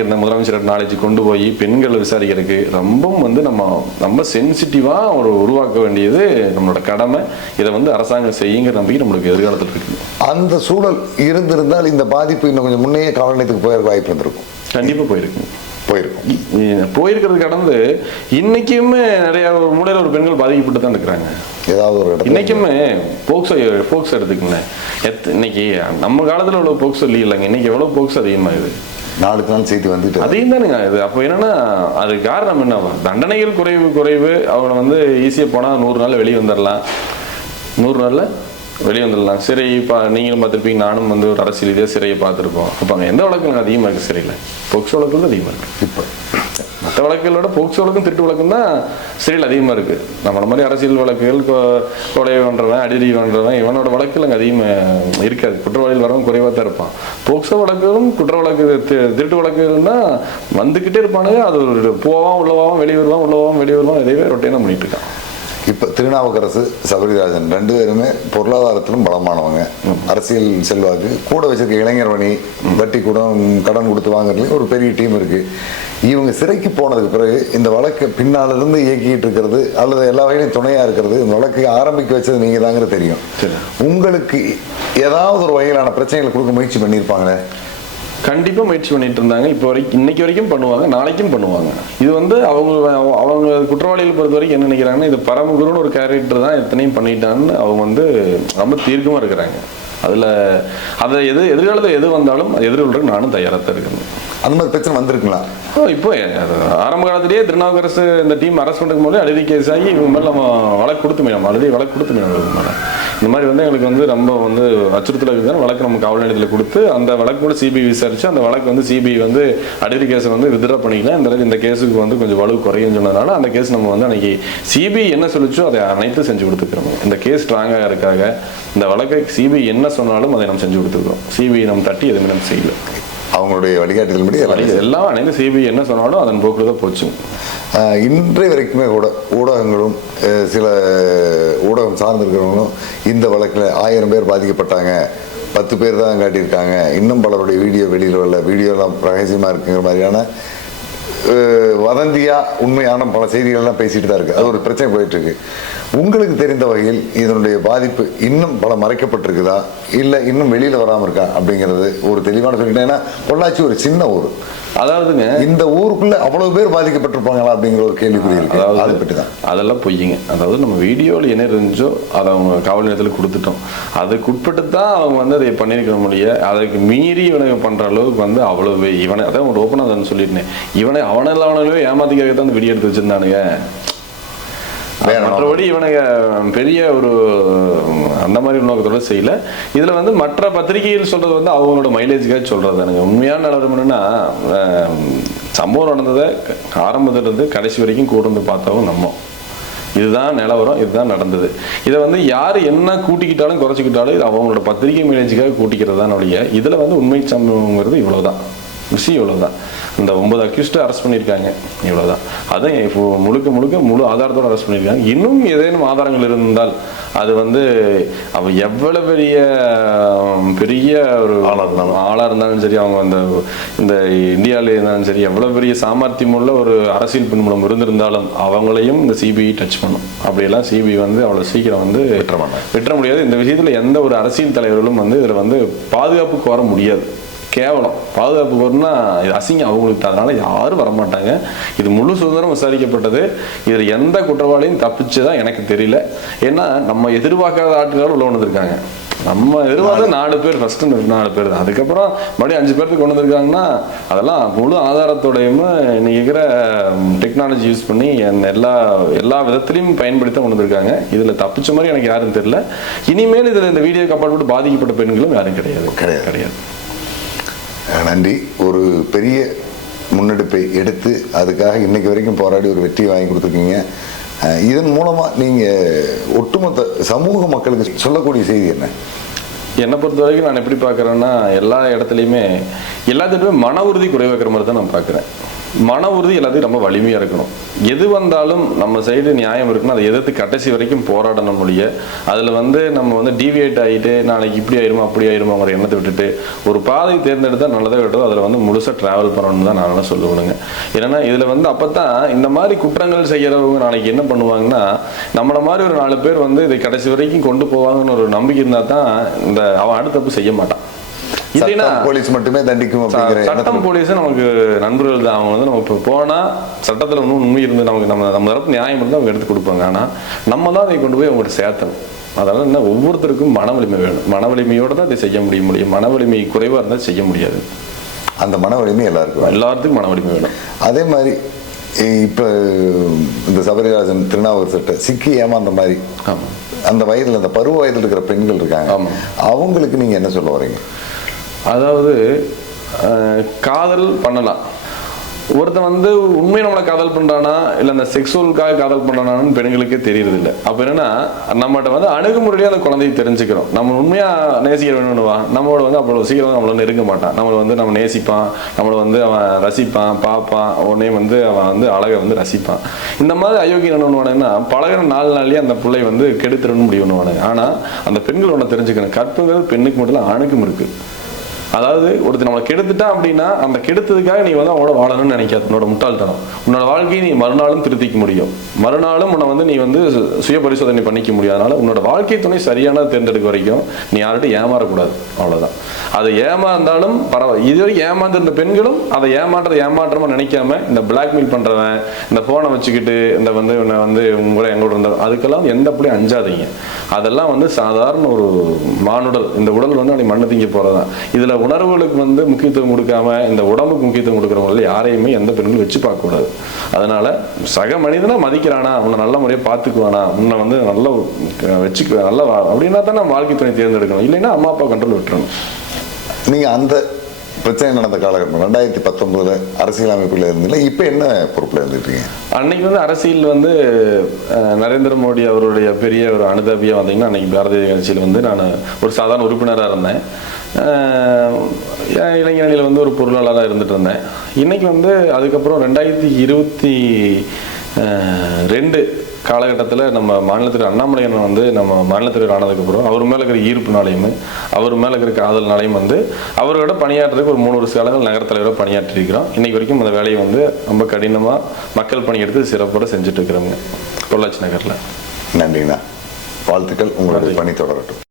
இருந்த முதலமைச்சர் நாலேஜ் கொண்டு போய் பெண்களை விசாரிக்கிறதுக்கு ரொம்பவும் வந்து நம்ம சென்சிட்டிவாக ஒரு உருவாக்க வேண்டியது நம்மளோட கடமை. இதை வந்து அரசாங்கம் செய்யுங்கிற நம்பிக்கை நம்மளுக்கு எதிர்காலத்தில் இருக்கு. அந்த சூழல் இருந்திருந்தால் இந்த பாதிப்பு இன்னும் கொஞ்சம் முன்னையே காவல் நிலையத்துக்கு போயிருக்க வாய்ப்பு இருந்திருக்கும். கண்டிப்பாக போயிருக்கிறது கடந்து இன்னைக்குமே நிறைய மூலையில் ஒரு பெண்கள் பாதிக்கப்பட்டு தான் இருக்கிறாங்க. ஏதாவது ஒரு இடத்துல இன்னைக்குமே போக்சோ எடுத்துக்கங்க. இன்னைக்கு நம்ம காலத்துல உள்ள போக்சோ இல்லைங்க, இன்னைக்கு எவ்வளவு போக்சோ அதிகமாகுது. நாளுக்கு நாள் செய்தி வந்துட்டு அதையும் தானுங்க இது. அப்போ என்னன்னா அது காரணம் என்ன, தண்டனைகள் குறைவு. அவனை வந்து ஈஸியா போனா 100 நாள்ல வெளியே வந்துடலாம், 100 நாள்ல வெளியே வந்துடலாம். சிறை நீங்களும் பார்த்துருப்பீங்க, நானும் வந்து ஒரு அரசியல் இதே சிறையை பார்த்துருப்போம். அப்போ அங்கே எந்த வழக்குங்க அதிகமாக இருக்குது சிறையில்? போக்சோ வழக்குகள் அதிகமாக இருக்குது. இப்போ மற்ற வழக்குகளோட போக்சோ வழக்கும் திருட்டு வழக்கும் தான் சிறையில் அதிகமாக இருக்குது. நம்மள மாதிரி அரசியல் வழக்குகள், கொலை பண்ணுறவன், அடிதடி பண்ணுறவன், இவனோட வழக்குகள் அங்கே அதிகமாக இருக்காது. குற்றவாளிகள் வரவன் குறைவாக தான் இருப்பான். போக்சோ வழக்குகளும் குற்ற வழக்கு திருட்டு வழக்குகள்னா வந்துக்கிட்டே இருப்பானுங்க. அது ஒரு போவான் உள்ளவான் வெளியே வருவான், உள்ளவான் வெளியே வருவான், இதையே ரொட்டேனாக பண்ணிட்டு இருக்கான். இப்போ திருநாவுக்கரசு, சபரிராஜன் 2 பேருமே பொருளாதாரத்திலும் பலமானவங்க. அரசியல் செல்வாக்கு கூட வச்சிருக்க இளைஞர்வணி, வட்டி கூட கடன் கொடுத்து வாங்குறதுலேயும் ஒரு பெரிய டீம் இருக்கு. இவங்க சிறைக்கு போனதுக்கு பிறகு இந்த வழக்கு பின்னாலிருந்து இயக்கிட்டு இருக்கிறது அல்லது எல்லா வகையிலும் துணையா இருக்கிறது, இந்த வழக்கு ஆரம்பிக்க வச்சது நீங்க தாங்கிற தெரியும். உங்களுக்கு ஏதாவது ஒரு வகையிலான பிரச்சனைகளை கொடுக்க முயற்சி பண்ணியிருப்பாங்களே? கண்டிப்பா முயற்சி பண்ணிட்டு இருந்தாங்க. இப்போ வரைக்கும் இன்னைக்கு வரைக்கும் பண்ணுவாங்க, நாளைக்கும் பண்ணுவாங்க. இது வந்து அவங்க குற்றவாளிகள் பொறுத்த வரைக்கும் என்ன நினைக்கிறாங்கன்னா, இது பரமகுருன்னு ஒரு கேரக்டர் தான் எத்தனையும் பண்ணிட்டான்னு அவங்க வந்து ரொம்ப தீர்க்கமா இருக்கிறாங்க. அதுல அதை எதிர்காலத்தில் எது வந்தாலும் அது எதிர்கொள்றதுக்கு நானும் தயாராக தான் இருக்கேன். அந்த மாதிரி பிரச்சனை வந்திருக்குங்களா? இப்போ ஆரம்ப காலத்திலேயே திருநாவுக்கரசு இந்த டீம் அரெஸ்ட் பண்ணுறதுக்கு போது அழுதி கேஸ் ஆகி இவங்க மேலே நம்ம வழக்கு கொடுத்துமே, நம்ம அழுதி வழக்கு கொடுத்துமே. மேலே இந்த மாதிரி வந்து எங்களுக்கு வந்து ரொம்ப வந்து அச்சுறுத்தல் இருக்குதுன்னு வழக்கு நம்ம காவல் நிலையத்தில் கொடுத்து அந்த வழக்கு கூட சிபிஐ விசாரிச்சு அந்த வழக்கு வந்து சிபிஐ வந்து அழுதி கேஸை வந்து வித்ட்ரா பண்ணிக்கலாம். இந்த கேஸுக்கு வந்து கொஞ்சம் வலு குறையும் சொன்னதுனால அந்த கேஸ் நம்ம வந்து அன்னைக்கு சிபிஐ என்ன சொல்லிச்சோ அதை அனைத்தும் செஞ்சு கொடுத்துக்கிறோம். இந்த கேஸ் ஸ்ட்ராங்காக இருக்காக இந்த வழக்கை சிபிஐ என்ன சொன்னாலும் அதை நம்ம செஞ்சு கொடுத்துக்கிறோம். சிபிஐ நம்ம தட்டி எதுவுமே நம்ம செய்யல. அவங்களுடைய வழிகாட்டுதல்படி எல்லாம் அனைத்து சிபிஐ என்ன சொன்னாலும் அதன் போக்குல தான் போச்சு. இன்றைய வரைக்குமே கூட ஊடகங்களும் சில ஊடகம் சார்ந்திருக்கிறவங்களும் இந்த வழக்கில் 1000 பேர் பாதிக்கப்பட்டாங்க, 10 பேர் தான் காட்டியிருக்காங்க, இன்னும் பலருடைய வீடியோ வெளியில் வரல, வீடியோலாம் ரகசியமாக இருக்குங்கிற மாதிரியான வதந்தியா உண்மையான பல செய்திகள்லாம் பேசிட்டு தான் இருக்கு. அது ஒரு பிரச்சனை போயிட்டு இருக்கு. உங்களுக்கு தெரிந்த வகையில் இதனுடைய பாதிப்பு இன்னும் பல மறைக்கப்பட்டிருக்குதா இல்லை இன்னும் வெளியில் வராமல் இருக்கா அப்படிங்கிறது ஒரு தெளிவான சொல்லிட்டேன். ஏன்னா பொள்ளாச்சி ஒரு சின்ன ஊர். அதாவதுங்க இந்த ஊருக்குள்ள அவ்வளவு பேர் பாதிக்கப்பட்டிருப்பாங்களா அப்படிங்கிற ஒரு கேள்விக்குறி இருக்கு. அதை பற்றி தான் அதெல்லாம் பொய்யுங்க. அதாவது நம்ம வீடியோவில் என்ன இருந்துச்சோ அதை அவங்க காவல் நிலையத்தில் கொடுத்துட்டோம். அதுக்கு உட்பட்டு தான் அவங்க வந்து அதை பண்ணியிருக்க முடியும். அதுக்கு மீறி இவனை பண்ணுற அளவுக்கு வந்து அவ்வளவு இவனை அதான் ஒரு ஓப்பனாக தான் சொல்லியிருந்தேன். அவனவே ஏமாத்திக்காக தான் அந்த வீடியோ எடுத்து வச்சிருந்தானுங்க. மற்றபடி இவனுங்க பெரிய ஒரு அந்த மாதிரி நோக்கத்தோட செய்யல. இதுல வந்து மற்ற பத்திரிகைகள் சொல்றது வந்து அவங்களோட மைலேஜுக்காக சொல்றது தானுங்க. உண்மையான நிலவரம் என்னன்னா, சம்பவம் நடந்ததை ஆரம்பத்திலிருந்து கடைசி வரைக்கும் கூட வந்து பார்த்தவங்க நம்ம இதுதான் நிலவரம், இதுதான் நடந்தது. இதை வந்து யார் என்ன கூட்டிக்கிட்டாலும் குறைச்சிக்கிட்டாலும் இது அவங்களோட பத்திரிகை மைலேஜுக்காக கூட்டிக்கிறது தான் ஒழிய இதுல வந்து உண்மை சம்பவங்கிறது இவ்வளவுதான் விஷயம். இவ்வளவுதான். இந்த 9 அக்யூஸ்ட் அரெஸ்ட் பண்ணியிருக்காங்க, இவ்வளவுதான். அதான் இப்போ முழு ஆதாரத்தோடு அரெஸ்ட் பண்ணியிருக்காங்க. இன்னும் ஏதேனும் ஆதாரங்கள் இருந்தால் அது வந்து அவ எவ்வளவு பெரிய ஒரு ஆளாக இருந்தாலும் சரி, அவங்க இந்த இந்தியாவில் இருந்தாலும் சரி, எவ்வளவு பெரிய சாமர்த்தியம் உள்ள ஒரு அரசியல் பின்புலம் இருந்திருந்தாலும் அவங்களையும் இந்த சிபிஐ டச் பண்ணும். அப்படியெல்லாம் சிபிஐ வந்து அவ்வளோ சீக்கிரம் வந்து விட்டுற முடியாது. இந்த விஷயத்தில் எந்த ஒரு அரசியல் தலைவர்களும் வந்து இதில் வந்து பாதுகாப்பு கோர முடியாது. கேவலம் பாதுகாப்பு கோரணும்னா இது அசிங்கம் அவங்களுக்கு. அதனால யாரும் வரமாட்டாங்க. இது முழு சுதந்திரம் விசாரிக்கப்பட்டது. இதில் எந்த குற்றவாளியும் தப்பிச்சுதான் எனக்கு தெரியல. ஏன்னா நம்ம எதிர்பார்க்காத ஆட்கள் உள்ள வந்திருக்காங்க. நம்ம எதிர்பார்த்த 4 பேர், ஃபர்ஸ்ட் 4 பேர் தான். அதுக்கப்புறம் மறுபடியும் 5 பேருக்கு கொண்டு வந்திருக்காங்கன்னா அதெல்லாம் முழு ஆதாரத்தோடையும் இன்னைக்கு இருக்கிற டெக்னாலஜி யூஸ் பண்ணி எல்லா விதத்திலையும் பயன்படுத்த கொண்டு வந்திருக்காங்க. இதில் தப்பிச்ச மாதிரி எனக்கு யாரும் தெரியல. இனிமேல் இதில் இந்த வீடியோக்கு அப்பாற்பட்டு பாதிக்கப்பட்ட பெண்களும் யாரும் கிடையாது. நன்றி. ஒரு பெரிய முன்னெடுப்பை எடுத்து அதுக்காக இன்னைக்கு வரைக்கும் போராடி ஒரு வெற்றியை வாங்கி கொடுத்துருக்கீங்க. இதன் மூலமாக நீங்கள் ஒட்டுமொத்த சமூக மக்களுக்கு சொல்லக்கூடிய செய்தி என்ன? என்னை பொறுத்த வரைக்கும் நான் எப்படி பார்க்குறேன்னா, எல்லா இடத்துலையுமே எல்லாத்துக்குமே மன உறுதி குறைவாக்கிற மாதிரி தான் நான் பார்க்குறேன். மன உறுதி எல்லாத்துக்கும் ரொம்ப வலிமையாக இருக்கணும். எது வந்தாலும் நம்ம சைடு நியாயம் இருக்குன்னு அதை எதிர்த்து கடைசி வரைக்கும் போராடணும் முடிய அதில் நம்ம டீவியேட் ஆகிட்டு நாளைக்கு இப்படி ஆயிருமோ அப்படி ஆயிருமோங்கிற எண்ணத்தை விட்டுட்டு ஒரு பாதை தேர்ந்தெடுத்தால் நல்லதாக விட்டதோ அதில் முழுசாக ட்ராவல் பண்ணணும்னு தான் நான் சொல்லுவேனுங்க. ஏன்னா இதில் அப்போ தான் இந்த மாதிரி குற்றங்கள் செய்கிறவங்க நாளைக்கு என்ன பண்ணுவாங்கன்னா, நம்மளை மாதிரி ஒரு 4 பேர் இதை கடைசி வரைக்கும் கொண்டு போவாங்கன்னு ஒரு நம்பிக்கை இருந்தால் தான் அவன் அடுத்த தப்பு செய்ய மாட்டான். இல்லைன்னா போலீஸ் மட்டுமே தண்டிக்கும். சட்டம் போலீஸ் நமக்கு நண்பர்கள் தான். அவங்க நம்ம இப்போ போனால் சட்டத்தில் இன்னும் உண்மை இருந்து நமக்கு நம்ம தரப்பு நியாயம் இருந்து அவங்க எடுத்து கொடுப்பாங்க. ஆனால் நம்ம தான் அதை கொண்டு போய் அவங்கள்ட்ட சேர்த்தணும். அதனால என்ன, ஒவ்வொருத்தருக்கும் மன வலிமை வேணும். மன வலிமையோடு தான் அதை செய்ய முடியும். மன வலிமை குறைவாக இருந்தால் செய்ய முடியாது. அந்த மன வலிமை எல்லாத்துக்கும் மன வலிமை வேணும். அதே மாதிரி இப்போ இந்த சபரிராஜன் திருநாவுக்கரசர்கிட்ட சிக்கி ஏமாந்த மாதிரி அந்த வயதில் அந்த பருவ வயதில் இருக்கிற பெண்கள் இருக்காங்க, அவங்களுக்கு நீங்கள் என்ன சொல்ல வரீங்க? அதாவது காதல் பண்ணலாம். ஒருத்தன் உண்மையை நம்மளை காதல் பண்ணுறானா இல்லை அந்த செக்ஸுவலுக்காக காதல் பண்ணுறானான்னு பெண்களுக்கே தெரியறது இல்லை. அப்போ என்னன்னா, நம்மகிட்ட அணுகுமுறையிலே அந்த குழந்தையை தெரிஞ்சுக்கிறோம். நம்ம உண்மையாக நேசிக்க வேணும்னுவா நம்மளோட அவ்வளோ சீக்கிரம் நம்மள நெருங்க மாட்டான். நம்மளை நம்ம நேசிப்பான், நம்மளை அவன் ரசிப்பான், பார்ப்பான், உடனே அவன் அழகை ரசிப்பான். இந்த மாதிரி அயோக்கியம் என்ன பண்ணுவானுங்கன்னா, பழகிற 4 நாள்லேயே அந்த பிள்ளை கெடுத்துடணும்னு முடிவு பண்ணுவானுங்க. ஆனால் அந்த பெண்கள் ஒன்று தெரிஞ்சுக்கணும், கற்புங்கிறது பெண்ணுக்கு மட்டும் இல்லை, ஆணுக்கும் இருக்குது. அதாவது ஒருத்தர் நம்மளை கெடுத்துட்டான் அப்படின்னா அந்த கெடுத்ததுக்காக நீ அவனோட வாழணும்னு நினைக்காது. உன்னோட முட்டாள்தனம். உன்னோட வாழ்க்கையை நீ மறுநாளும் திருத்திக்க முடியும். மறுநாளும் உன்னை நீ சுய பரிசோதனை பண்ணிக்க முடியும். அதனால உன்னோட வாழ்க்கை துணை சரியானது தேர்ந்தெடுக்க வரைக்கும் நீ யார்கிட்ட ஏமாறக்கூடாது. அவ்வளோதான். அதை ஏமாந்தாலும் பரவாயில்ல. இதுவரை ஏமாந்துருந்த பெண்களும் அதை ஏமாற்றமா நினைக்காம இந்த பிளாக்மெயில் பண்றவன், இந்த போனை வச்சுக்கிட்டு இந்த உங்களை எங்களோட இருந்த அதுக்கெல்லாம் எந்த பிள்ளையும் அஞ்சாதீங்க. அதெல்லாம் சாதாரண ஒரு மானுடல். இந்த உடல் அப்படி மண்ணு திங்க போறதுதான். இதுல உணர்வுகளுக்கு முக்கியத்துவம் கொடுக்காம இந்த உடம்புக்கு முக்கியத்துவம் கொடுக்குறவங்க யாரையுமே எந்த பெண்களும் வச்சு பார்க்க கூடாது. அதனால சக மனிதனா மதிக்கிறானா, உன்னை நல்ல முறையை பார்த்துக்குவானா, உன்னை நல்லா வச்சுக்க நல்லா அப்படின்னா தான் நம்ம வாழ்க்கை துணை தேர்ந்தெடுக்கணும். இல்லைன்னா அம்மா அப்பா கண்ட்ரோல் விட்டுறணும். நீங்க அந்த பிரச்சனை நடந்த காலகட்டம் 2019 அரசியல் அமைப்புல இருந்தீங்களா? இப்போ என்ன பொறுப்பில் இருந்துட்டீங்க? அன்னைக்கு அரசியல் நரேந்திர மோடி அவருடைய பெரிய ஒரு அனுதாபியாக வந்தீங்கன்னா, அன்னைக்கு பாரதிய கட்சியில் நான் ஒரு சாதாரண உறுப்பினராக இருந்தேன். இளைஞரணியில் ஒரு பொருளாளராக இருந்துட்டு இருந்தேன். இன்னைக்கு அதுக்கப்புறம் 2022 காலகட்டத்தில் நம்ம மாநிலத்தில் அண்ணாமலையன் நம்ம மாநிலத்தில் ஆனதுக்கப்புறம் அவர் மேலே இருக்கிற ஈர்ப்புனாலையும் அவர் மேலே இருக்கிற காதல்னாலையும் அவரோட பணியாற்றுறதுக்கு ஒரு 3 வருஷ காலங்கள் நகர தலைவராக பணியாற்றிருக்கிறோம். இன்னைக்கு வரைக்கும் அந்த வேலையை ரொம்ப கடினமாக மக்கள் பணி எடுத்து சிறப்போடு செஞ்சுட்டு இருக்கிறோங்க பொள்ளாச்சி நகரில். நன்றிண்ணா, வாழ்த்துக்கள். உங்களுடைய பணி தொடரட்டும்.